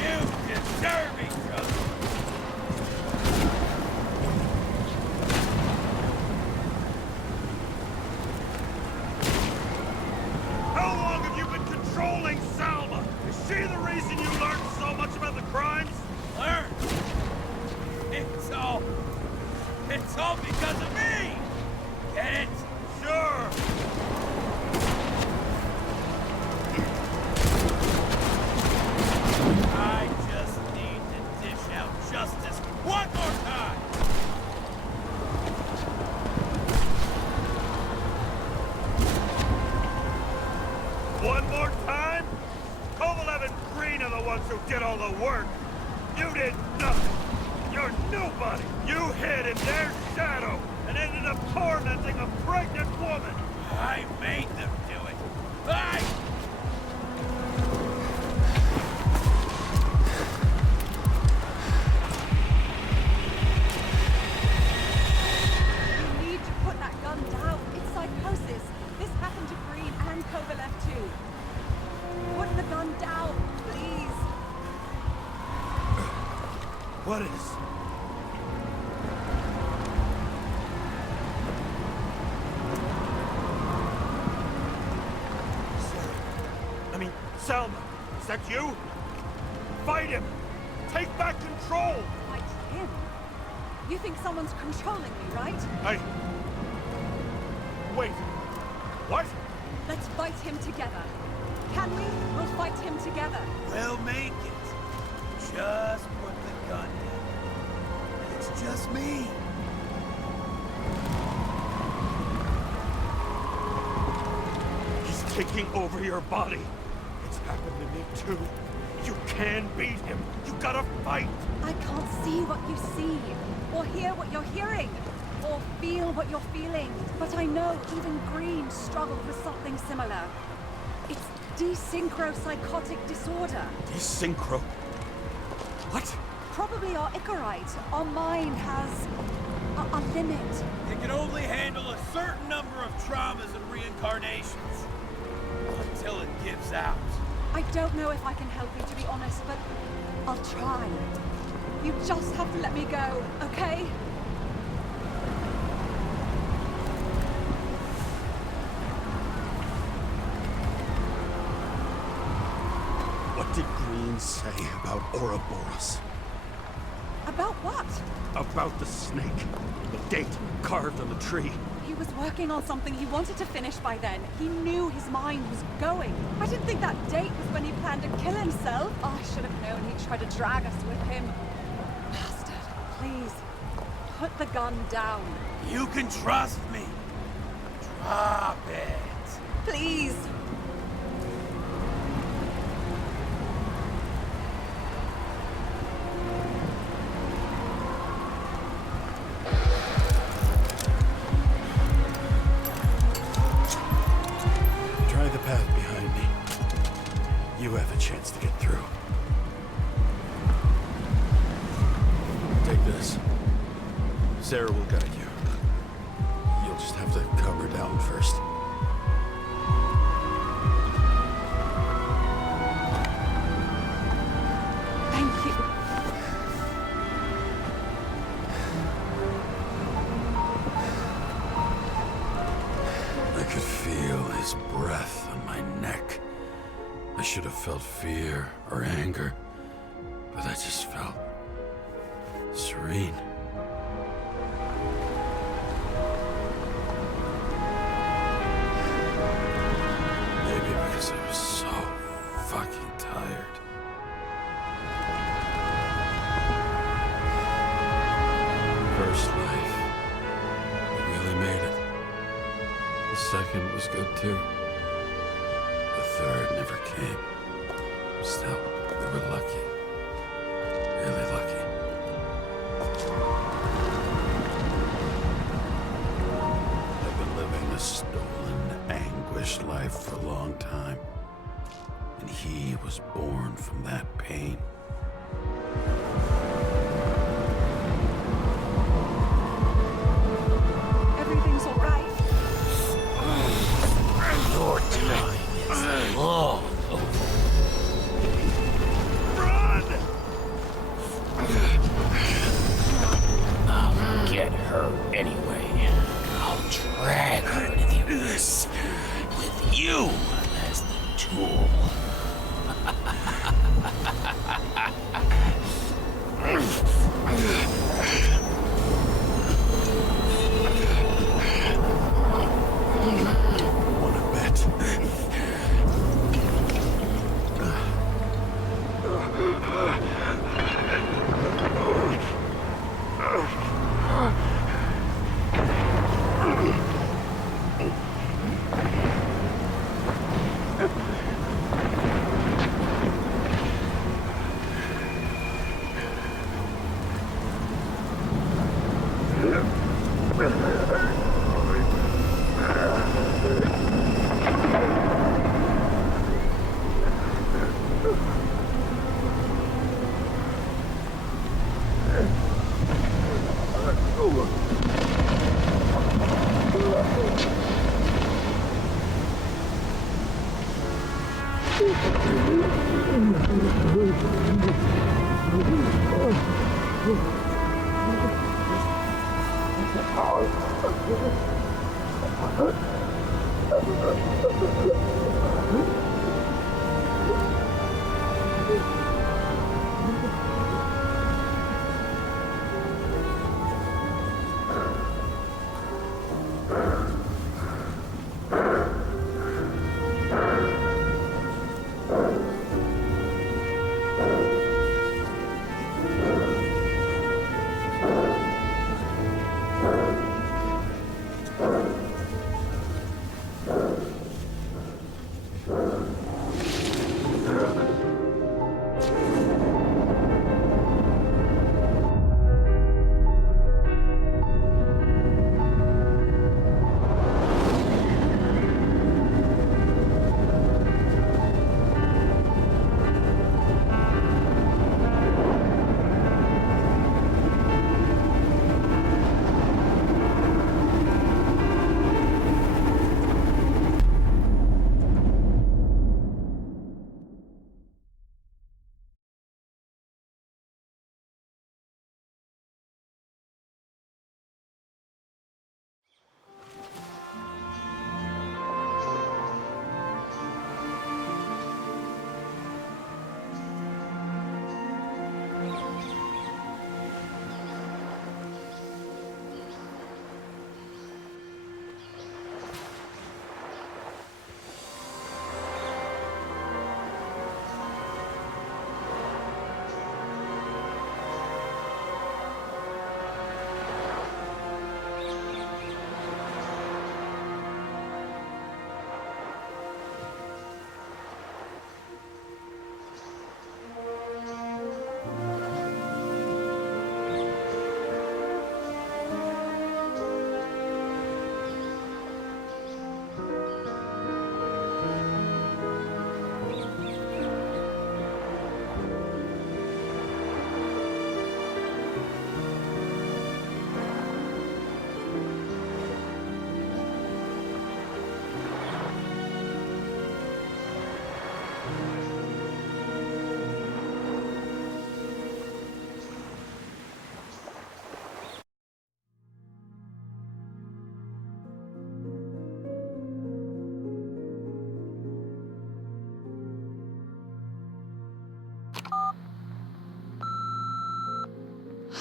You deserve each other! How long have you been controlling Salma? Is she the reason you learned so much about the crimes? Learn! It's all because of me! Get it? Sure! I just need to dish out justice one more time! One more time? Kovalev and Green are the ones who did all the work. You did nothing. You're nobody. You hid in their shadow and ended up tormenting a pregnant woman. I made them do it. You need to put that gun down. It's psychosis. This happened to Green and Kovalev too. Put the gun down, please. What is? Salma, is that you? Fight him! Take back control! Fight him? You think someone's controlling me, right? Wait. What? Let's fight him together. Can we? We'll fight him together. We'll make it. Just put the gun down. It's just me. He's taking over your body. It's happened to me too. You can beat him. You gotta fight. I can't see what you see, or hear what you're hearing, or feel what you're feeling. But I know even Green struggled with something similar. It's desynchropsychotic disorder. Desynchro? What? Probably our Icarite. Our mind has a limit. It can only handle a certain number of traumas and reincarnations. Until it gives out. I don't know if I can help you, to be honest, but I'll try. You just have to let me go, okay? What did Green say about Ouroboros? About what? About the snake. The date carved on the tree. He was working on something he wanted to finish by then. He knew his mind was going. I didn't think that date was when he planned to kill himself. Oh, I should have known he'd try to drag us with him. Bastard, please, put the gun down. You can trust me. Drop it. Please. do have a chance to get through. Take this. Sarah will guide you. You'll just have to calm her down first. Thank you. I could feel his breath on my neck. I should have felt fear or anger, but I just felt serene. Maybe because I was so fucking tired. First life, we really made it. The second was good too. The third never came. Still, we were lucky. Really lucky. I've been living a stolen, anguished life for a long time. And he was born from that pain. Everything's all right. Your time is long over. I'll get her anyway. I'll drag her to the abyss with you as the tool. Wanna bet?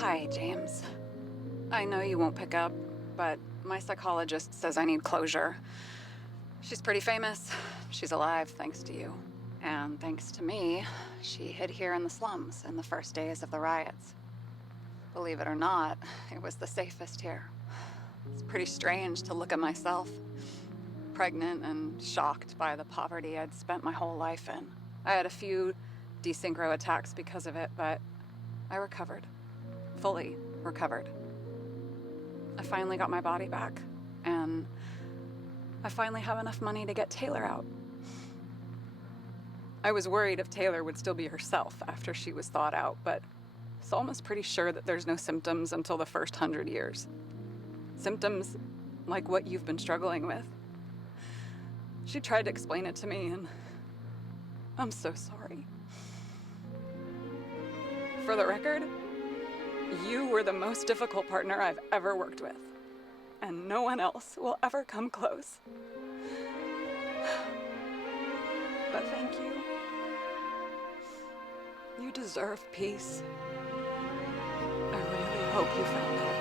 Hi, James. I know you won't pick up, but my psychologist says I need closure. She's pretty famous. She's alive thanks to you. And thanks to me, she hid here in the slums in the first days of the riots. Believe it or not, it was the safest here. It's pretty strange to look at myself, pregnant and shocked by the poverty I'd spent my whole life in. I had a few desynchro attacks because of it, but I recovered. Fully recovered. I finally got my body back, and I finally have enough money to get Taylor out. I was worried if Taylor would still be herself after she was thawed out, but Salma's pretty sure that there's no symptoms until the first 100 years. Symptoms like what you've been struggling with. She tried to explain it to me, and I'm so sorry. For the record, you were the most difficult partner I've ever worked with, and no one else will ever come close. But thank you. You deserve peace. I really hope you found it.